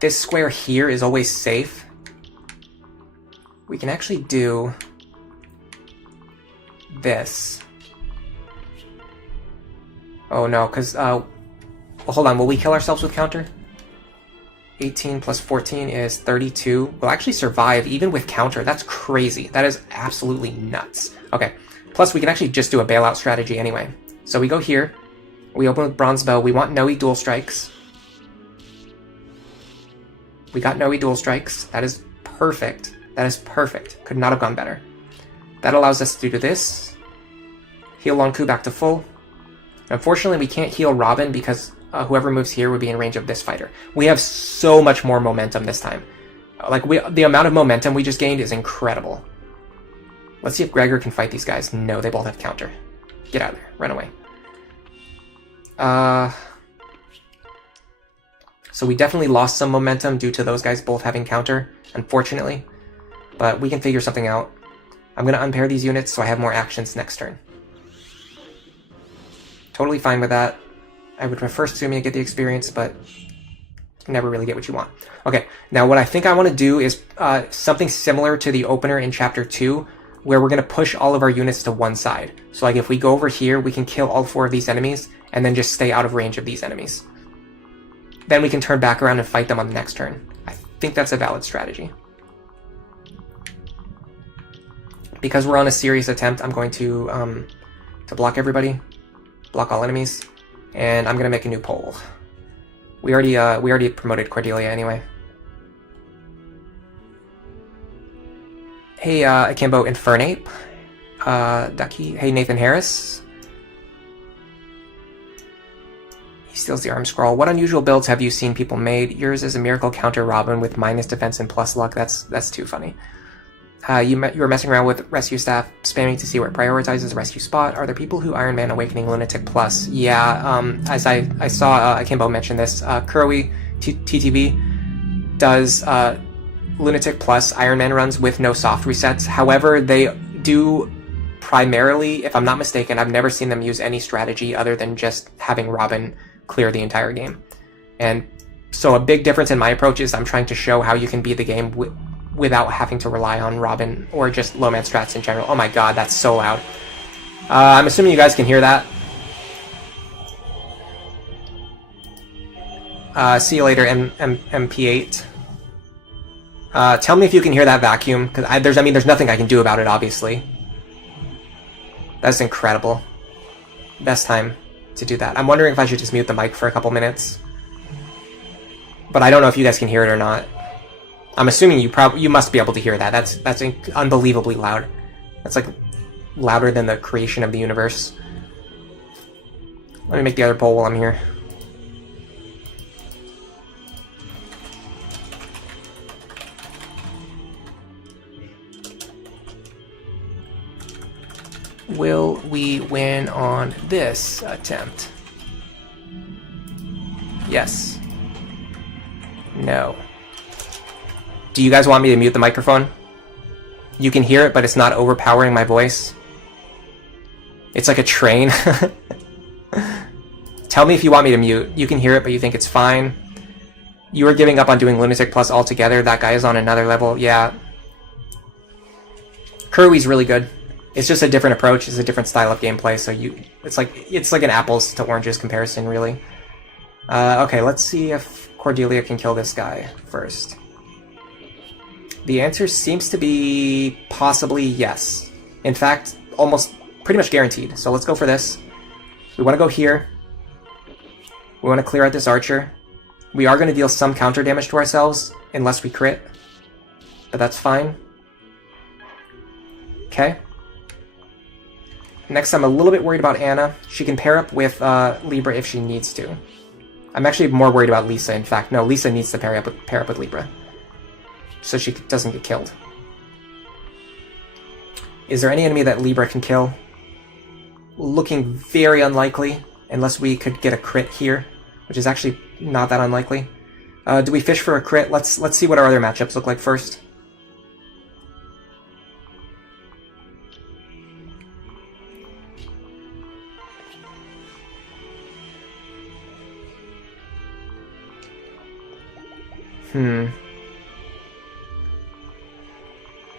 this square here is always safe, we can actually do this. Oh no, because, well, hold on, will we kill ourselves with counter? 18 plus 14 is 32. We'll actually survive even with counter. That's crazy. That is absolutely nuts. Okay, plus we can actually just do a bailout strategy anyway. So we go here, we open with Bronze Bow, we want Noe dual strikes. We got Noe dual strikes. That is perfect. That is perfect. Could not have gone better. That allows us to do this. Heal Lonku back to full. Unfortunately, we can't heal Robin because whoever moves here would be in range of this fighter. We have so much more momentum this time. The amount of momentum we just gained is incredible. Let's see if Gregor can fight these guys. No, they both have counter. Get out of there. Run away. So we definitely lost some momentum due to those guys both having counter, unfortunately. But we can figure something out. I'm going to unpair these units so I have more actions next turn. Totally fine with that. I would prefer Sumi to get the experience, but you never really get what you want. Okay, now what I think I want to do is something similar to the opener in Chapter 2, where we're going to push all of our units to one side. So like if we go over here, we can kill all 4 of these enemies, and then just stay out of range of these enemies. Then we can turn back around and fight them on the next turn. I think that's a valid strategy. Because we're on a serious attempt, I'm going to block everybody, block all enemies, and I'm going to make a new poll. We already promoted Cordelia anyway. Hey, Akimbo Infernape, Ducky. Hey, Nathan Harris. He steals the arm scroll. What unusual builds have you seen people made? Yours is a miracle counter Robin with minus defense and plus luck. That's too funny. You were messing around with rescue staff, spamming to see where it prioritizes rescue spot. Are there people who Iron Man Awakening Lunatic Plus? Yeah, as I saw Akimbo mention this, Kuroi TTV does Lunatic Plus Iron Man runs with no soft resets. However, they do primarily, if I'm not mistaken, I've never seen them use any strategy other than just having Robin clear the entire game. And so a big difference in my approach is I'm trying to show how you can beat the game without having to rely on Robin or just low man strats in general. Oh my god, that's so loud. I'm assuming you guys can hear that. See you later, MP8. Tell me if you can hear that vacuum, because there's nothing I can do about it, obviously. That's incredible. Best time to do that. I'm wondering if I should just mute the mic for a couple minutes. But I don't know if you guys can hear it or not. I'm assuming you must be able to hear that. That's unbelievably loud. That's like louder than the creation of the universe. Let me make the other poll while I'm here. Will we win on this attempt? Yes. No. Do you guys want me to mute the microphone? You can hear it, but it's not overpowering my voice. It's like a train. Tell me if you want me to mute. You can hear it, but you think it's fine. You are giving up on doing Lunatic Plus altogether. That guy is on another level. Yeah. Kuroi's really good. It's just a different approach. It's a different style of gameplay. So it's like an apples to oranges comparison, really. Okay, let's see if Cordelia can kill this guy first. The answer seems to be possibly yes. In fact, almost pretty much guaranteed. So let's go for this. We want to go here. We want to clear out this archer. We are going to deal some counter damage to ourselves unless we crit. But that's fine. Okay. Next, I'm a little bit worried about Anna. She can pair up with Libra if she needs to. I'm actually more worried about Lisa, in fact. No, Lisa needs to pair up with Libra, so she doesn't get killed. Is there any enemy that Libra can kill? Looking very unlikely, unless we could get a crit here, which is actually not that unlikely. Do we fish for a crit? Let's see what our other matchups look like first.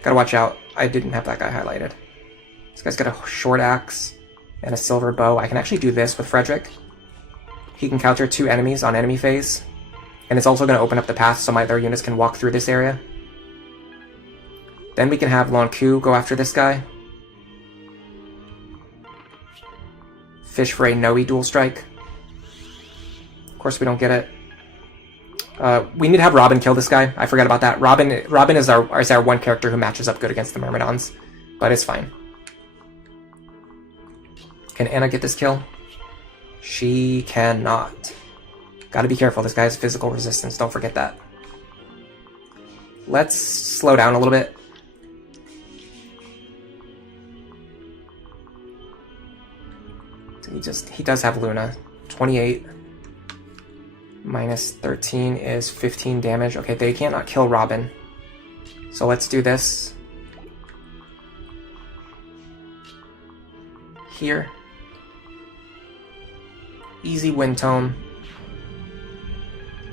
Gotta watch out. I didn't have that guy highlighted. This guy's got a short axe. and a silver bow. I can actually do this with Frederick. He can counter 2 enemies on enemy phase, and it's also going to open up the path so my other units can walk through this area. Then we can have Lon Ku go after this guy. Fish for a Noe dual strike. Of course we don't get it. We need to have Robin kill this guy. I forgot about that. Robin is our one character who matches up good against the Myrmidons, but it's fine. Can Anna get this kill? She cannot. Gotta be careful, this guy has physical resistance, don't forget that. Let's slow down a little bit. He does have Luna. 28 minus 13 is 15 damage. Okay, they cannot kill Robin. So let's do this. Here. Easy wind tone.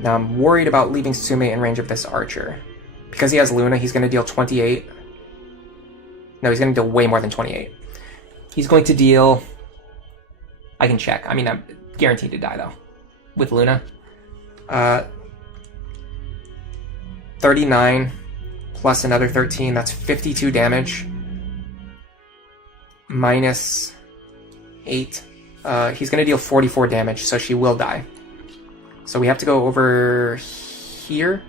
Now I'm worried about leaving Sume in range of this archer. Because he has Luna, he's going to deal 28. No, he's going to deal way more than 28. He's going to deal... I can check. I mean, I'm guaranteed to die, though. With Luna. 39 plus another 13. That's 52 damage. Minus 8. He's going to deal 44 damage, so she will die. So we have to go over here.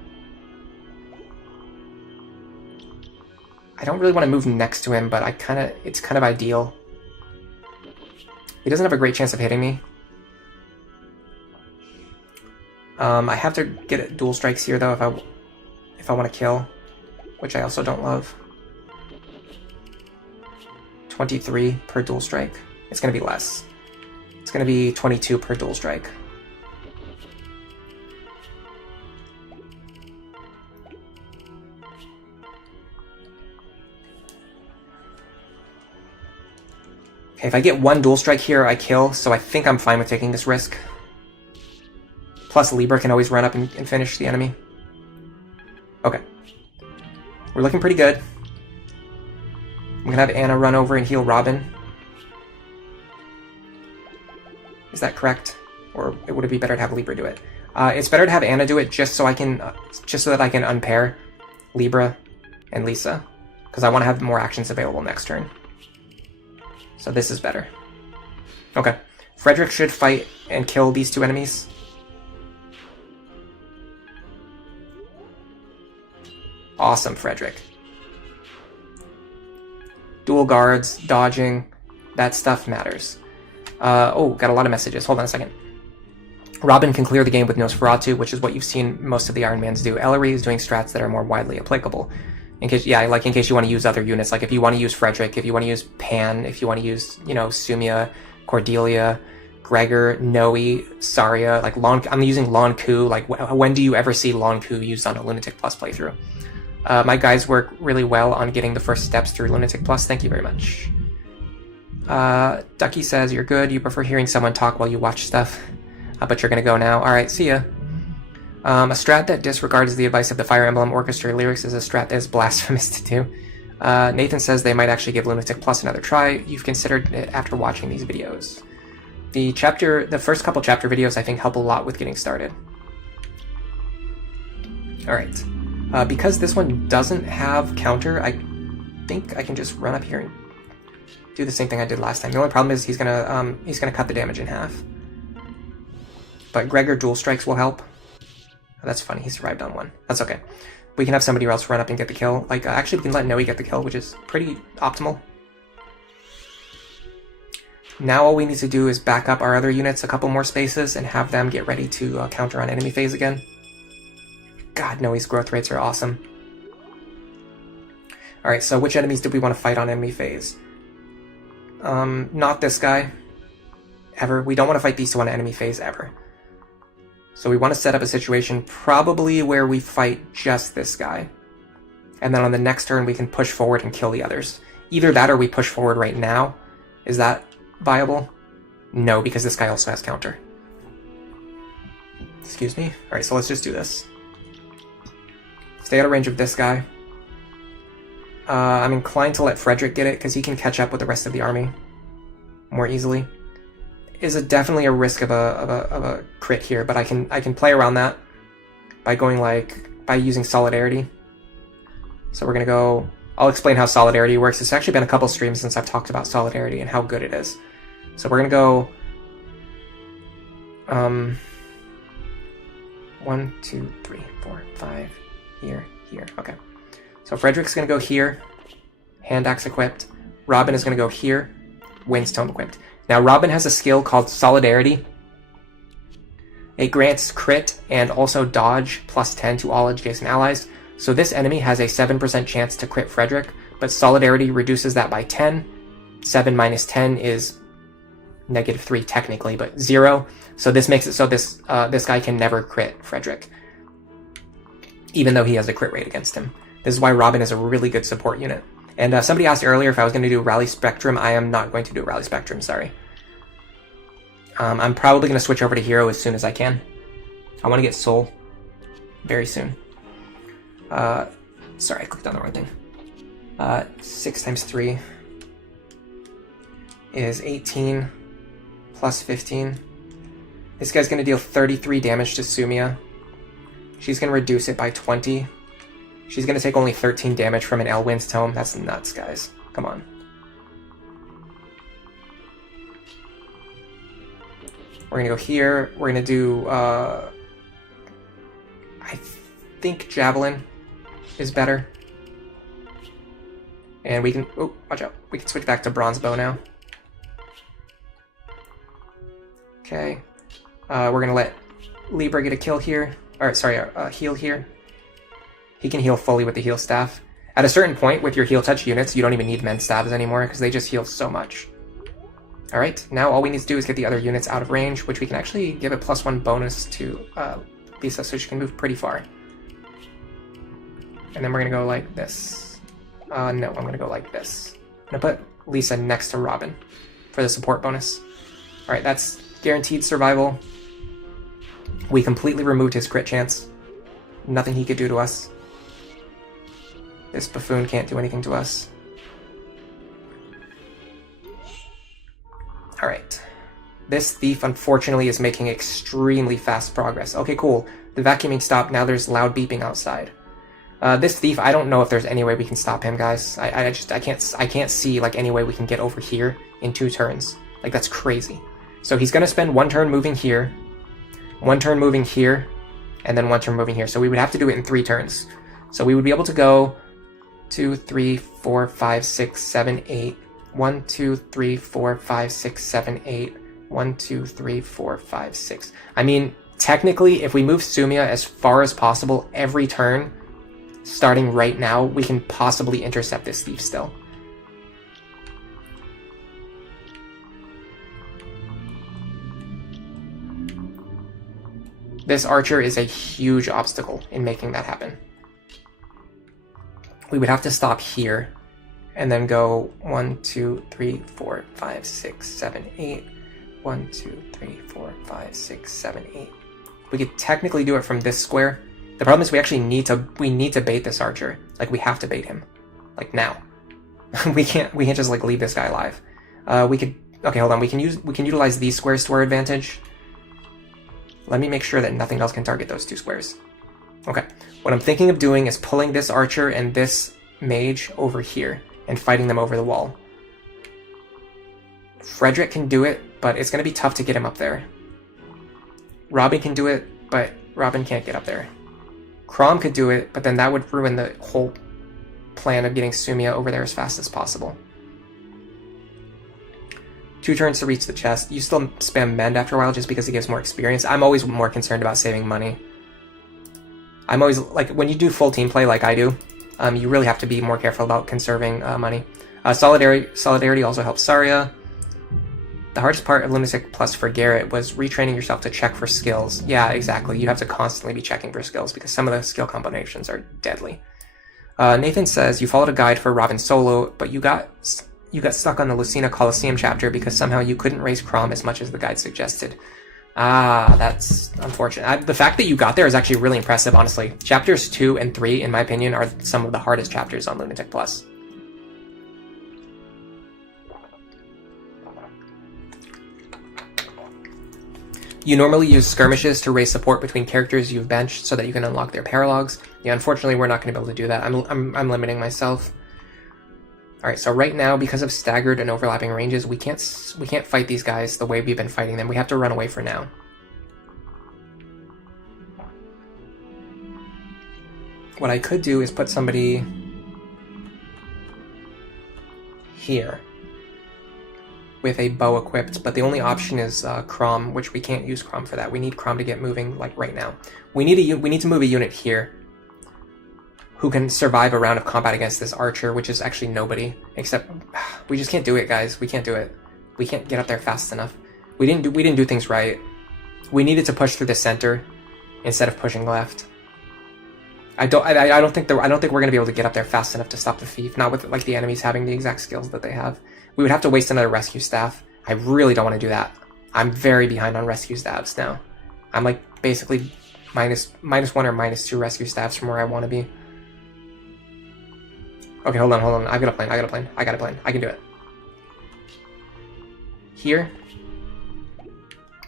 I don't really want to move next to him, but it's kind of ideal. He doesn't have a great chance of hitting me. I have to get dual strikes here though if I want to kill, which I also don't love. 23 per dual strike. It's going to be less. It's going to be 22 per dual strike. Okay, if I get 1 dual strike here, I kill, so I think I'm fine with taking this risk. Plus, Libra can always run up and finish the enemy. Okay. We're looking pretty good. I'm gonna have Anna run over and heal Robin. Is that correct? Or would it be better to have Libra do it? It's better to have Anna do it just so that I can unpair Libra and Lisa, because I want to have more actions available next turn. So this is better. Okay. Frederick should fight and kill these 2 enemies. Awesome, Frederick. Dual guards, dodging, that stuff matters. Oh, got a lot of messages. Hold on a second. Robin can clear the game with Nosferatu, which is what you've seen most of the Iron Mans do. Ellery is doing strats that are more widely applicable. In case you want to use other units, like if you want to use Frederick, if you want to use Pan, if you want to use, Sumia, Cordelia, Gregor, Noe, Saria, like I'm using Lon Ku. Like, when do you ever see Lon Ku used on a Lunatic Plus playthrough? My guys work really well on getting the first steps through Lunatic Plus. Thank you very much. Ducky says, you're good. You prefer hearing someone talk while you watch stuff. But you're going to go now. Alright, see ya. A strat that disregards the advice of the Fire Emblem Orchestra lyrics is a strat that is blasphemous to do. Nathan says they might actually give Lunatic Plus another try. You've considered it after watching these videos. The first couple chapter videos I think help a lot with getting started. Alright. Because this one doesn't have counter, I think I can just run up here and do the same thing I did last time. The only problem is he's gonna cut the damage in half. But Gregor dual strikes will help. Oh, that's funny, he survived on 1. That's okay. We can have somebody else run up and get the kill. Actually, we can let Noe get the kill, which is pretty optimal. Now all we need to do is back up our other units a couple more spaces and have them get ready to counter on enemy phase again. God, Noe's growth rates are awesome. Alright, so which enemies do we want to fight on enemy phase? Not this guy. Ever. We don't want to fight these 2 on enemy phase ever. So we want to set up a situation probably where we fight just this guy. And then on the next turn we can push forward and kill the others. Either that or we push forward right now. Is that viable? No, because this guy also has counter. Excuse me? Alright, so let's just do this. Stay out of range of this guy. I'm inclined to let Frederick get it because he can catch up with the rest of the army. more easily. Is definitely a risk of a crit here, but I can play around that by going by using Solidarity. So we're gonna go. I'll explain how Solidarity works. It's actually been a couple streams since I've talked about Solidarity and how good it is. So we're gonna go 1, 2, 3, 4, 5, here. Okay. So Frederick's gonna go here, Hand Axe equipped. Robin is gonna go here, Wind's Tome equipped. Now Robin has a skill called Solidarity. It grants crit and also dodge plus 10 to all adjacent allies. So this enemy has a 7% chance to crit Frederick, but Solidarity reduces that by 10. 7 minus 10 is -3 technically, but 0. So this makes it so this guy can never crit Frederick, even though he has a crit rate against him. This is why Robin is a really good support unit. And somebody asked earlier if I was going to do Rally Spectrum. I am not going to do Rally Spectrum, sorry. I'm probably going to switch over to Hero as soon as I can. I want to get Soul very soon. Sorry, I clicked on the wrong thing. 6 times 3 is 18 plus 15. This guy's going to deal 33 damage to Sumia. She's going to reduce it by 20. She's going to take only 13 damage from an Elwind's Tome. That's nuts, guys. Come on. We're going to go here. We're going to do... I think Javelin is better. And we can... Oh, watch out. We can switch back to Bronze Bow now. Okay. We're going to let Libra get a kill here. Or, sorry, heal here. He can heal fully with the heal staff. At a certain point with your heal touch units, you don't even need men stabs anymore because they just heal so much. Alright, now all we need to do is get the other units out of range, which we can actually give a +1 bonus to Lisa so she can move pretty far. And then we're going to go like this. No, I'm going to go like this. I'm going to put Lisa next to Robin for the support bonus. Alright, that's guaranteed survival. We completely removed his crit chance. Nothing he could do to us. This buffoon can't do anything to us. Alright. This thief, unfortunately, is making extremely fast progress. Okay, cool. The vacuuming stopped. Now there's loud beeping outside. This thief, I don't know if there's any way we can stop him, guys. I can't see, like, any way we can get over here in 2 turns. Like, that's crazy. So he's gonna spend 1 turn moving here, 1 turn moving here, and then 1 turn moving here. So we would have to do it in 3 turns. So we would be able to go 2, 3, 4, 5, 6, 7, 8. 1, 2, 3, 4, 5, 6, 7, 8. 1, 2, 3, 4, 5, 6. I mean, technically, if we move Sumia as far as possible every turn, starting right now, we can possibly intercept this thief still. This archer is a huge obstacle in making that happen. We would have to stop here and then go 1, 2, 3, 4, 5, 6, 7, 8. 1, 2, 3, 4, 5, 6, 7, 8. We could technically do it from this square. The problem is we actually need to bait this archer. Like, we have to bait him. Like, now. we can't just like leave this guy alive. Okay, hold on. We can utilize these squares to our advantage. Let me make sure that nothing else can target those 2 squares. Okay. What I'm thinking of doing is pulling this archer and this mage over here and fighting them over the wall. Frederick can do it, but it's going to be tough to get him up there. Robin can do it, but Robin can't get up there. Crom could do it, but then that would ruin the whole plan of getting Sumia over there as fast as possible. 2 turns to reach the chest. You still spam Mend after a while just because it gives more experience. I'm always more concerned about saving money. I'm always, like, when you do full team play like I do, you really have to be more careful about conserving money. Solidarity also helps Saria. The hardest part of Lunatic Plus for Garrett was retraining yourself to check for skills. Yeah, exactly. You have to constantly be checking for skills because some of the skill combinations are deadly. Nathan says, you followed a guide for Robin solo, but you got stuck on the Lucina Coliseum chapter because somehow you couldn't raise Crom as much as the guide suggested. Ah, that's unfortunate. The fact that you got there is actually really impressive, honestly. Chapters 2 and 3, in my opinion, are some of the hardest chapters on Lunatic Plus. You normally use skirmishes to raise support between characters you've benched so that you can unlock their paralogs. Yeah, unfortunately, we're not going to be able to do that. I'm limiting myself. All right, so right now, because of staggered and overlapping ranges, we can't fight these guys the way we've been fighting them. We have to run away for now. What I could do is put somebody here with a bow equipped, but the only option is Crom, which we can't use Crom for that. We need Crom to get moving like right now. We need to move a unit here who can survive a round of combat against this archer, which is actually nobody except we just can't do it, guys. We can't do it. We can't get up there fast enough. We didn't do things right. We needed to push through the center instead of pushing left. I don't think we're gonna be able to get up there fast enough to stop the thief. Not with like the enemies having the exact skills that they have. We would have to waste another rescue staff. I really don't want to do that. I'm very behind on rescue staffs now. I'm like basically minus one or minus two rescue staffs from where I want to be. Okay, hold on. I've got a plan. I got a plan. I can do it. Here.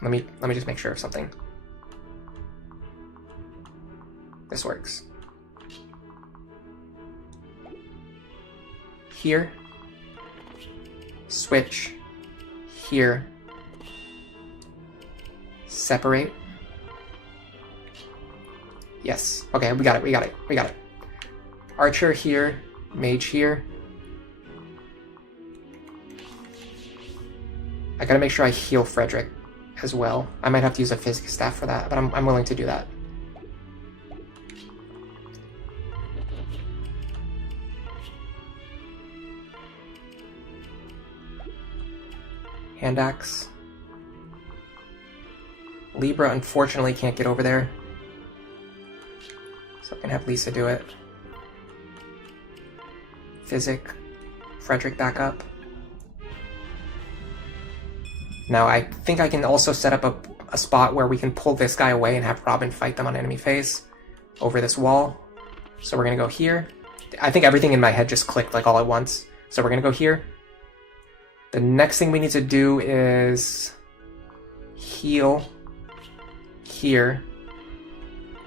Let me just make sure of something. This works. Here. Switch. Here. Separate. Yes. Okay, we got it. Archer here. Mage here. I gotta make sure I heal Frederick as well. I might have to use a physics staff for that, but I'm willing to do that. Hand axe. Libra unfortunately can't get over there, so I can have Lisa do it. Physic. Frederick back up. Now I think I can also set up a spot where we can pull this guy away and have Robin fight them on enemy phase over this wall. So we're gonna go here. I think everything in my head just clicked like all at once. So we're gonna go here. The next thing we need to do is heal here.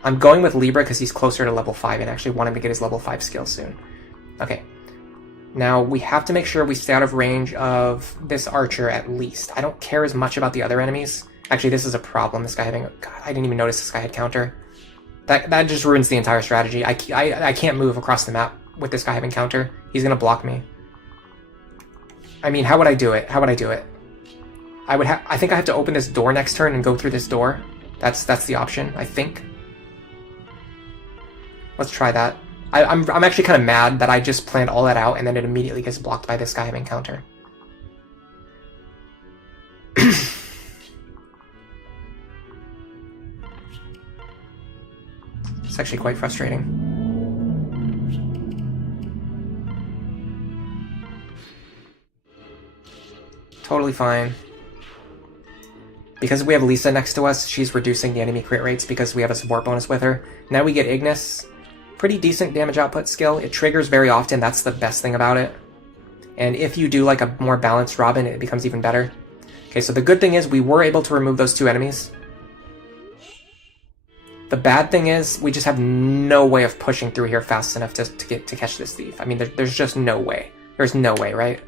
I'm going with Libra because he's closer to level 5 and actually want him to get his level 5 skill soon. Okay. Now we have to make sure we stay out of range of this archer at least. I don't care as much about the other enemies. Actually, this is a problem. This guy having... God, I didn't even notice this guy had counter. That just ruins the entire strategy. I can't move across the map with this guy having counter. He's gonna block me. I mean, how would I do it? I think I have to open this door next turn and go through this door. That's the option, I think. Let's try that. I'm actually kind of mad that I just planned all that out and then it immediately gets blocked by this guy having counter. It's actually quite frustrating. Totally fine. Because we have Lisa next to us, she's reducing the enemy crit rates because we have a support bonus with her. Now we get Ignis. Pretty decent damage output skill. It triggers very often, that's the best thing about it. And if you do like a more balanced Robin, it becomes even better. Okay, so the good thing is we were able to remove those two enemies. The bad thing is we just have no way of pushing through here fast enough to catch this thief. I mean, there's just no way. There's no way, right?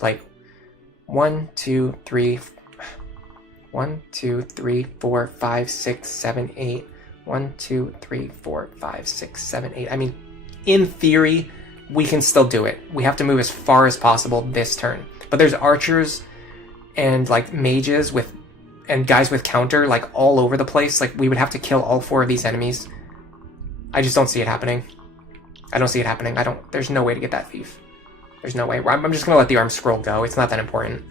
Like, 1, 2, 3, 4, 5, 6, 7, 8. 1, 2, 3, 4, 5, 6, 7, 8. I mean, in theory, we can still do it. We have to move as far as possible this turn. But there's archers and like mages and guys with counter like all over the place. Like we would have to kill all 4 of these enemies. I just don't see it happening. I don't see it happening. There's no way to get that thief. There's no way. I'm just gonna let the arm scroll go. It's not that important.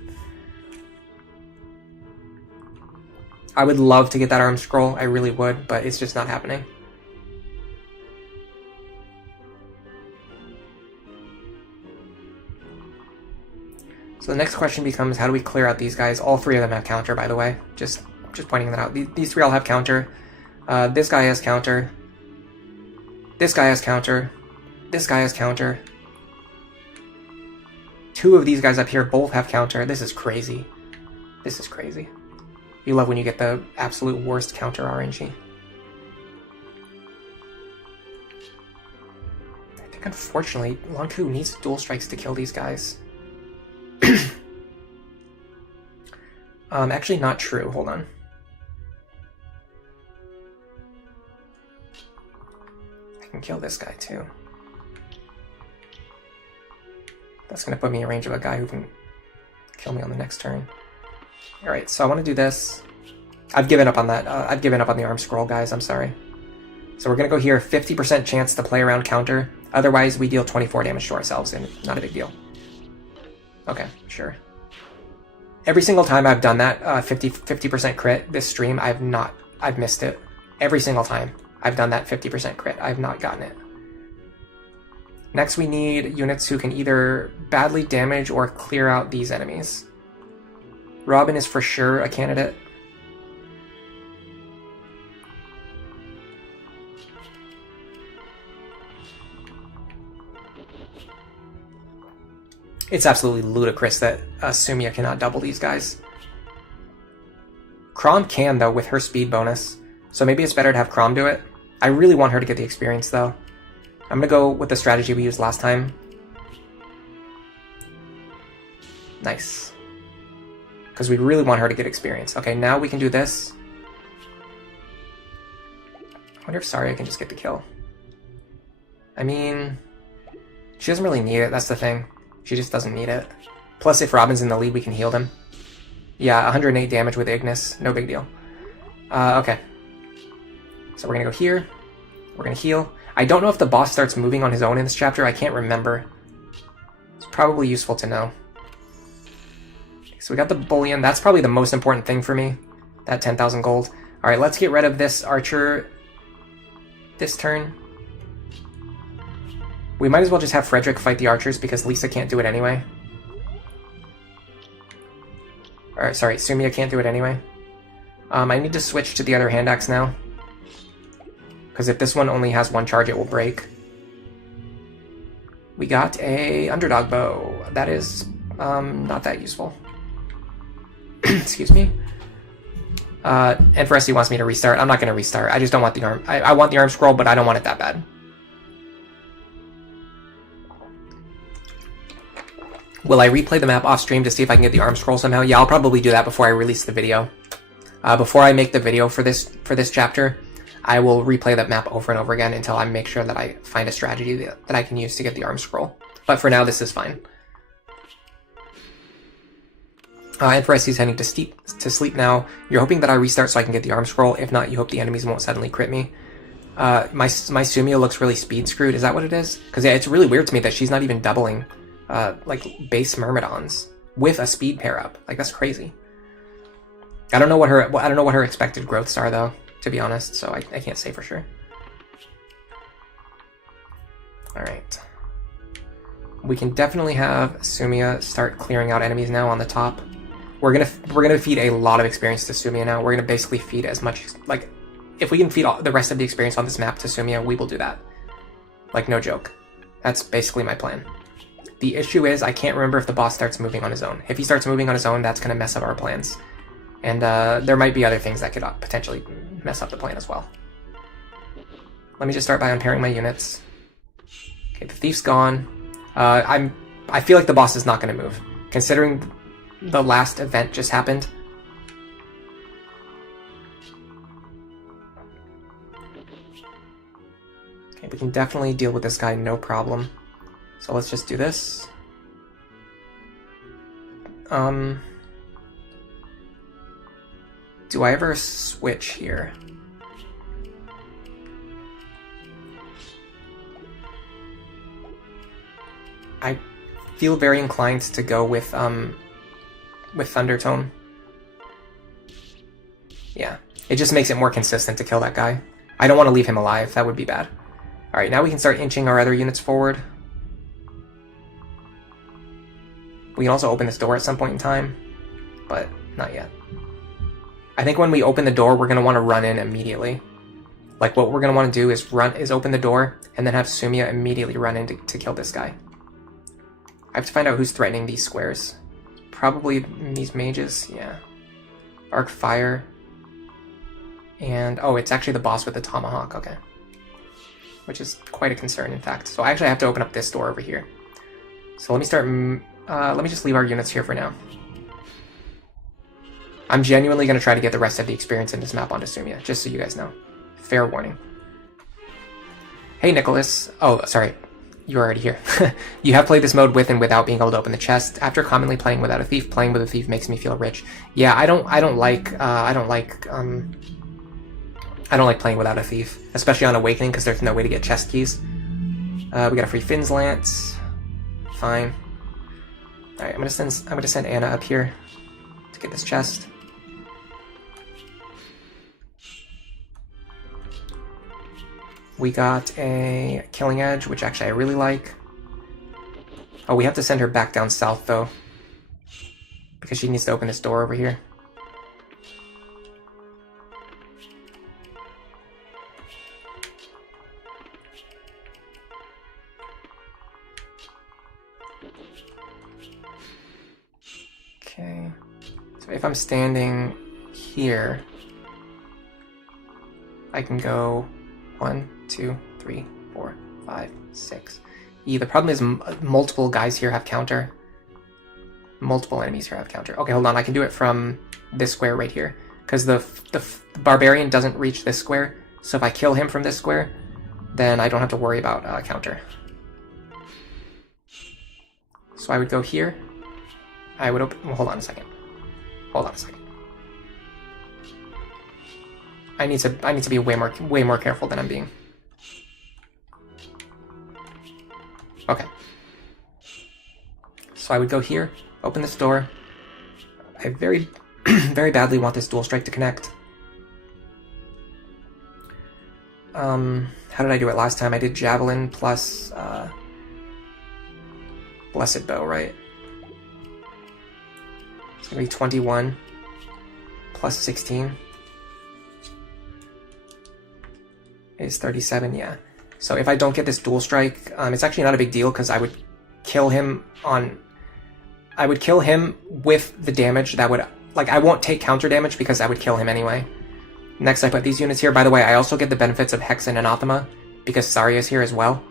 I would love to get that arm scroll, I really would, but it's just not happening. So the next question becomes, how do we clear out these guys? All 3 of them have counter, by the way. Just pointing that out. These 3 all have counter. This guy has counter. This guy has counter. This guy has counter. 2 of these guys up here both have counter. This is crazy. This is crazy. You love when you get the absolute worst counter RNG. I think unfortunately, Lanku needs dual strikes to kill these guys. Actually not true, hold on. I can kill this guy too. That's gonna put me in range of a guy who can kill me on the next turn. Alright, so I want to do this. I've given up on that. I've given up on the arm scroll, guys. I'm sorry. So we're going to go here. 50% chance to play around counter. Otherwise, we deal 24 damage to ourselves, and not a big deal. Okay, sure. Every single time I've done that 50% crit this stream, I've missed it. Every single time I've done that 50% crit, I've not gotten it. Next, we need units who can either badly damage or clear out these enemies. Robin is for sure a candidate. It's absolutely ludicrous that Sumia cannot double these guys. Chrom can, though, with her speed bonus. So maybe it's better to have Chrom do it. I really want her to get the experience, though. I'm going to go with the strategy we used last time. Nice. Because we really want her to get experience. Okay, now we can do this. I wonder if Saria can just get the kill. I mean, she doesn't really need it, that's the thing. She just doesn't need it. Plus, if Robin's in the lead, we can heal them. Yeah, 108 damage with Ignis. No big deal. Okay. So we're going to go here. We're going to heal. I don't know if the boss starts moving on his own in this chapter. I can't remember. It's probably useful to know. So we got the bullion. That's probably the most important thing for me. That 10,000 gold. Alright, let's get rid of this archer this turn. We might as well just have Frederick fight the archers because Lisa can't do it anyway. Alright, sorry, Sumia can't do it anyway. I need to switch to the other hand axe now. Because if this one only has one charge, it will break. We got a underdog bow. That is not that useful. Excuse me. And Foresti wants me to restart. I'm not going to restart. I just don't want the arm. I want the arm scroll, but I don't want it that bad. Will I replay the map off stream to see if I can get the arm scroll somehow? Yeah, I'll probably do that before I release the video. Before I make the video for this chapter, I will replay that map over and over again until I make sure that I find a strategy that I can use to get the arm scroll. But for now, this is fine. And Foresti's heading to sleep now. You're hoping that I restart so I can get the arm scroll. If not, you hope the enemies won't suddenly crit me. My Sumia looks really speed screwed. Is that what it is? Because yeah, it's really weird to me that she's not even doubling like base Myrmidons with a speed pair up. Like that's crazy. I don't know what her expected growths are though, to be honest. So I can't say for sure. All right. We can definitely have Sumia start clearing out enemies now on the top. We're gonna feed a lot of experience to Sumia now. We're gonna basically feed as much, like, if we can feed the rest of the experience on this map to Sumia, we will do that. Like, no joke. That's basically my plan. The issue is I can't remember if the boss starts moving on his own. If he starts moving on his own, that's gonna mess up our plans. And there might be other things that could potentially mess up the plan as well. Let me just start by unpairing my units. Okay, the thief's gone. I feel like the boss is not gonna move, considering the last event just happened. Okay, we can definitely deal with this guy, no problem. So let's just do this. Do I ever switch here? I feel very inclined to go with Thundertone. Yeah, it just makes it more consistent to kill that guy. I don't want to leave him alive, that would be bad. Alright, now we can start inching our other units forward. We can also open this door at some point in time, but not yet. I think when we open the door, we're going to want to run in immediately. Like, what we're going to want to do is open the door, and then have Sumia immediately run in to kill this guy. I have to find out who's threatening these squares. Probably these mages, yeah. Arc Fire. And, oh, it's actually the boss with the Tomahawk, okay. Which is quite a concern, in fact. So I actually have to open up this door over here. So let me start, let me just leave our units here for now. I'm genuinely going to try to get the rest of the experience in this map onto Sumia, just so you guys know. Fair warning. Hey, Nicholas. Oh, sorry. You're already here. You have played this mode with and without being able to open the chest. After commonly playing without a thief, playing with a thief makes me feel rich. Yeah, I don't like playing without a thief, especially on Awakening, because there's no way to get chest keys. We got a free Finn's Lance. Fine. Alright, I'm gonna send Anna up here to get this chest. We got a Killing Edge, which actually I really like. Oh, we have to send her back down south, though, because she needs to open this door over here. Okay, so if I'm standing here, I can go 1, 2, 3, 4, 5, 6. The problem is multiple guys here have counter. Multiple enemies here have counter. Okay, hold on, I can do it from this square right here, because the barbarian doesn't reach this square, so if I kill him from this square, then I don't have to worry about counter. So I would go here. I would open. Well, hold on a second. Hold on a second. I need to be way more careful than I'm being. Okay. So I would go here, open this door. I very very badly want this dual strike to connect. How did I do it last time? I did javelin plus blessed bow, right? It's gonna be 21 plus 16 is 37, yeah. So if I don't get this dual strike, it's actually not a big deal, because I would kill him with the damage that would, like, I won't take counter damage because I would kill him anyway. Next I put these units here. By the way, I also get the benefits of Hex and Anathema because Saria's here as well.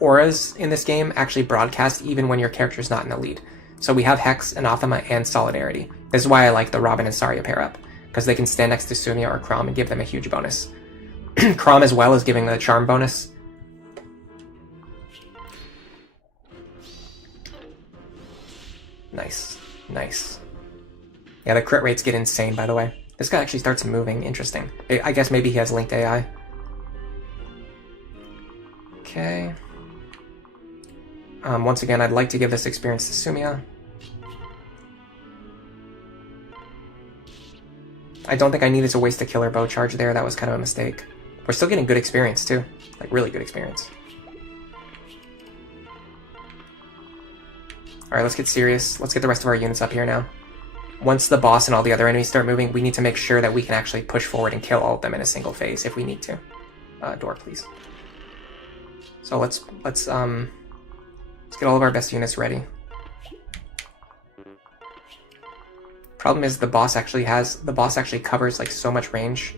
Auras in this game actually broadcast even when your character's not in the lead. So we have Hex, Anathema, and Solidarity. This is why I like the Robin and Saria pair up, because they can stand next to Sumia or Crom and give them a huge bonus. Crom as well as giving the charm bonus. Nice, nice. Yeah, the crit rates get insane, by the way. This guy actually starts moving. Interesting. I guess maybe he has linked AI. Okay. Once again, I'd like to give this experience to Sumia. I don't think I needed to waste a killer bow charge there. That was kind of a mistake. We're still getting good experience, too. Like, really good experience. Alright, let's get serious. Let's get the rest of our units up here now. Once the boss and all the other enemies start moving, we need to make sure that we can actually push forward and kill all of them in a single phase if we need to. Door, please. So let's get all of our best units ready. Problem is the boss actually covers like so much range.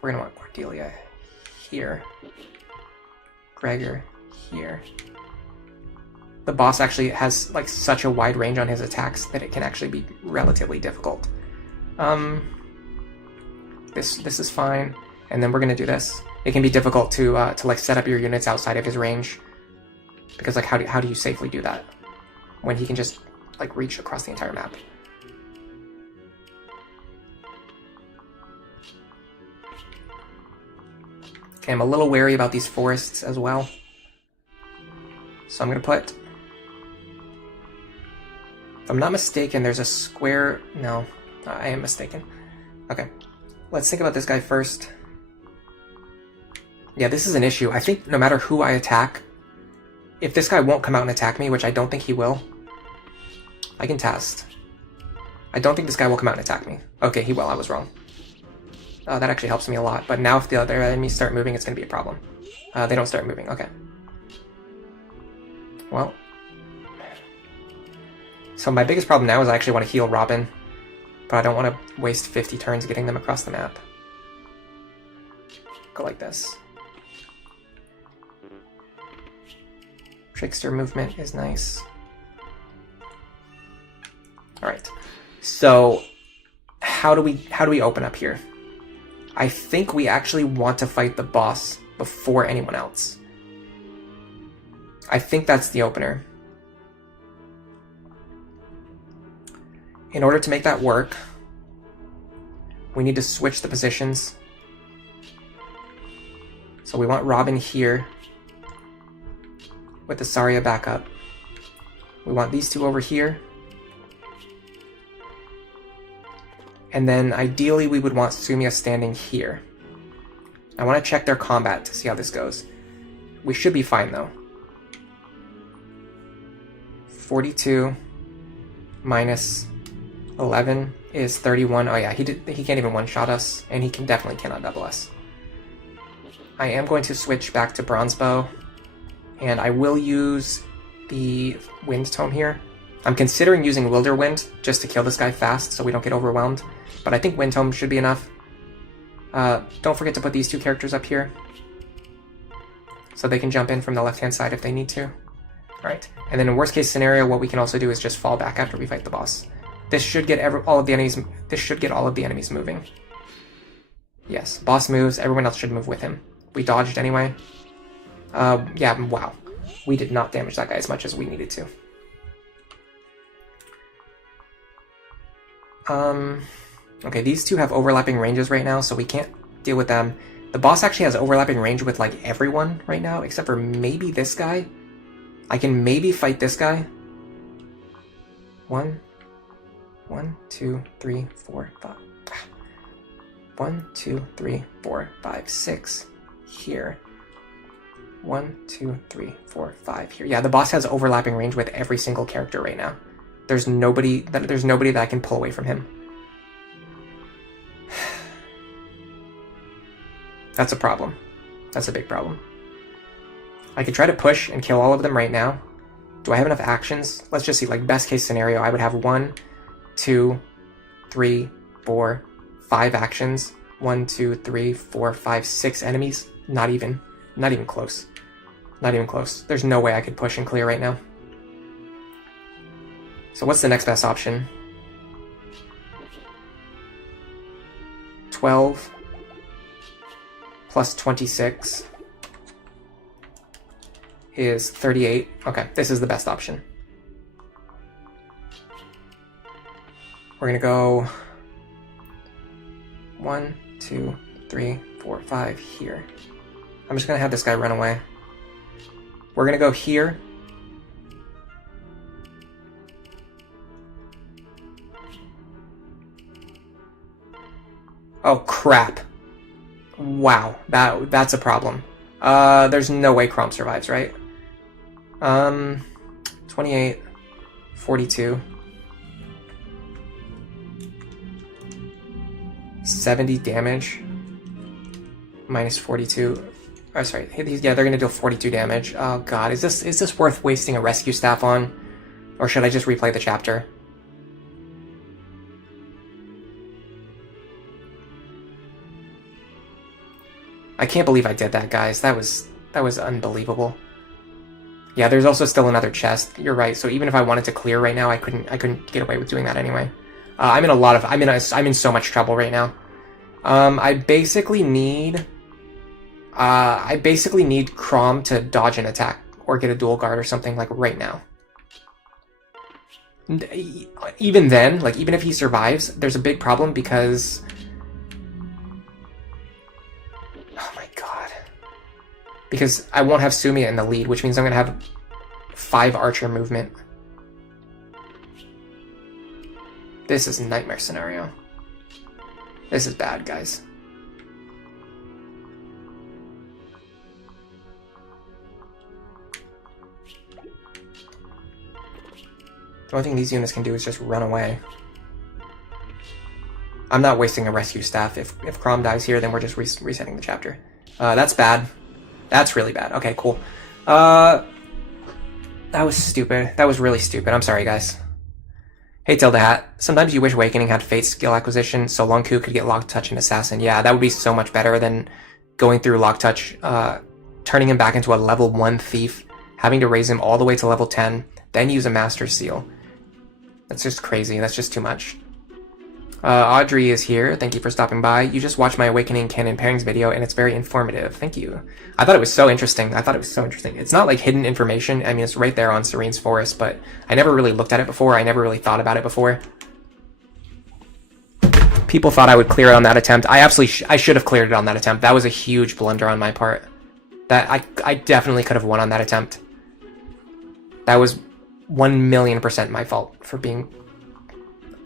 We're gonna want Cordelia here. Gregor here. The boss actually has like such a wide range on his attacks that it can actually be relatively difficult. This is fine, and then we're gonna do this. It can be difficult to like set up your units outside of his range, because like how do you safely do that when he can just like reach across the entire map? Okay, I'm a little wary about these forests as well, so I'm gonna put. If I'm not mistaken, there's a square... No, I am mistaken. Okay, let's think about this guy first. Yeah, this is an issue. I think no matter who I attack, if this guy won't come out and attack me, which I don't think he will, I can test. I don't think this guy will come out and attack me. Okay, he will. I was wrong. That actually helps me a lot. But now if the other enemies start moving, it's going to be a problem. They don't start moving. Okay. Well... So my biggest problem now is I actually want to heal Robin, but I don't want to waste 50 turns getting them across the map. Go like this. Trickster movement is nice. Alright. So how do we open up here? I think we actually want to fight the boss before anyone else. I think that's the opener. In order to make that work, we need to switch the positions. So we want Robin here with the Saria back up. We want these two over here. And then ideally we would want Sumia standing here. I want to check their combat to see how this goes. We should be fine though. 42 minus 11 is 31. Oh yeah, he can't even one-shot us, and he definitely cannot double us. I am going to switch back to Bronze Bow, and I will use the Wind Tome here. I'm considering using Wilder Wind just to kill this guy fast so we don't get overwhelmed, but I think Wind Tome should be enough. Don't forget to put these two characters up here so they can jump in from the left-hand side if they need to. Alright, and then in worst case scenario, what we can also do is just fall back after we fight the boss. This should get all of the enemies moving. Yes, boss moves, everyone else should move with him. We dodged anyway. Yeah, wow. We did not damage that guy as much as we needed to. Okay, these two have overlapping ranges right now, so we can't deal with them. The boss actually has overlapping range with, like, everyone right now, except for maybe this guy. I can maybe fight this guy. 1, 2, 3, 4, 5. 1, 2, 3, 4, 5, 6 here. 1, 2, 3, 4, 5 here. Yeah, the boss has overlapping range with every single character right now. There's nobody that I can pull away from him. That's a problem. That's a big problem. I could try to push and kill all of them right now. Do I have enough actions? Let's just see, like, best case scenario, I would have 1, 2, 3, 4, 5 actions. 1, 2, 3, 4, 5, 6 enemies. Not even close. Not even close. There's no way I could push and clear right now. So what's the next best option? 12 plus 26 is 38. Okay, this is the best option. We're gonna go 1, 2, 3, 4, 5 here. I'm just gonna have this guy run away. We're gonna go here. Oh crap. Wow, that's a problem. There's no way Crom survives, right? 28, 42, 70 damage, minus 42. Oh, sorry. Yeah, they're gonna deal 42 damage. Oh god, is this worth wasting a rescue staff on, or should I just replay the chapter? I can't believe I did that, guys. That was unbelievable. Yeah, there's also still another chest. You're right. So even if I wanted to clear right now, I couldn't get away with doing that anyway. I'm in so much trouble right now. I basically need Crom to dodge an attack or get a dual guard or something, like, right now. And even then, like, even if he survives, there's a big problem because, oh my god, because I won't have Sumia in the lead, which means I'm gonna have 5 archer movement. This is a nightmare scenario. This is bad, guys. The only thing these units can do is just run away. I'm not wasting a rescue staff. If Crom dies here, then we're just resetting the chapter. That's bad. That's really bad. Okay, cool. That was stupid. That was really stupid. I'm sorry, guys. Hey Tilda Hat, sometimes you wish Awakening had Fate's skill acquisition so Long Ku could get Lock Touch and Assassin. Yeah, that would be so much better than going through Lock Touch, turning him back into a level 1 Thief, having to raise him all the way to level 10, then use a Master Seal. That's just crazy, that's just too much. Audrey is here, thank you for stopping by. You just watched my Awakening Canon Pairings video and it's very informative, thank you. I thought it was so interesting, It's not like hidden information, I mean it's right there on Serene's Forest, but I never really looked at it before, I never really thought about it before. People thought I would clear it on that attempt. I should have cleared it on that attempt. That was a huge blunder on my part. I definitely could have won on that attempt. That was 1,000,000% my fault for being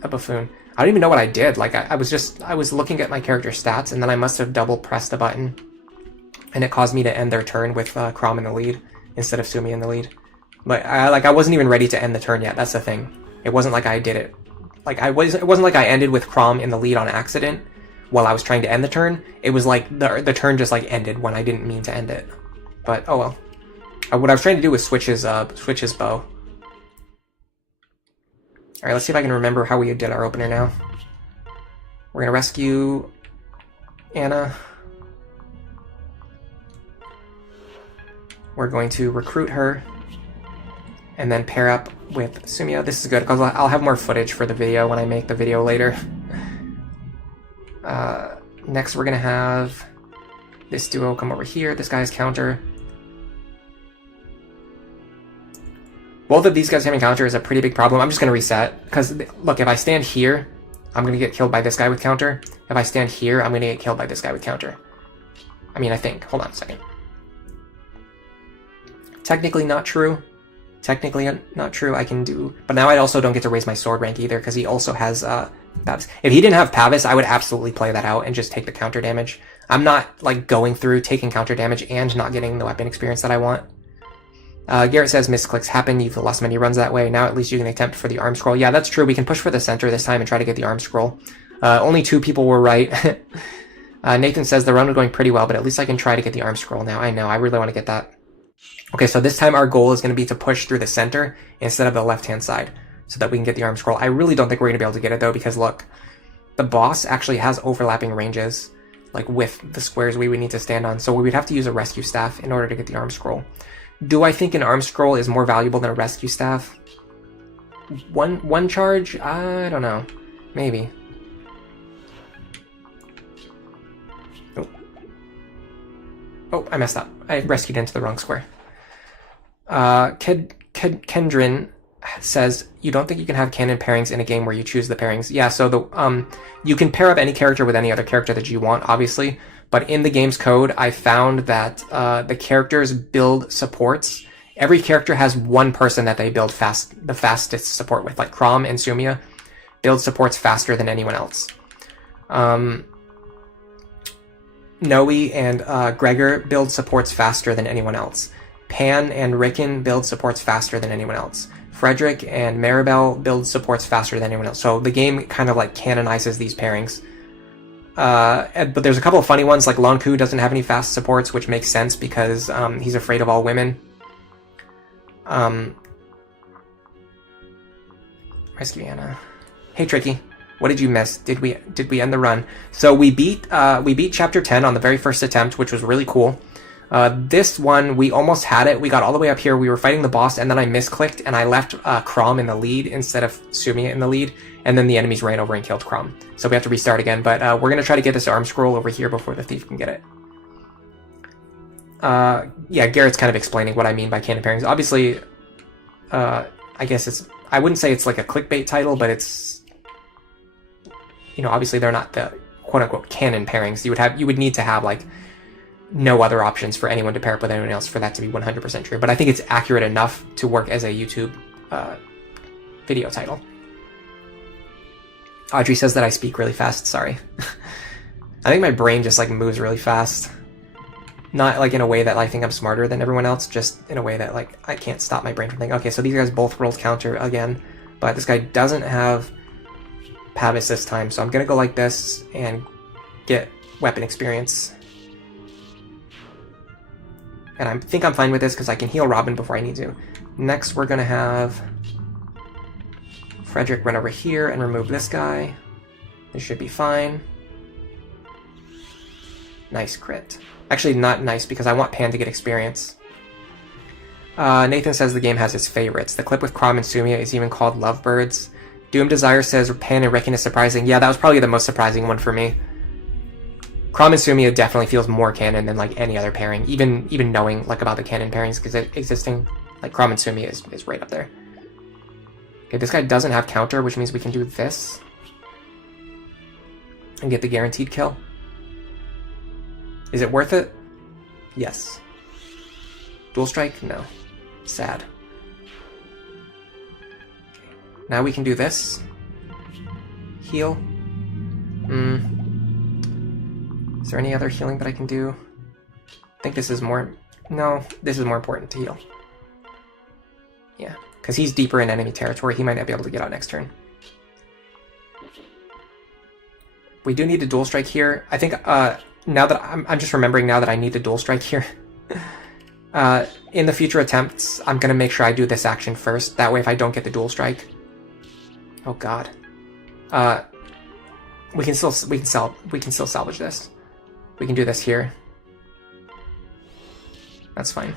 a buffoon. I don't even know what I did. Like, I was looking at my character stats, and then I must have double pressed a button, and it caused me to end their turn with Chrom in the lead instead of Sumi in the lead. But I wasn't even ready to end the turn yet. That's the thing. It wasn't like I did it. Like it wasn't like I ended with Chrom in the lead on accident while I was trying to end the turn. It was like the turn just like ended when I didn't mean to end it. But oh well. What I was trying to do was switch his bow. Alright, let's see if I can remember how we did our opener now. We're gonna rescue Anna. We're going to recruit her. And then pair up with Sumio. This is good, because I'll have more footage for the video when I make the video later. Next we're gonna have this duo come over here. This guy's counter. Both of these guys having counter is a pretty big problem. I'm just going to reset, because, look, if I stand here, I'm going to get killed by this guy with counter. If I stand here, I'm going to get killed by this guy with counter. I mean, I think. Hold on a second. Technically not true. Technically not true. I can do... But now I also don't get to raise my sword rank either, because he also has Pavis. If he didn't have Pavis, I would absolutely play that out and just take the counter damage. I'm not, like, going through taking counter damage and not getting the weapon experience that I want. Garrett says misclicks happen, you've lost many runs that way, now at least you can attempt for the arm scroll. Yeah, that's true, we can push for the center this time and try to get the arm scroll. Only 2 people were right. Nathan says the run was going pretty well, but at least I can try to get the arm scroll now. I know, I really want to get that. Okay, so this time our goal is going to be to push through the center instead of the left-hand side, so that we can get the arm scroll. I really don't think we're going to be able to get it, though, because look, the boss actually has overlapping ranges, like with the squares we would need to stand on, so we would have to use a rescue staff in order to get the arm scroll. Do I think an arm scroll is more valuable than a rescue staff? One charge? I don't know. Maybe. Oh, I messed up. I rescued into the wrong square. Kendrin says, you don't think you can have canon pairings in a game where you choose the pairings? Yeah, so you can pair up any character with any other character that you want, obviously. But in the game's code, I found that the characters build supports. Every character has one person that they build the fastest support with. Like Chrom and Sumia build supports faster than anyone else. Noe and Gregor build supports faster than anyone else. Pan and Rickon build supports faster than anyone else. Frederick and Maribel build supports faster than anyone else. So the game kind of like canonizes these pairings. But there's a couple of funny ones, like Long Ku doesn't have any fast supports, which makes sense because he's afraid of all women. Rescue Anna. Hey Tricky, what did you miss? Did we end the run? So we beat chapter 10 on the very first attempt, which was really cool. This one, we almost had it. We got all the way up here. We were fighting the boss, and then I misclicked, and I left Chrom in the lead instead of Sumia in the lead, and then the enemies ran over and killed Chrom. So we have to restart again, but we're going to try to get this arm scroll over here before the thief can get it. Yeah, Garrett's kind of explaining what I mean by canon pairings. Obviously, I guess I wouldn't say it's like a clickbait title, but it's, you know, obviously they're not the quote-unquote canon pairings. You would need to have, like, no other options for anyone to pair up with anyone else for that to be 100% true. But I think it's accurate enough to work as a YouTube video title. Audrey says that I speak really fast. Sorry. I think my brain just like moves really fast. Not like in a way that I think I'm smarter than everyone else, just in a way that like I can't stop my brain from thinking. Okay, so these guys both rolled counter again, but this guy doesn't have Pavis this time, so I'm gonna go like this and get weapon experience. And I think I'm fine with this because I can heal Robin before I need to. Next, we're going to have Frederick run over here and remove this guy. This should be fine. Nice crit. Actually, not nice because I want Pan to get experience. Nathan says the game has his favorites. The clip with Crom and Sumia is even called Lovebirds. Doom Desire says Pan and Ricken is surprising. Yeah, that was probably the most surprising one for me. Crom and Sumia definitely feels more canon than like any other pairing. Even knowing like about the canon pairings existing, like Crom and Sumia is right up there. Okay, this guy doesn't have counter, which means we can do this and get the guaranteed kill. Is it worth it? Yes. Dual strike? No. Sad. Okay. Now we can do this. Heal. Is there any other healing that I can do? I think this is more... No, this is more important to heal. Yeah, because he's deeper in enemy territory. He might not be able to get out next turn. We do need a dual strike here. I think now that I'm just remembering now that I need the dual strike here. In the future attempts, I'm gonna make sure I do this action first. That way, if I don't get the dual strike, oh god, we can still salvage this. We can do this here. That's fine.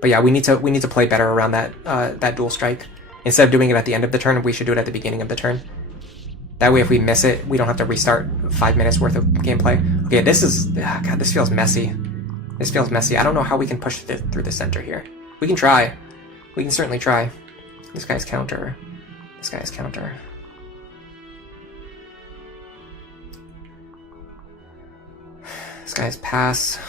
But yeah, we need to play better around that dual strike. Instead of doing it at the end of the turn, we should do it at the beginning of the turn. That way, if we miss it, we don't have to restart 5 minutes worth of gameplay. Okay, this is... God, this feels messy. This feels messy. I don't know how we can push through the center here. We can try. We can certainly try. This guy's counter. This guy's counter. This guy's pass.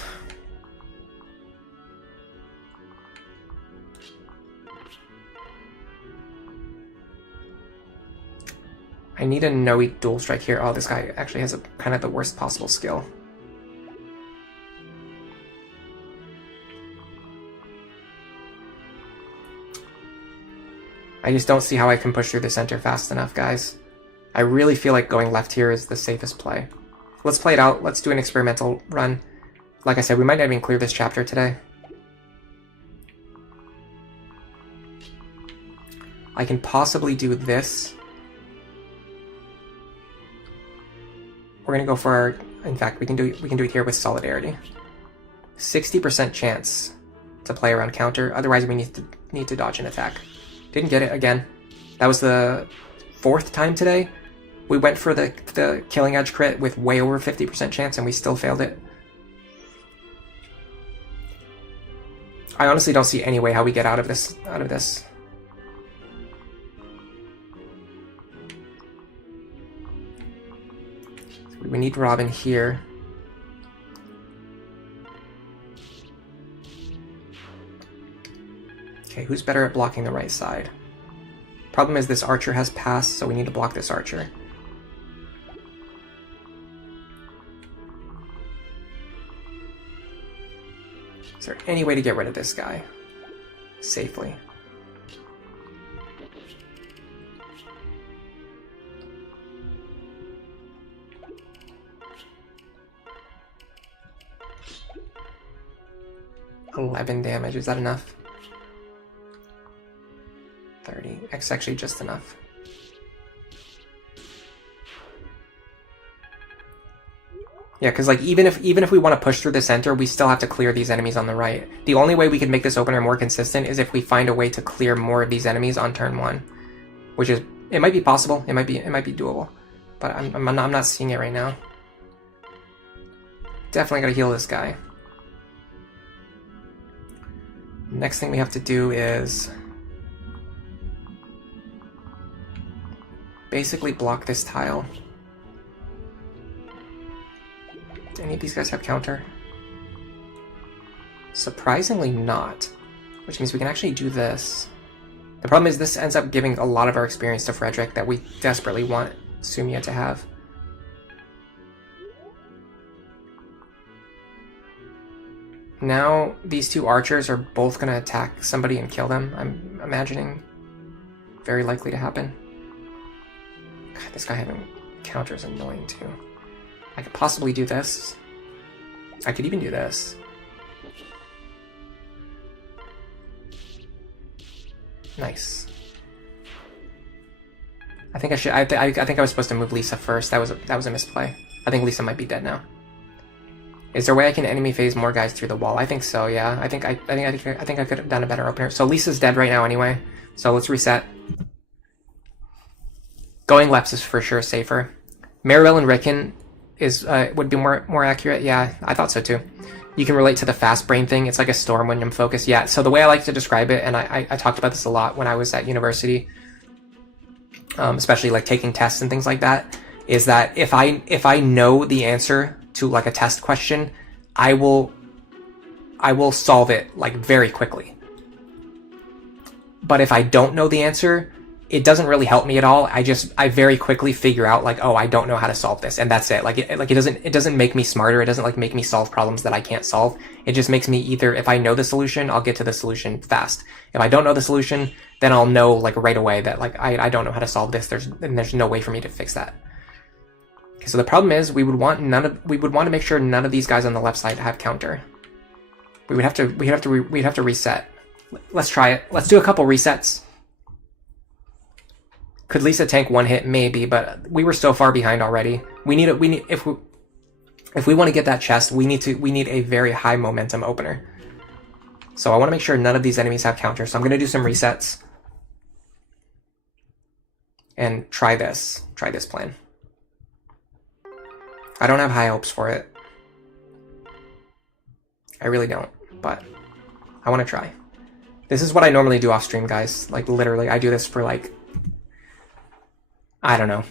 I need a no dual strike here. Oh, this guy actually has a kind of the worst possible skill. I just don't see how I can push through the center fast enough, guys. I really feel like going left here is the safest play. Let's play it out. Let's do an experimental run. Like I said, we might not even clear this chapter today. I can possibly do this. We're gonna go for our... In fact, we can do it here with Solidarity. 60% chance to play around counter. Otherwise, we need to dodge an attack. Didn't get it again. That was the 4th time today. We went for the Killing Edge crit with way over 50% chance, and we still failed it. I honestly don't see any way how we get out of this. We need Robin here. Okay, who's better at blocking the right side? Problem is this archer has passed, so we need to block this archer. Is there any way to get rid of this guy safely? $11 damage, is that enough? 30. It's actually just enough. Yeah, because like even if we want to push through the center, we still have to clear these enemies on the right. The only way we can make this opener more consistent is if we find a way to clear more of these enemies on turn 1, which is, it might be possible, it might be doable, but I'm not seeing it right now. Definitely gotta heal this guy. Next thing we have to do is basically block this tile. Do any of these guys have counter? Surprisingly not, which means we can actually do this. The problem is this ends up giving a lot of our experience to Frederick that we desperately want Sumia to have. Now these two archers are both going to attack somebody and kill them, I'm imagining. Very likely to happen. God, this guy having counter is annoying too. I could possibly do this. I could even do this. Nice. I think I should. I think I was supposed to move Lisa first. That was a misplay. I think Lisa might be dead now. Is there a way I can enemy phase more guys through the wall? I think so. Yeah. I think I could have done a better opener. So Lisa's dead right now anyway. So let's reset. Going left is for sure safer. Maribel and Rickon is would be more accurate. Yeah, I thought so too. You can relate to the fast brain thing. It's like a storm when I'm focused. Yeah. So the way I like to describe it, and I talked about this a lot when I was at university. Especially like taking tests and things like that, is that if I know the answer to like a test question, I will solve it like very quickly. But if I don't know the answer, it doesn't really help me at all. I very quickly figure out like, oh, I don't know how to solve this, and that's it. Like it doesn't make me smarter. It doesn't like make me solve problems that I can't solve. It just makes me either, if I know the solution, I'll get to the solution fast. If I don't know the solution, then I'll know like right away that like I don't know how to solve this. There's no way for me to fix that. Okay, so the problem is we would want to make sure none of these guys on the left side have counter. We'd have to reset. Let's try it. Let's do a couple resets. Could Lisa tank one hit? Maybe, but we were so far behind already. If we want to get that chest, we need a very high momentum opener. So I want to make sure none of these enemies have counter. So I'm going to do some resets and try this plan. I don't have high hopes for it. I really don't, but I want to try. This is what I normally do off stream, guys. Like literally, I do this for like, I don't know,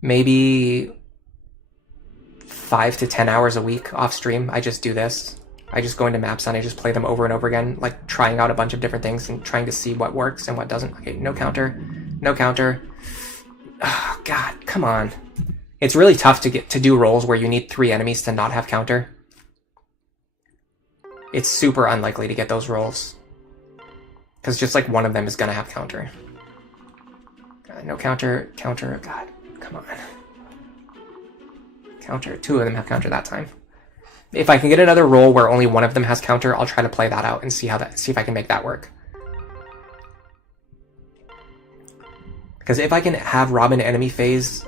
maybe 5 to 10 hours a week off stream. I just do this. I just go into maps and I just play them over and over again, like trying out a bunch of different things and trying to see what works and what doesn't. Okay, no counter, no counter. Oh, God, come on. It's really tough to do rolls where you need 3 enemies to not have counter. It's super unlikely to get those rolls, because just like one of them is gonna have counter. No counter, counter, God, come on. Counter, 2 of them have counter that time. If I can get another roll where only one of them has counter, I'll try to play that out and see if I can make that work. Because if I can have Robin enemy phase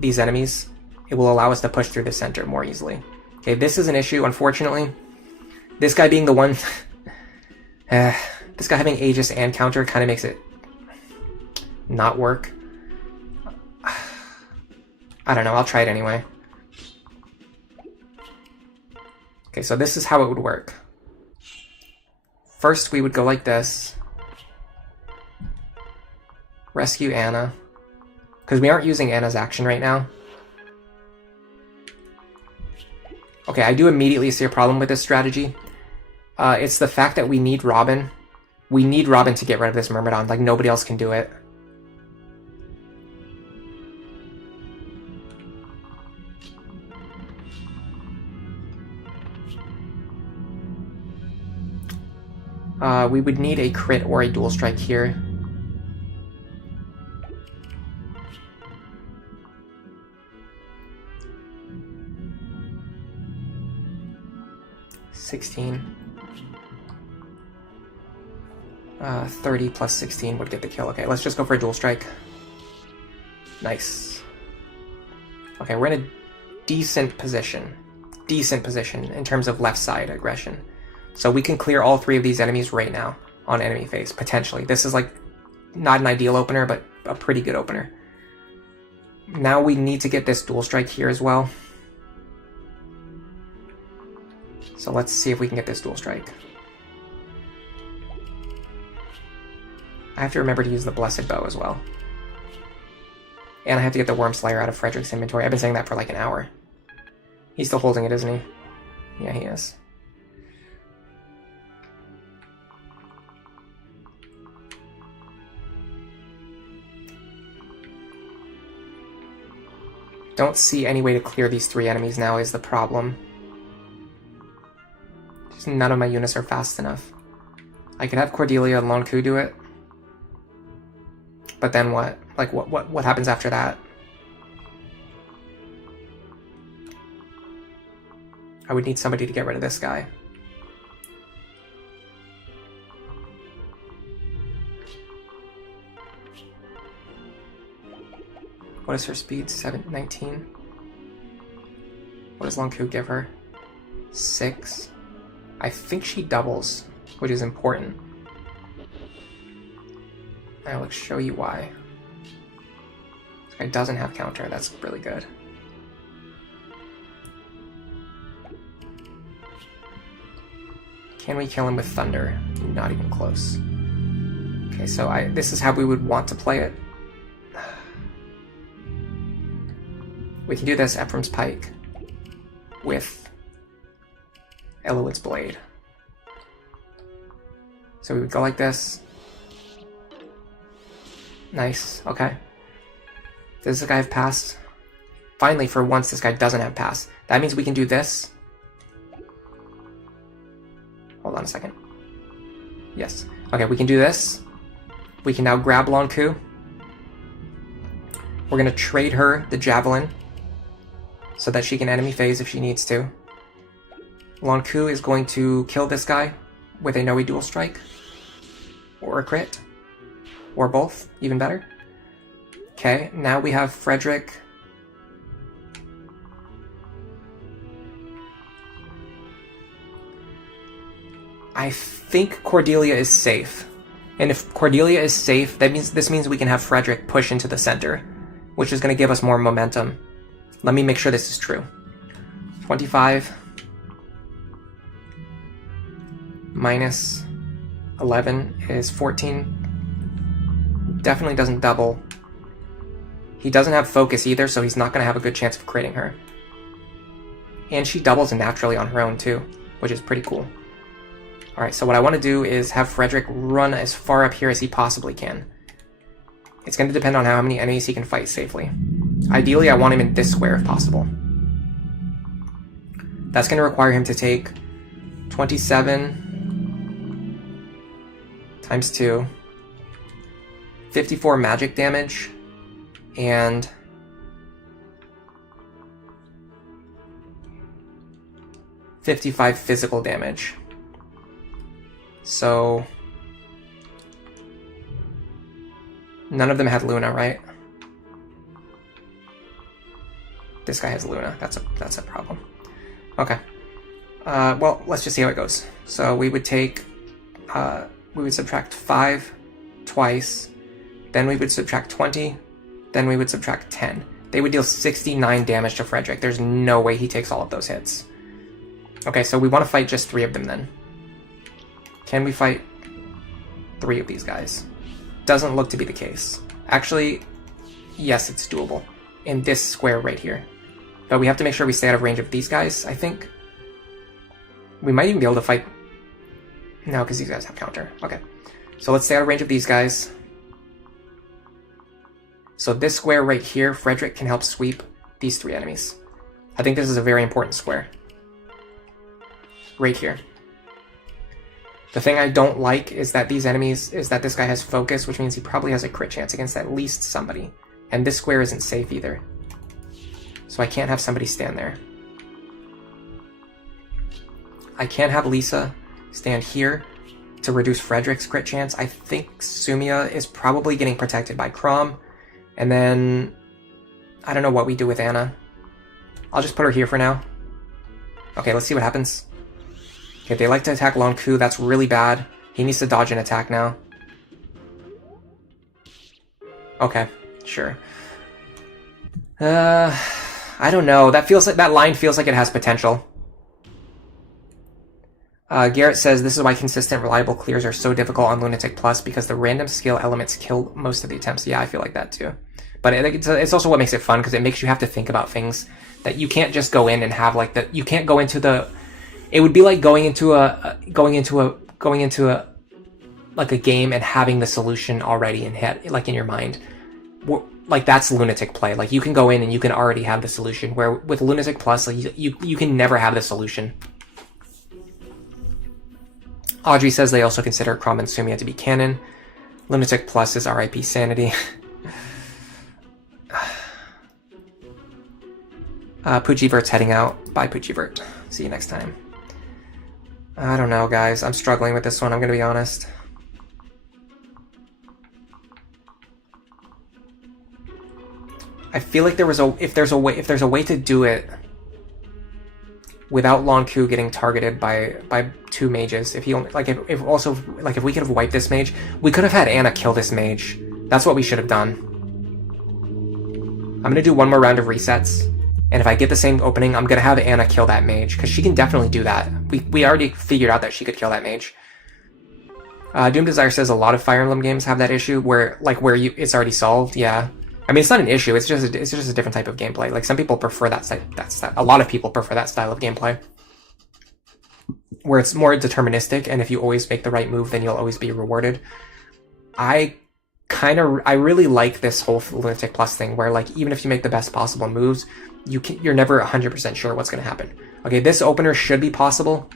these enemies, it will allow us to push through the center more easily. Okay, this is an issue, unfortunately. This guy being the one, this guy having Aegis and counter kind of makes it not work. I don't know, I'll try it anyway. Okay, so this is how it would work. First, we would go like this. Rescue Anna. Because we aren't using Anna's action right now. Okay, I do immediately see a problem with this strategy. It's the fact that we need Robin. We need Robin to get rid of this Myrmidon. Like, nobody else can do it. We would need a crit or a dual strike here. $16. 30 plus 16 would get the kill. Okay, let's just go for a dual strike. Nice. Okay, we're in a decent position. Decent position in terms of left side aggression. So we can clear all 3 of these enemies right now on enemy phase, potentially. This is like not an ideal opener, but a pretty good opener. Now we need to get this dual strike here as well. So let's see if we can get this dual strike. I have to remember to use the Blessed Bow as well. And I have to get the Worm Slayer out of Frederick's inventory. I've been saying that for like an hour. He's still holding it, isn't he? Yeah, he is. Don't see any way to clear these 3 enemies now is the problem. Just none of my units are fast enough. I could have Cordelia and Lonku do it. But then what? Like, what happens after that? I would need somebody to get rid of this guy. What is her speed? 19. What does Lonku give her? 6. I think she doubles, which is important. I will show you why. This guy doesn't have counter. That's really good. Can we kill him with thunder? Not even close. Okay, so this is how we would want to play it. We can do this Ephraim's Pike with Eloid's Blade. So we would go like this. Nice, okay. Does this guy have pass? Finally, for once, this guy doesn't have pass. That means we can do this. Hold on a second. Yes. Okay, we can do this. We can now grab Lonku. We're going to trade her the Javelin so that she can enemy phase if she needs to. Lonku is going to kill this guy with a Noe Dual Strike. Or a crit. Or both, even better. Okay, now we have Frederick. I think Cordelia is safe. And if Cordelia is safe, this means we can have Frederick push into the center, which is going to give us more momentum. Let me make sure this is true. 25 minus 11 is 14. Definitely doesn't double. He doesn't have focus either, so he's not going to have a good chance of critting her. And she doubles naturally on her own too, which is pretty cool. Alright, so what I want to do is have Frederick run as far up here as he possibly can. It's going to depend on how many enemies he can fight safely. Ideally, I want him in this square if possible. That's going to require him to take 27 times 2, 54 magic damage, and $55 physical damage. So none of them had Luna, right? This guy has Luna. That's a problem. Okay. Well, let's just see how it goes. So we would take, we would subtract 5 twice, then we would subtract 20, then we would subtract 10. They would deal 69 damage to Frederick. There's no way he takes all of those hits. Okay, so we want to fight just 3 of them then. Can we fight 3 of these guys? Doesn't look to be the case. Actually, yes, it's doable. In this square right here. But we have to make sure we stay out of range of these guys, I think. We might even be able to fight... No, because these guys have counter. Okay. So let's stay out of range of these guys. So this square right here, Frederick can help sweep these 3 enemies. I think this is a very important square. Right here. The thing I don't like is that this guy has focus, which means he probably has a crit chance against at least somebody. And this square isn't safe either. So I can't have somebody stand there. I can't have Lisa stand here to reduce Frederick's crit chance. I think Sumia is probably getting protected by Crom. And then I don't know what we do with Anna. I'll just put her here for now. Okay, let's see what happens. Okay, they like to attack Lonku. That's really bad. He needs to dodge an attack now. Okay, sure. I don't know. That line feels like it has potential. Garrett says, this is why consistent, reliable clears are so difficult on Lunatic Plus, because the random skill elements kill most of the attempts. Yeah, I feel like that too. But it's also what makes it fun, because it makes you have to think about things that you can't just go in and have like the... You can't go into the... It would be like going into a like a game and having the solution already in head, like in your mind. Like that's Lunatic play. Like you can go in and you can already have the solution. Where with Lunatic Plus, like, you can never have the solution. Audrey says they also consider Crom and Sumia to be canon. Lunatic Plus is RIP Sanity. Poochievert's heading out. Bye, Poochievert. See you next time. I don't know, guys. I'm struggling with this one, I'm gonna be honest. I feel like if there's a way to do it without Lonku getting targeted by two mages. If he only if we could have wiped this mage, we could have had Anna kill this mage. That's what we should have done. I'm gonna do one more round of resets, and if I get the same opening, I'm gonna have Anna kill that mage because she can definitely do that. We already figured out that she could kill that mage. Doom Desire says a lot of Fire Emblem games have that issue where it's already solved. Yeah. I mean, it's not an issue. It's just a different type of gameplay. Like some people prefer that style. A lot of people prefer that style of gameplay, where it's more deterministic, and if you always make the right move, then you'll always be rewarded. I really like this whole Lunatic Plus thing, where like even if you make the best possible moves, you're never 100% sure what's going to happen. Okay, this opener should be possible.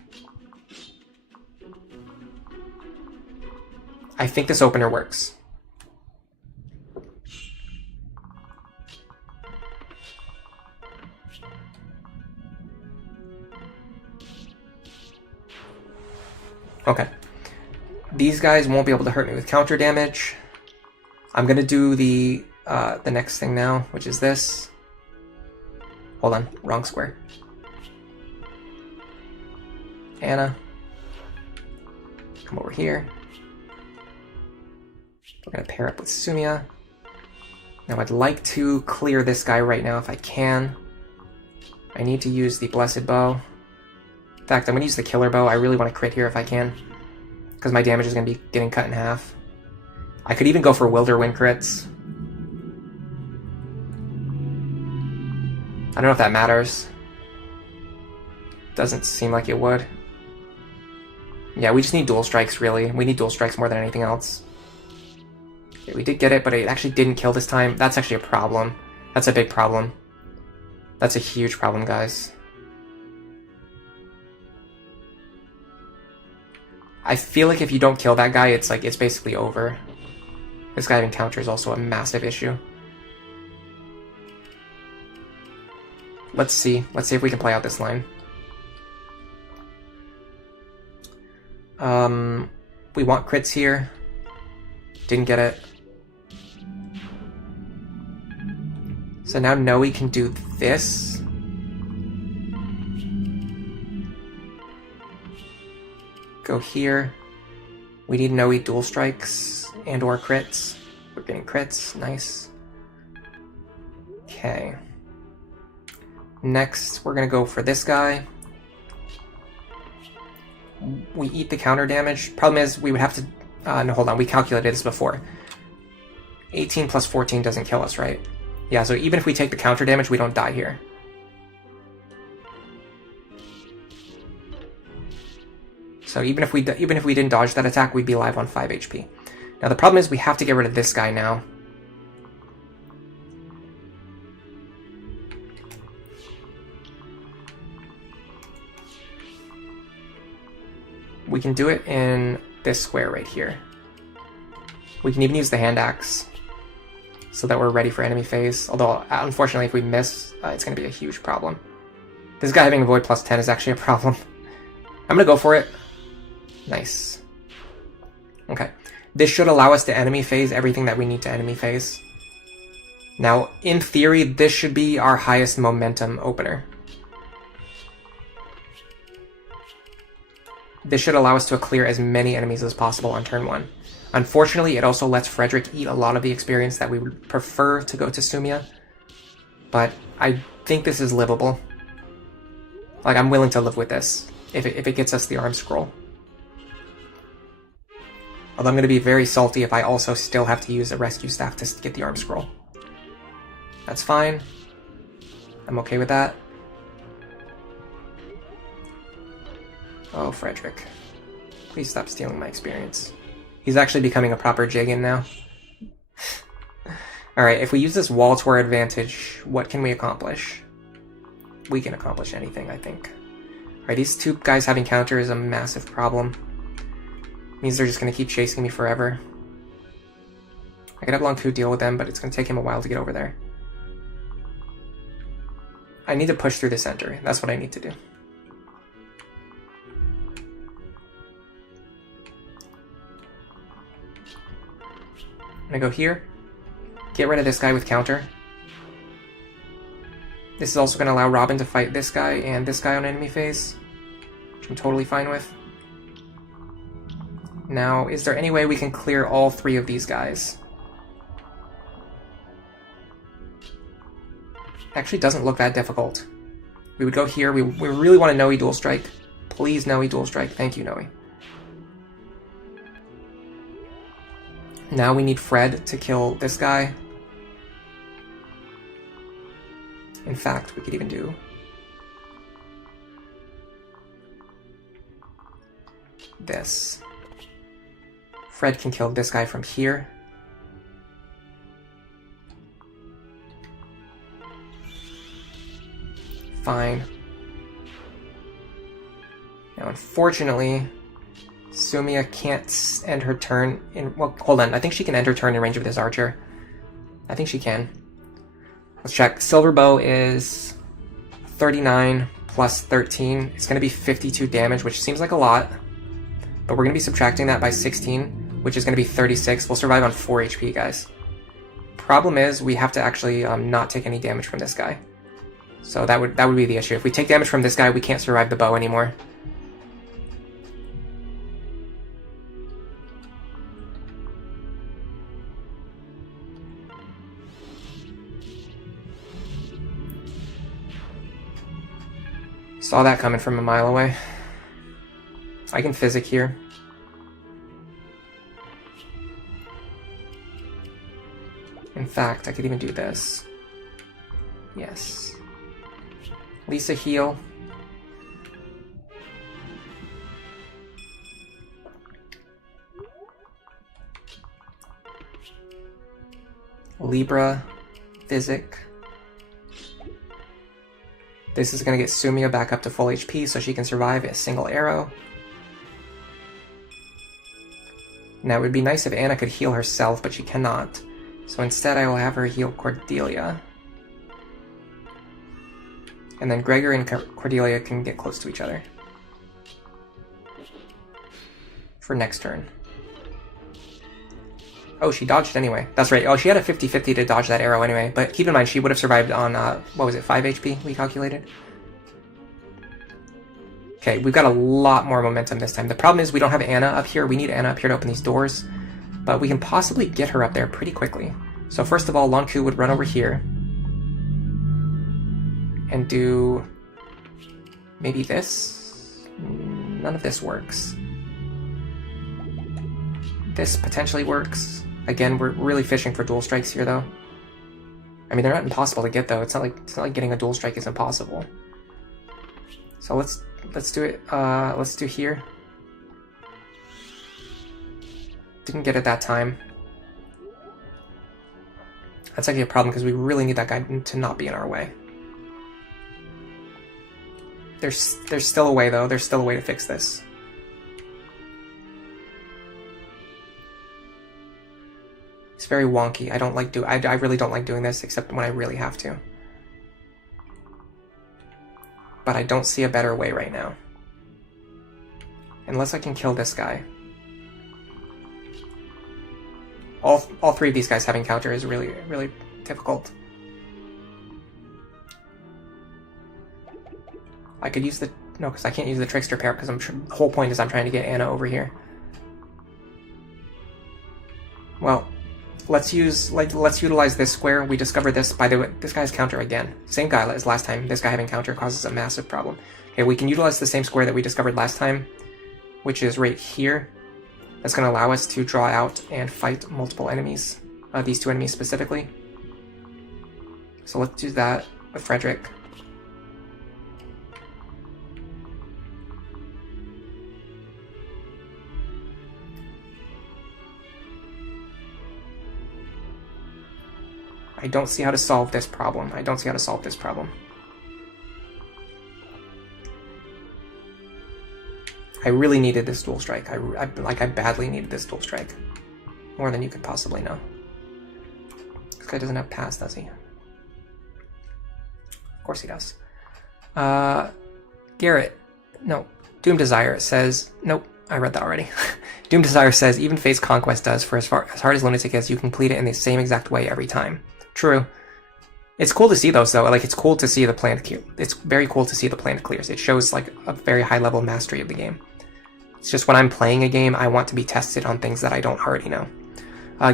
I think this opener works. Okay. These guys won't be able to hurt me with counter damage. I'm gonna do the next thing now, which is this. Hold on, wrong square. Anna. Come over here. We're gonna pair up with Sumiya. Now I'd like to clear this guy right now if I can. I need to use the Blessed Bow. In fact, I'm going to use the Killer Bow. I really want to crit here if I can, because my damage is going to be getting cut in half. I could even go for Wilderwind crits. I don't know if that matters. Doesn't seem like it would. Yeah, we just need dual strikes, really. We need dual strikes more than anything else. Okay, we did get it, but it actually didn't kill this time. That's actually a problem. That's a big problem. That's a huge problem, guys. I feel like if you don't kill that guy, it's basically over. This guy having counter is also a massive issue. Let's see. Let's see if we can play out this line. We want crits here. Didn't get it. So now Noe can do this. Go here. We need Noe dual strikes and or crits. We're getting crits. Nice. Okay. Next, we're going to go for this guy. We eat the counter damage. Problem is, we would have to... no, hold on. We calculated this before. 18 plus 14 doesn't kill us, right? Yeah, so even if we take the counter damage, we don't die here. So even if we didn't dodge that attack, we'd be alive on 5 HP. Now the problem is we have to get rid of this guy now. We can do it in this square right here. We can even use the hand axe so that we're ready for enemy phase. Although, unfortunately, if we miss, it's going to be a huge problem. This guy having a void plus 10 is actually a problem. I'm going to go for it. Nice. Okay. This should allow us to enemy phase everything that we need to enemy phase. Now, in theory, this should be our highest momentum opener. This should allow us to clear as many enemies as possible on turn 1. Unfortunately, it also lets Frederick eat a lot of the experience that we would prefer to go to Sumiya. But I think this is livable. Like, I'm willing to live with this, if it gets us the arm scroll. Although I'm going to be very salty if I also still have to use a rescue staff to get the arm scroll. That's fine. I'm okay with that. Oh, Frederick. Please stop stealing my experience. He's actually becoming a proper Jigen now. Alright, if we use this wall to our advantage, what can we accomplish? We can accomplish anything, I think. Alright, these two guys having counter is a massive problem. Means they're just going to keep chasing me forever. I could have Lonku deal with them, but it's going to take him a while to get over there. I need to push through the center. That's what I need to do. I'm going to go here. Get rid of this guy with counter. This is also going to allow Robin to fight this guy and this guy on enemy phase, which I'm totally fine with. Now, is there any way we can clear all 3 of these guys? Actually doesn't look that difficult. We would go here. We really want to Noe Dual Strike. Please Noe Dual Strike. Thank you, Noe. Now we need Fred to kill this guy. In fact, we could even do this. Fred can kill this guy from here. Fine. Now, unfortunately, Sumia can't end her turn in... Well, hold on. I think she can end her turn in range of this archer. I think she can. Let's check. Silver Bow is 39 plus 13. It's going to be 52 damage, which seems like a lot. But we're going to be subtracting that by 16, which is going to be 36. We'll survive on 4 HP, guys. Problem is, we have to actually not take any damage from this guy. So that would be the issue. If we take damage from this guy, we can't survive the bow anymore. Saw that coming from a mile away. I can physic here. In fact, I could even do this. Yes. Lisa heal. Libra. Physic. This is going to get Sumia back up to full HP so she can survive a single arrow. Now it would be nice if Anna could heal herself, but she cannot. So instead I will have her heal Cordelia. And then Gregor and Cordelia can get close to each other. For next turn. Oh, she dodged anyway. That's right. Oh, she had a 50-50 to dodge that arrow anyway. But keep in mind, she would have survived on, what was it, 5 HP we calculated? Okay, we've got a lot more momentum this time. The problem is we don't have Anna up here. We need Anna up here to open these doors. But we can possibly get her up there pretty quickly. So first of all, Lonku would run over here. And do... maybe this? None of this works. This potentially works. Again, we're really fishing for dual strikes here, though. I mean, they're not impossible to get, though. It's not like getting a dual strike is impossible. So let's do it. Let's do here. Didn't get it that time. That's actually a problem because we really need that guy to not be in our way. There's still a way, though. There's still a way to fix this. It's very wonky. I really don't like doing this, except when I really have to. But I don't see a better way right now. Unless I can kill this guy. All 3 of these guys having counter is really, really difficult. I could use the... no, because I can't use the Trickster pair, because the whole point is I'm trying to get Anna over here. Well... Let's utilize this square. We discovered this. By the way, this guy's counter again. Same guy as last time. This guy having counter causes a massive problem. Okay, we can utilize the same square that we discovered last time, which is right here. That's going to allow us to draw out and fight multiple enemies. These 2 enemies specifically. So let's do that with Frederick. I don't see how to solve this problem. I really needed this dual strike. I badly needed this dual strike. More than you could possibly know. This guy doesn't have pass, does he? Of course he does. Garrett. No. Doom Desire says... Nope, I read that already. Doom Desire says, even Face Conquest does, for as hard as Lunatic is, you complete it in the same exact way every time. True. It's cool to see those though. Like, it's cool to see the plan. It's very cool to see the plan clears. It shows like a very high level mastery of the game. It's just when I'm playing a game, I want to be tested on things that I don't already know.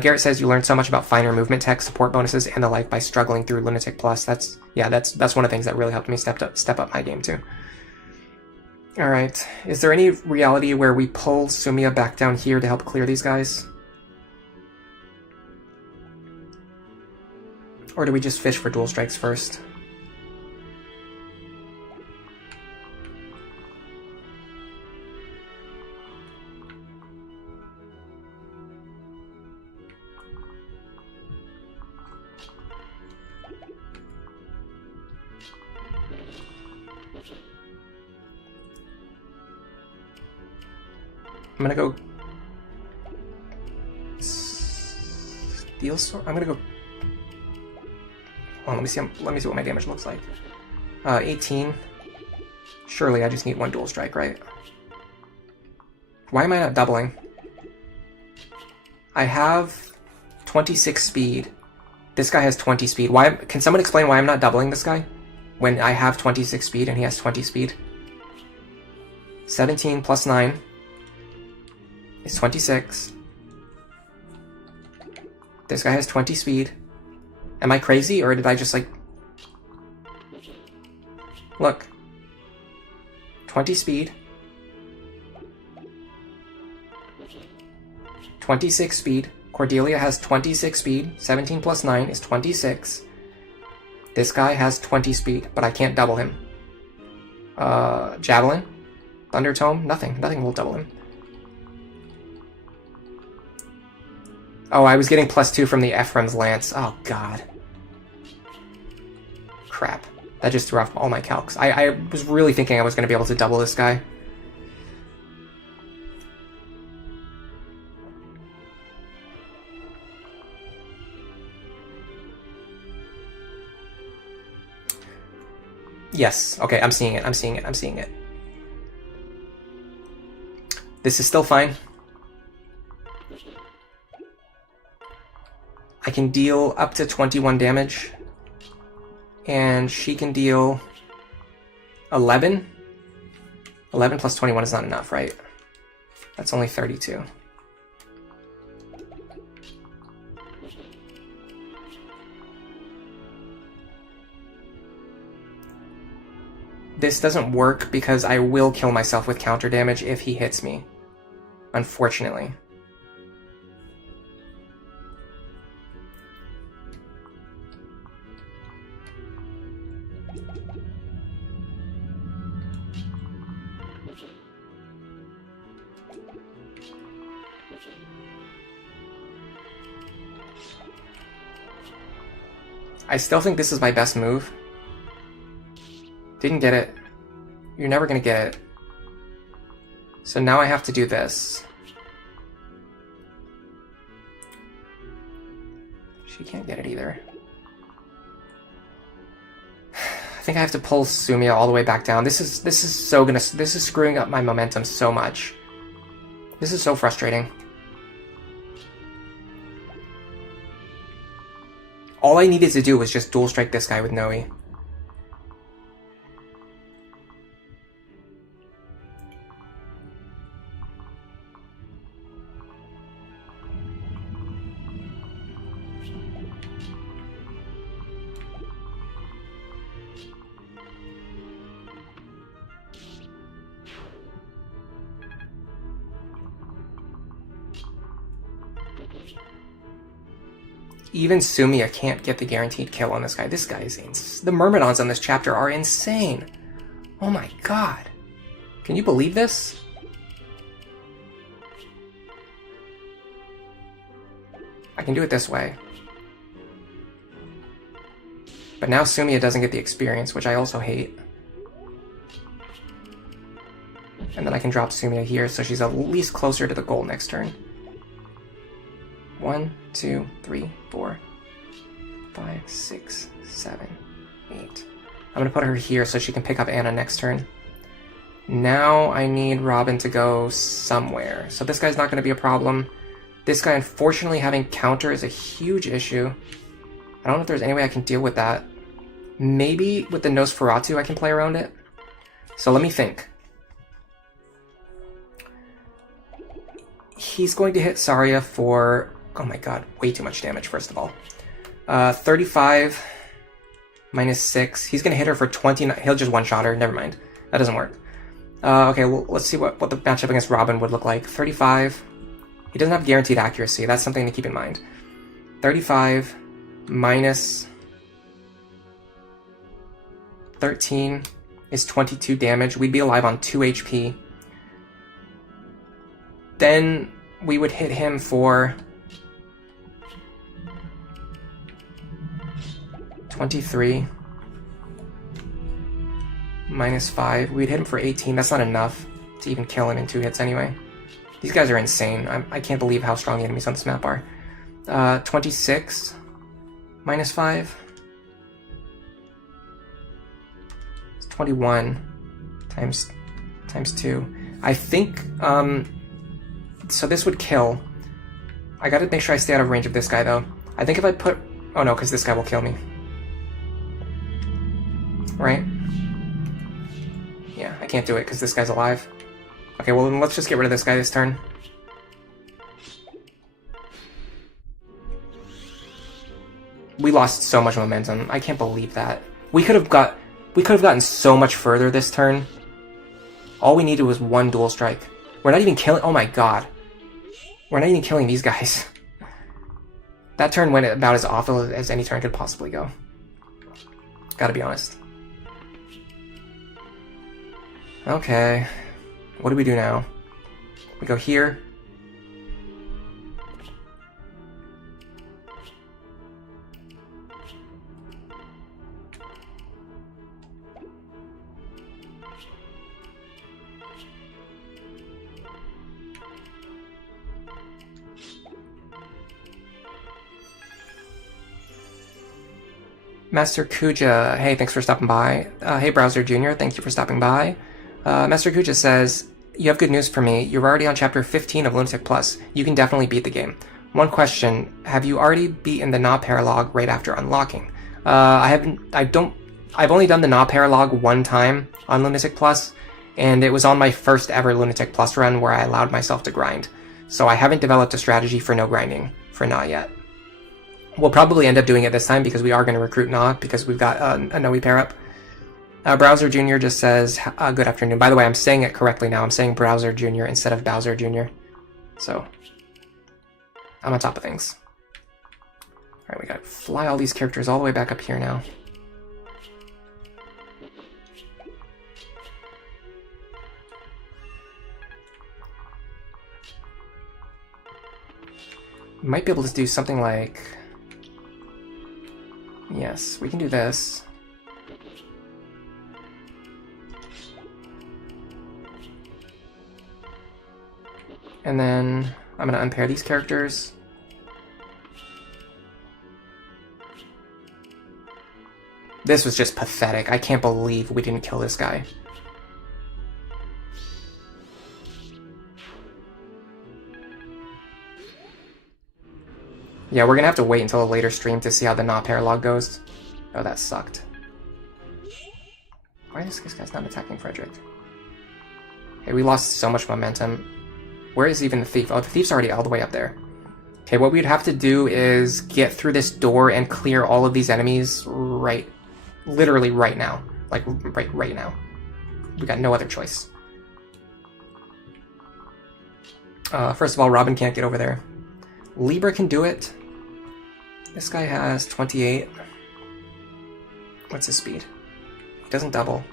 Garrett says you learned so much about finer movement tech, support bonuses, and the like by struggling through Lunatic Plus. That's one of the things that really helped me step up my game too. All right, is there any reality where we pull Sumia back down here to help clear these guys? Or do we just fish for dual strikes first? I'm gonna go Steel Sword. I'm gonna go. Oh, let me see what my damage looks like. 18. Surely I just need one dual strike, right? Why am I not doubling? I have 26 speed. This guy has 20 speed. Why? Can someone explain why I'm not doubling this guy when I have 26 speed and he has 20 speed? 17 plus 9 is 26. This guy has 20 speed. Am I crazy, or did I just, like... Look. 20 speed. 26 speed. Cordelia has 26 speed. 17 plus 9 is 26. This guy has 20 speed, but I can't double him. Javelin? Thunder Tome? Nothing. Nothing will double him. Oh, I was getting +2 from the Ephraim's Lance. Oh, God. Crap. That just threw off all my calcs. I was really thinking I was going to be able to double this guy. Yes. Okay, I'm seeing it. I'm seeing it. I'm seeing it. This is still fine. I can deal up to 21 damage. And she can deal 11. 11 plus 21 is not enough, right? That's only 32. This doesn't work because I will kill myself with counter damage if he hits me. Unfortunately. I still think this is my best move. Didn't get it. You're never gonna get it. So now I have to do this. She can't get it either. I think I have to pull Sumia all the way back down. This is screwing up my momentum so much. This is so frustrating. All I needed to do was just dual strike this guy with Noe. Even Sumia can't get the guaranteed kill on this guy. This guy is insane. The Myrmidons on this chapter are insane. Oh my god. Can you believe this? I can do it this way. But now Sumia doesn't get the experience, which I also hate. And then I can drop Sumia here, so she's at least closer to the goal next turn. 1, 2, 3, 4, 5, 6, 7, 8. I'm going to put her here so she can pick up Anna next turn. Now I need Robin to go somewhere. So this guy's not going to be a problem. This guy, unfortunately, having counter is a huge issue. I don't know if there's any way I can deal with that. Maybe with the Nosferatu I can play around it. So let me think. He's going to hit Saria for, oh my god, way too much damage, first of all. 35 minus 6. He's going to hit her for 29. He'll just one-shot her. Never mind. That doesn't work. Okay, well, let's see what the matchup against Robin would look like. 35. He doesn't have guaranteed accuracy. That's something to keep in mind. 35 minus 13 is 22 damage. We'd be alive on 2 HP. Then we would hit him for 23 minus 5. We'd hit him for 18. That's not enough to even kill him in 2 hits anyway. These guys are insane. I can't believe how strong the enemies on this map are. 26 minus 5. It's 21 times 2. I think, so this would kill. I gotta make sure I stay out of range of this guy, though. I think if I put... Oh no, because this guy will kill me. Right? Yeah, I can't do it because this guy's alive. Okay, well then let's just get rid of this guy this turn. We lost so much momentum. I can't believe that. We could have gotten so much further this turn. All we needed was 1 dual strike. We're not even killing... Oh my god. We're not even killing these guys. That turn went about as awful as any turn could possibly go. Gotta be honest. Okay. What do we do now? We go here. Master Kuja, hey, thanks for stopping by. Hey, Browser Jr., thank you for stopping by. Master Kuja says, you have good news for me. You're already on chapter 15 of Lunatic Plus. You can definitely beat the game. One question, have you already beaten the Na Paralogue right after unlocking? I've only done the Na Paralogue 1 time on Lunatic Plus, and it was on my first ever Lunatic Plus run where I allowed myself to grind. So I haven't developed a strategy for no grinding for Na yet. We'll probably end up doing it this time because we are going to recruit Na because we've got a Noe pair up. Browser Jr. just says, good afternoon. By the way, I'm saying it correctly now. I'm saying Browser Jr. instead of Bowser Jr. So, I'm on top of things. Alright, we gotta fly all these characters all the way back up here now. Might be able to do something like... Yes, we can do this. And then I'm going to unpair these characters. This was just pathetic. I can't believe we didn't kill this guy. Yeah, we're going to have to wait until a later stream to see how the Na Paralogue goes. Oh, that sucked. Why is this guy's not attacking Frederick? Hey, we lost so much momentum. Where is even the thief? Oh, the thief's already all the way up there. Okay, what we'd have to do is get through this door and clear all of these enemies literally right now. Like, right now. We got no other choice. First of all, Robin can't get over there. Libra can do it. This guy has 28. What's his speed? He doesn't double.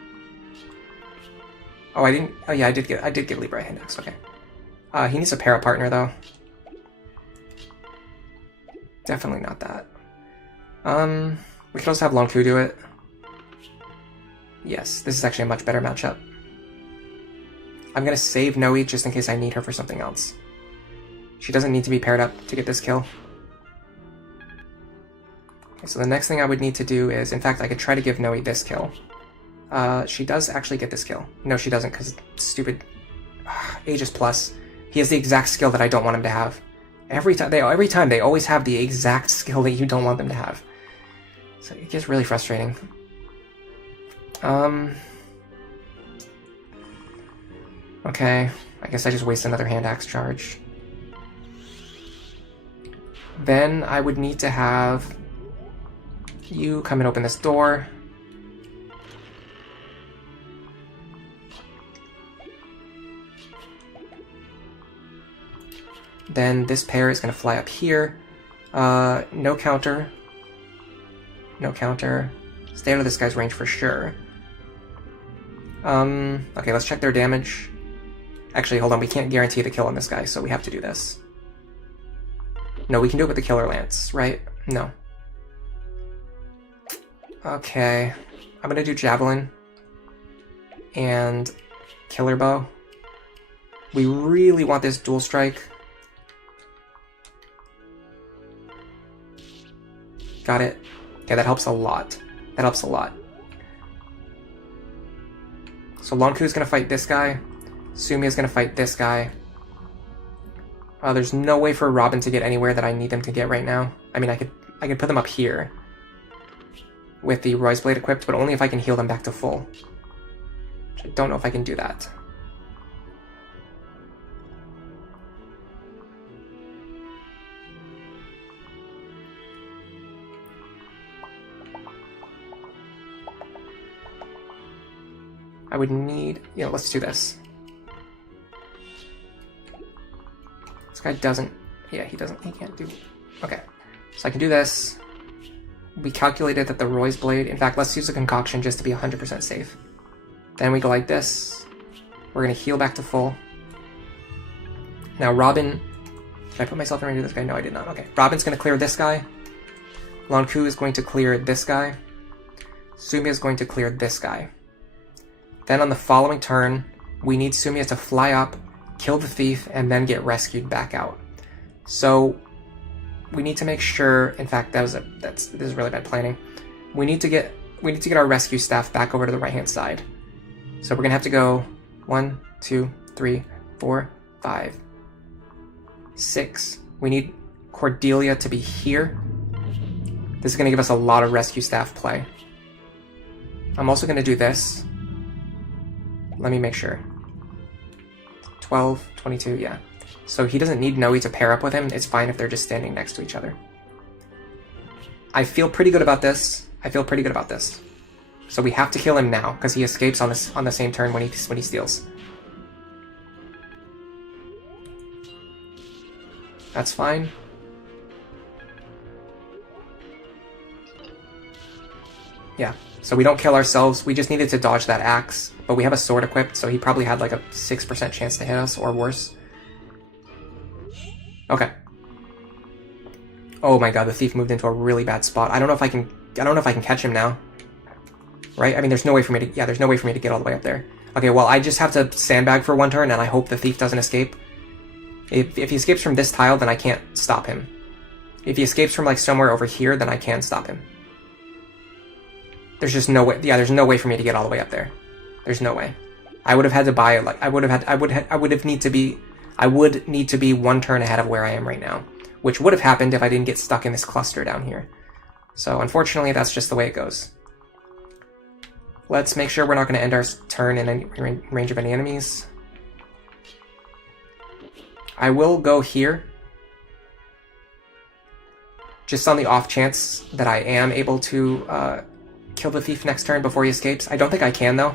Oh, I didn't... Oh yeah, I did get Libra index, okay. He needs a para partner, though. Definitely not that. We could also have Longku do it. Yes, this is actually a much better matchup. I'm gonna save Noe just in case I need her for something else. She doesn't need to be paired up to get this kill. Okay, so the next thing I would need to do is, in fact, I could try to give Noe this kill. She does actually get this kill. No, she doesn't, because stupid Aegis Plus. He has the exact skill that I don't want him to have. Every time they always have the exact skill that you don't want them to have. So it gets really frustrating. Okay, I guess I just waste another hand axe charge. Then I would need to have you come and open this door. Then this pair is going to fly up here. No counter. No counter. Stay out of this guy's range for sure. Okay, let's check their damage. Actually, hold on, we can't guarantee the kill on this guy, so we have to do this. No, we can do it with the Killer Lance, right? No. Okay, I'm gonna do Javelin and Killer Bow. We really want this dual strike. Got it. Okay, that helps a lot. That helps a lot. So Lonku's gonna fight this guy. Sumia's gonna fight this guy. There's no way for Robin to get anywhere that I need them to get right now. I mean, I could put them up here with the Roy's Blade equipped, but only if I can heal them back to full. Which I don't know if I can do that. I would need, let's do this. This guy doesn't, he can't do, okay. So I can do this. We calculated that the Roy's Blade, in fact, let's use a concoction just to be 100% safe. Then we go like this. We're gonna heal back to full. Now Robin, did I put myself in range of this guy? No, I did not. Okay, Robin's gonna clear this guy. Lonku is going to clear this guy. Sumia is going to clear this guy. Then on the following turn, we need Sumia to fly up, kill the thief, and then get rescued back out. So we need to make sure. In fact, this is really bad planning. We need to get our rescue staff back over to the right hand side. So we're gonna have to go 1, 2, 3, 4, 5, 6. We need Cordelia to be here. This is gonna give us a lot of rescue staff play. I'm also gonna do this. Let me make sure. 12, 22, yeah. So he doesn't need Noe to pair up with him. It's fine if they're just standing next to each other. I feel pretty good about this. So we have to kill him now, because he escapes on the same turn when he steals. That's fine. Yeah. So we don't kill ourselves, we just needed to dodge that axe, but we have a sword equipped, so he probably had like a 6% chance to hit us, or worse. Okay. Oh my god, the thief moved into a really bad spot. I don't know if I can catch him now. Right? I mean, there's no way for me to get all the way up there. Okay, well, I just have to sandbag for one turn, and I hope the thief doesn't escape. If he escapes from this tile, then I can't stop him. If he escapes from like somewhere over here, then I can stop him. There's just no way. Yeah, there's no way for me to get all the way up there. There's no way. I would have had to buy like I would need to be one turn ahead of where I am right now, which would have happened if I didn't get stuck in this cluster down here. So unfortunately, that's just the way it goes. Let's make sure we're not going to end our turn in any range of any enemies. I will go here, just on the off chance that I am able to kill the thief next turn before he escapes. I don't think I can, though.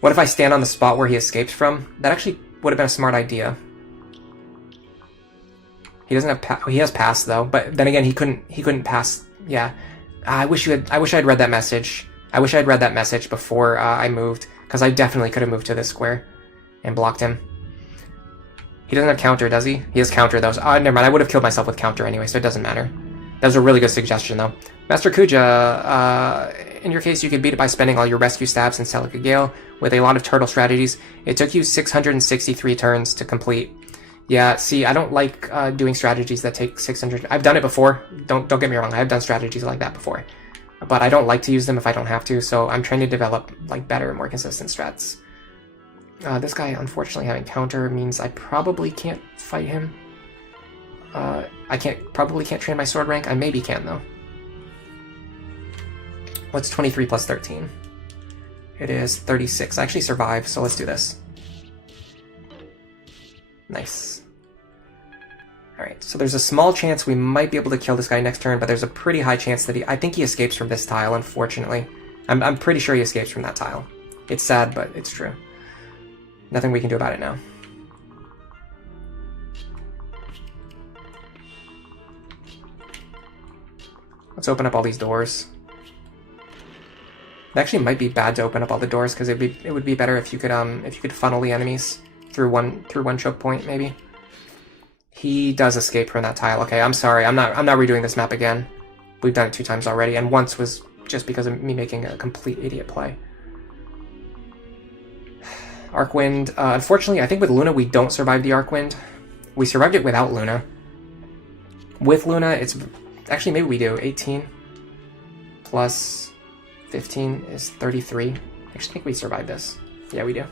What if I stand on the spot where he escapes from? That actually would have been a smart idea. He doesn't have he has pass though, but then again he couldn't pass. Yeah. I wish I'd read that message. I wish I'd read that message before I moved, because I definitely could have moved to this square and blocked him. He doesn't have counter, does he? He has counter though. So, never mind. I would have killed myself with counter anyway, so it doesn't matter. That was a really good suggestion though. Master Kuja, in your case, you could beat it by spending all your rescue stabs in Celica Gale with a lot of turtle strategies. It took you 663 turns to complete. Yeah, see, I don't like doing strategies that take 600. I've done it before. Don't get me wrong. I've done strategies like that before, but I don't like to use them if I don't have to. So I'm trying to develop like better and more consistent strats. This guy, unfortunately, having counter means I probably can't fight him. I probably can't train my sword rank. I maybe can though. What's 23 plus 13? It is 36. I actually survived, so let's do this. Nice. Alright, so there's a small chance we might be able to kill this guy next turn, but there's a pretty high chance that I think he escapes from this tile, unfortunately. I'm pretty sure he escapes from that tile. It's sad, but it's true. Nothing we can do about it now. Let's open up all these doors. It actually might be bad to open up all the doors because it would be better if you could funnel the enemies through one choke point maybe. He does escape from that tile. Okay, I'm sorry. I'm not redoing this map again. We've done it 2 times already, and once was just because of me making a complete idiot play. Arcwind. Unfortunately, I think with Luna we don't survive the Arcwind. We survived it without Luna. With Luna, it's actually maybe we do 18 plus 15 is 33. I actually think we survived this. Yeah, we do.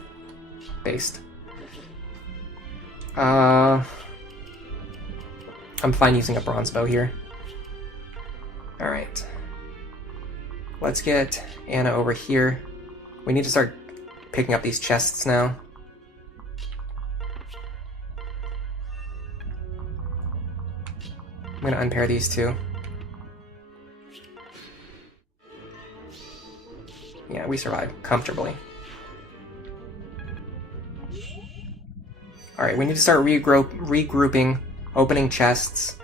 Based. I'm fine using a bronze bow here. Alright. Let's get Anna over here. We need to start picking up these chests now. I'm gonna unpair these two. Yeah, we survived comfortably. Alright, we need to start regrouping, opening chests.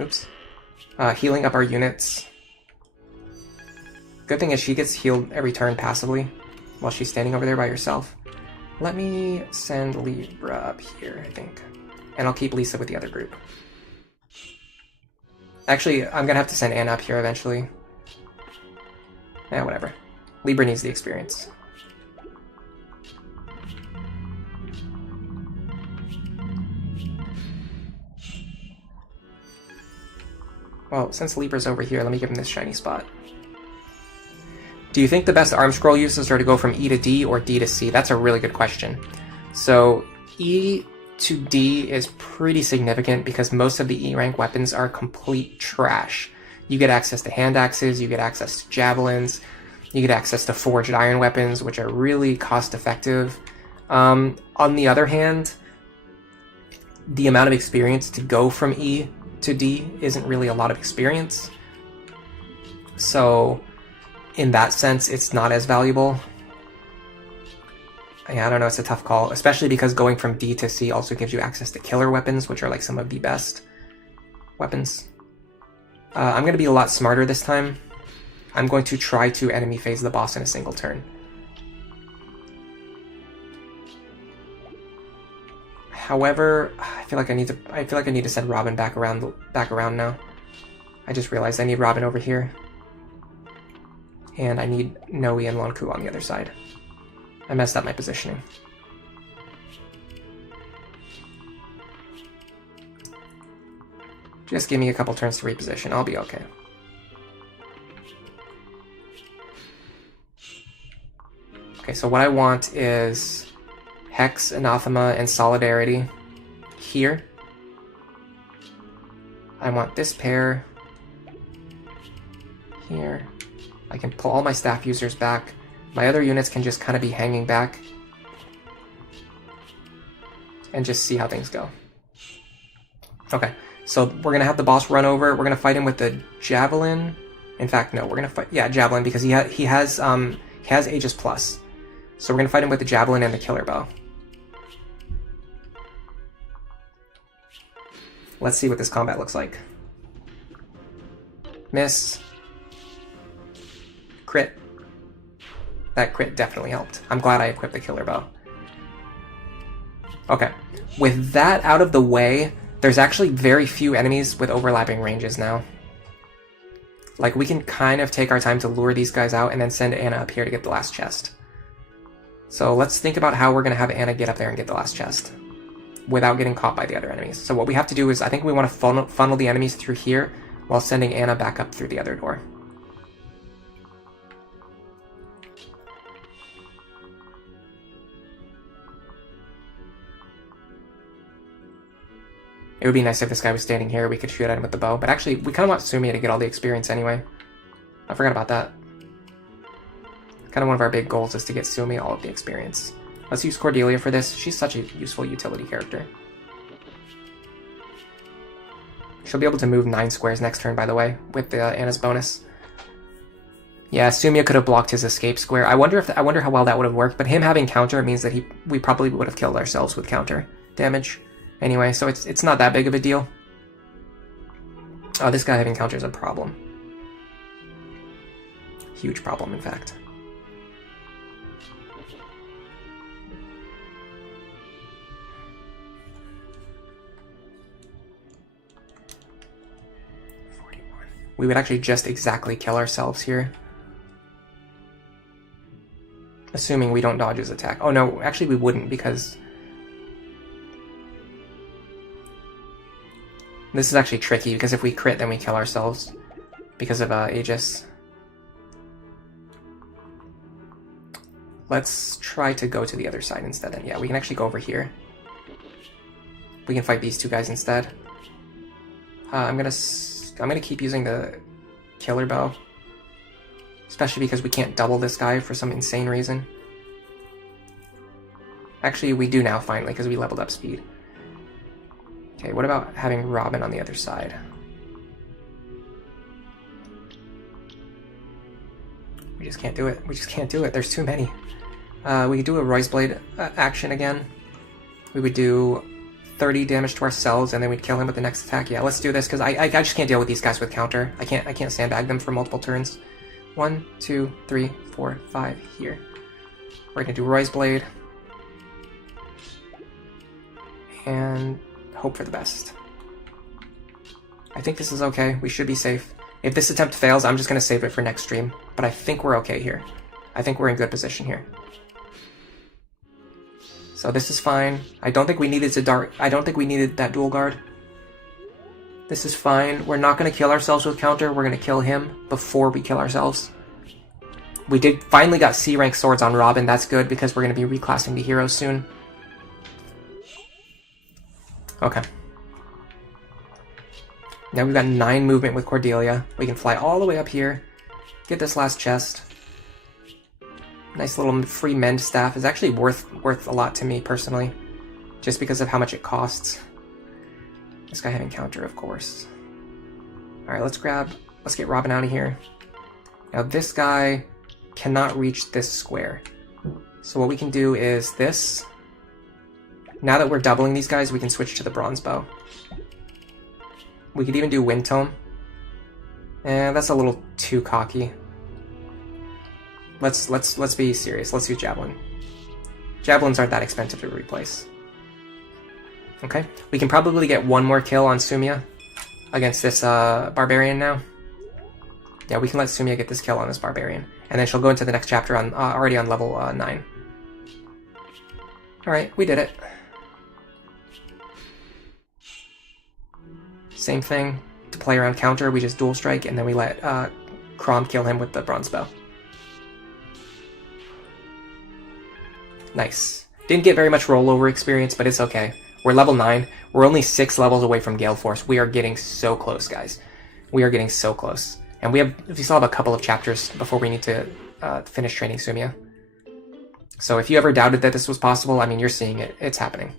Oops. Healing up our units. Good thing is she gets healed every turn passively while she's standing over there by herself. Let me send Libra up here, I think. And I'll keep Lisa with the other group. Actually, I'm gonna have to send Anna up here eventually. Yeah, whatever. Libra needs the experience. Well, since Libra's over here, let me give him this shiny spot. Do you think the best arm scroll uses are to go from E to D or D to C? That's a really good question. So E to D is pretty significant because most of the E rank weapons are complete trash. You get access to hand axes, you get access to javelins, you get access to forged iron weapons, which are really cost effective. On the other hand, the amount of experience to go from E to D isn't really a lot of experience. So in that sense, it's not as valuable. Yeah, I don't know, it's a tough call, especially because going from D to C also gives you access to killer weapons, which are like some of the best weapons. I'm going to be a lot smarter this time. I'm going to try to enemy phase the boss in a single turn. However, I feel like I need to send Robin back around now. I just realized I need Robin over here. And I need Noe and Lonku on the other side. I messed up my positioning. Just give me a couple turns to reposition. I'll be okay. Okay, so what I want is Hex, Anathema, and Solidarity here. I want this pair here. I can pull all my staff users back. My other units can just kind of be hanging back and just see how things go. Okay, so we're gonna have the boss run over. We're gonna fight him with the Javelin. In fact, no, we're gonna fight, yeah, Javelin, because he has Aegis Plus. So we're gonna fight him with the Javelin and the Killer Bow. Let's see what this combat looks like. Miss. Crit. That crit definitely helped. I'm glad I equipped the Killer Bow. Okay, with that out of the way, there's actually very few enemies with overlapping ranges now. Like, we can kind of take our time to lure these guys out and then send Anna up here to get the last chest. So let's think about how we're going to have Anna get up there and get the last chest without getting caught by the other enemies. So what we have to do is, I think we want to funnel the enemies through here while sending Anna back up through the other door. It would be nice if this guy was standing here, we could shoot at him with the bow, but actually, we kind of want Sumia to get all the experience anyway. I forgot about that. Kind of one of our big goals is to get Sumi all of the experience. Let's use Cordelia for this. She's such a useful utility character. She'll be able to move 9 squares next turn, by the way, with the Anna's bonus. Yeah, Sumia could have blocked his escape square. I wonder how well that would have worked, but him having counter means that we probably would have killed ourselves with counter damage. Anyway, so it's not that big of a deal. Oh, this guy having counter is a problem. Huge problem, in fact. We would actually just exactly kill ourselves here. Assuming we don't dodge his attack. Oh no, actually we wouldn't, because this is actually tricky, because if we crit then we kill ourselves because of Aegis. Let's try to go to the other side instead then. Yeah, we can actually go over here. We can fight these two guys instead. I'm gonna keep using the killer bow, especially because we can't double this guy for some insane reason. Actually, we do now finally because we leveled up speed. Okay, what about having Robin on the other side? We just can't do it. We just can't do it. There's too many. We could do a Royce Blade action again. We would do 30 damage to ourselves, and then we'd kill him with the next attack. Yeah, let's do this, because I just can't deal with these guys with counter. I can't sandbag them for multiple turns. 1, 2, 3, 4, 5 here. We're gonna do Roy's Blade. And hope for the best. I think this is okay. We should be safe. If this attempt fails, I'm just gonna save it for next stream. But I think we're okay here. I think we're in good position here. So this is fine. I don't think we needed that dual guard. This is fine. We're not going to kill ourselves with counter. We're going to kill him before we kill ourselves. We did finally got C rank swords on Robin. That's good because we're going to be reclassing the heroes soon. Okay. Now we've got 9 movement with Cordelia. We can fly all the way up here. Get this last chest. Nice little free mend staff is actually worth a lot to me personally, just because of how much it costs. This guy having counter, of course. All right, let's get Robin out of here. Now this guy cannot reach this square, so what we can do is this. Now that we're doubling these guys, we can switch to the bronze bow. We could even do Wind Tome. That's a little too cocky. Let's be serious. Let's use Javelin. Javelins aren't that expensive to replace. Okay, we can probably get one more kill on Sumia against this Barbarian now. Yeah, we can let Sumia get this kill on this Barbarian, and then she'll go into the next chapter on already on level 9. All right, we did it. Same thing to play around counter. We just dual strike, and then we let Crom kill him with the bronze bow. Nice. Didn't get very much rollover experience, but it's okay. We're level 9. We're only 6 levels away from Gale Force. We are getting so close, guys. We are getting so close. And we still have a couple of chapters before we need to finish training Sumia. So if you ever doubted that this was possible, I mean, you're seeing it. It's happening.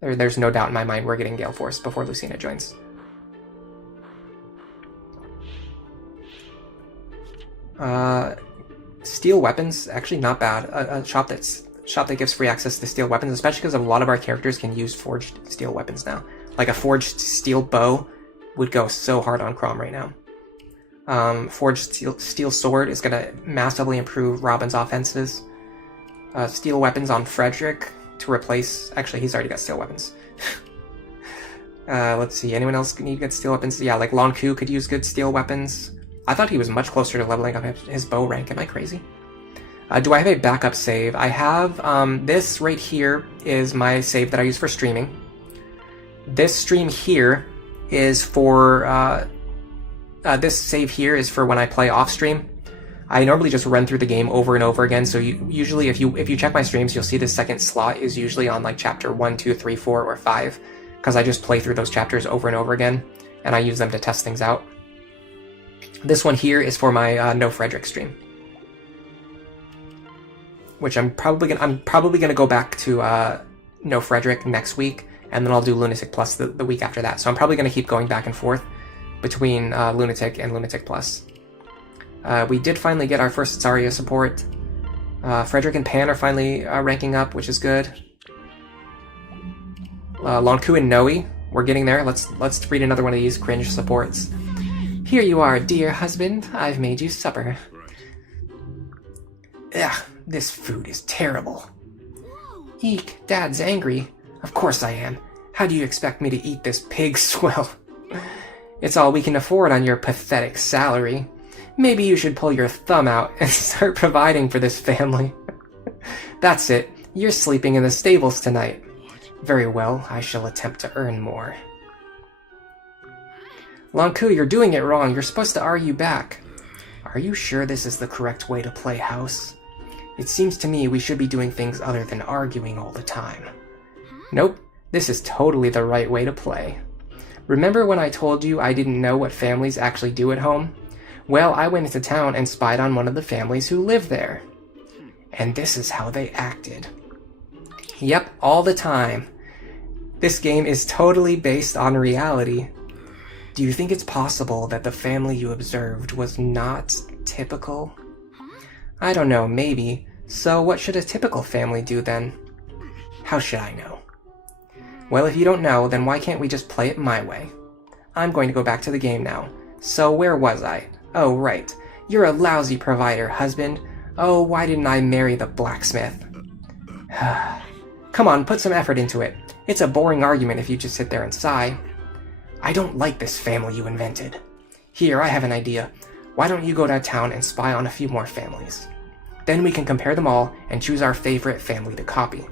There's no doubt in my mind we're getting Gale Force before Lucina joins. Steel weapons, actually not bad. A shop that gives free access to steel weapons, especially because a lot of our characters can use forged steel weapons now. Like a forged steel bow would go so hard on Crom right now. Forged steel sword is going to massively improve Robin's offenses. Steel weapons on Frederick to replace... Actually, he's already got steel weapons. Let's see, anyone else need good steel weapons? Yeah, like Lon Ku could use good steel weapons. I thought he was much closer to leveling up his bow rank. Am I crazy? Do I have a backup save? I have, this right here is my save that I use for streaming. This stream here is for, this save here is for when I play off stream. I normally just run through the game over and over again, so usually if you check my streams, you'll see the second slot is usually on like chapter 1, 2, 3, 4, or 5, because I just play through those chapters over and over again, and I use them to test things out. This one here is for my No Frederick stream. which I'm probably gonna go back to No Frederick next week, and then I'll do Lunatic Plus the week after that. So I'm probably gonna keep going back and forth between Lunatic and Lunatic Plus. We did finally get our first Zarya support. Frederick and Pan are finally ranking up, which is good. Lonku and Noe, we're getting there. Let's read another one of these cringe supports. Here you are, dear husband. I've made you supper. Ugh, this food is terrible. Eek, Dad's angry. Of course I am. How do you expect me to eat this pig swell? It's all we can afford on your pathetic salary. Maybe you should pull your thumb out and start providing for this family. That's it. You're sleeping in the stables tonight. Very well, I shall attempt to earn more. Lonku, you're doing it wrong. You're supposed to argue back. Are you sure this is the correct way to play house? It seems to me we should be doing things other than arguing all the time. Nope, this is totally the right way to play. Remember when I told you I didn't know what families actually do at home? Well, I went into town and spied on one of the families who live there. And this is how they acted. Yep, all the time. This game is totally based on reality. Do you think it's possible that the family you observed was not typical? I don't know, maybe. So what should a typical family do then? How should I know? Well, if you don't know, then why can't we just play it my way? I'm going to go back to the game now. So where was I? Oh, right. You're a lousy provider, husband. Oh, why didn't I marry the blacksmith? Come on, put some effort into it. It's a boring argument if you just sit there and sigh. I don't like this family you invented. Here, I have an idea. Why don't you go to town and spy on a few more families? Then we can compare them all and choose our favorite family to copy.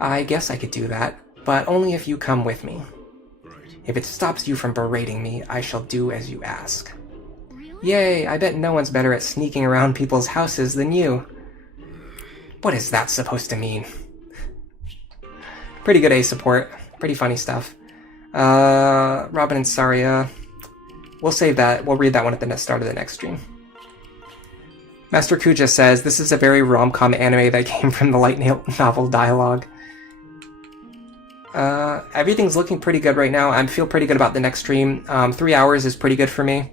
I guess I could do that, but only if you come with me. If it stops you from berating me, I shall do as you ask. Yay, I bet no one's better at sneaking around people's houses than you. What is that supposed to mean? Pretty good A support. Pretty funny stuff. Robin and Zarya. We'll save that. We'll read that one at the start of the next stream. Master Kuja says, this is a very rom-com anime that came from the light novel dialogue. Everything's looking pretty good right now. I feel pretty good about the next stream. 3 hours is pretty good for me.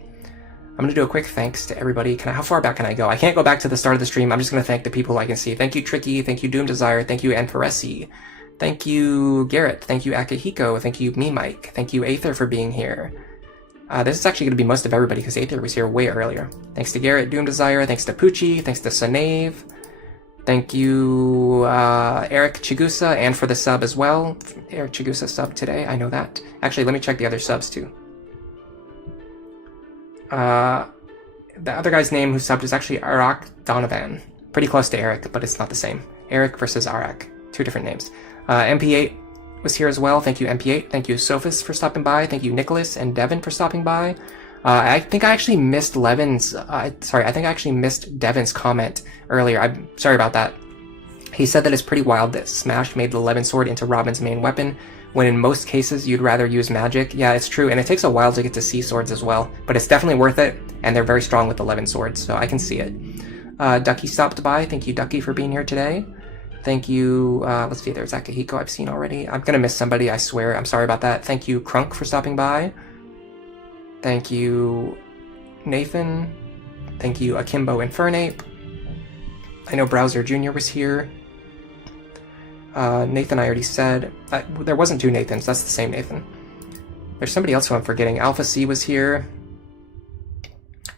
I'm going to do a quick thanks to everybody. How far back can I go? I can't go back to the start of the stream. I'm just going to thank the people I can see. Thank you, Tricky. Thank you, Doom Desire. Thank you, Anfaresi. Thank you, Garrett. Thank you, Akihiko. Thank you, Me Mike. Thank you, Aether, for being here. This is actually going to be most of everybody because Aether was here way earlier. Thanks to Garrett, Doom Desire. Thanks to Poochie. Thanks to Sanave. Thank you, Eric Chigusa, and for the sub as well. Eric Chigusa subbed today. I know that. Actually, let me check the other subs too. The other guy's name who subbed is actually Arak Donovan. Pretty close to Eric, but it's not the same. Eric versus Arak. Two different names. MP8 was here as well. Thank you, MP8. Thank you, Sophus, for stopping by. Thank you, Nicholas and Devin, for stopping by. I think I actually missed Levin's... I think I actually missed Devin's comment earlier. I'm sorry about that. He said that it's pretty wild that Smash made the Levin sword into Robin's main weapon, when in most cases you'd rather use magic. Yeah, it's true, and it takes a while to get to see swords as well, but it's definitely worth it, and they're very strong with the Levin swords, so I can see it. Ducky stopped by. Thank you, Ducky, for being here today. Thank you, let's see, there's Akihiko I've seen already. I'm gonna miss somebody, I swear. I'm sorry about that. Thank you, Crunk, for stopping by. Thank you, Nathan. Thank you, Akimbo Infernape. I know Browser Jr. was here. Nathan I already said. There wasn't two Nathans, that's the same Nathan. There's somebody else who I'm forgetting. Alpha C was here.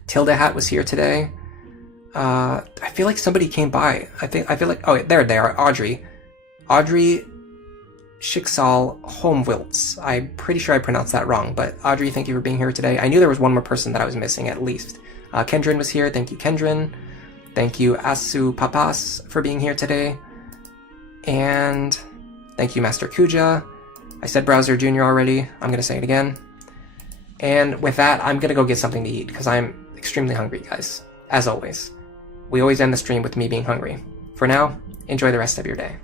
Tilda Hat was here today. I feel like somebody came by. I feel like, oh, there they are, Audrey. Audrey Schicksal Homewilts. I'm pretty sure I pronounced that wrong, but Audrey, thank you for being here today. I knew there was one more person that I was missing at least. Kendrin was here. Thank you, Kendrin. Thank you, Asu Papas, for being here today. And thank you, Master Kuja. I said Browser Jr. already. I'm going to say it again. And with that, I'm going to go get something to eat because I'm extremely hungry, guys. As always. We always end the stream with me being hungry. For now, enjoy the rest of your day.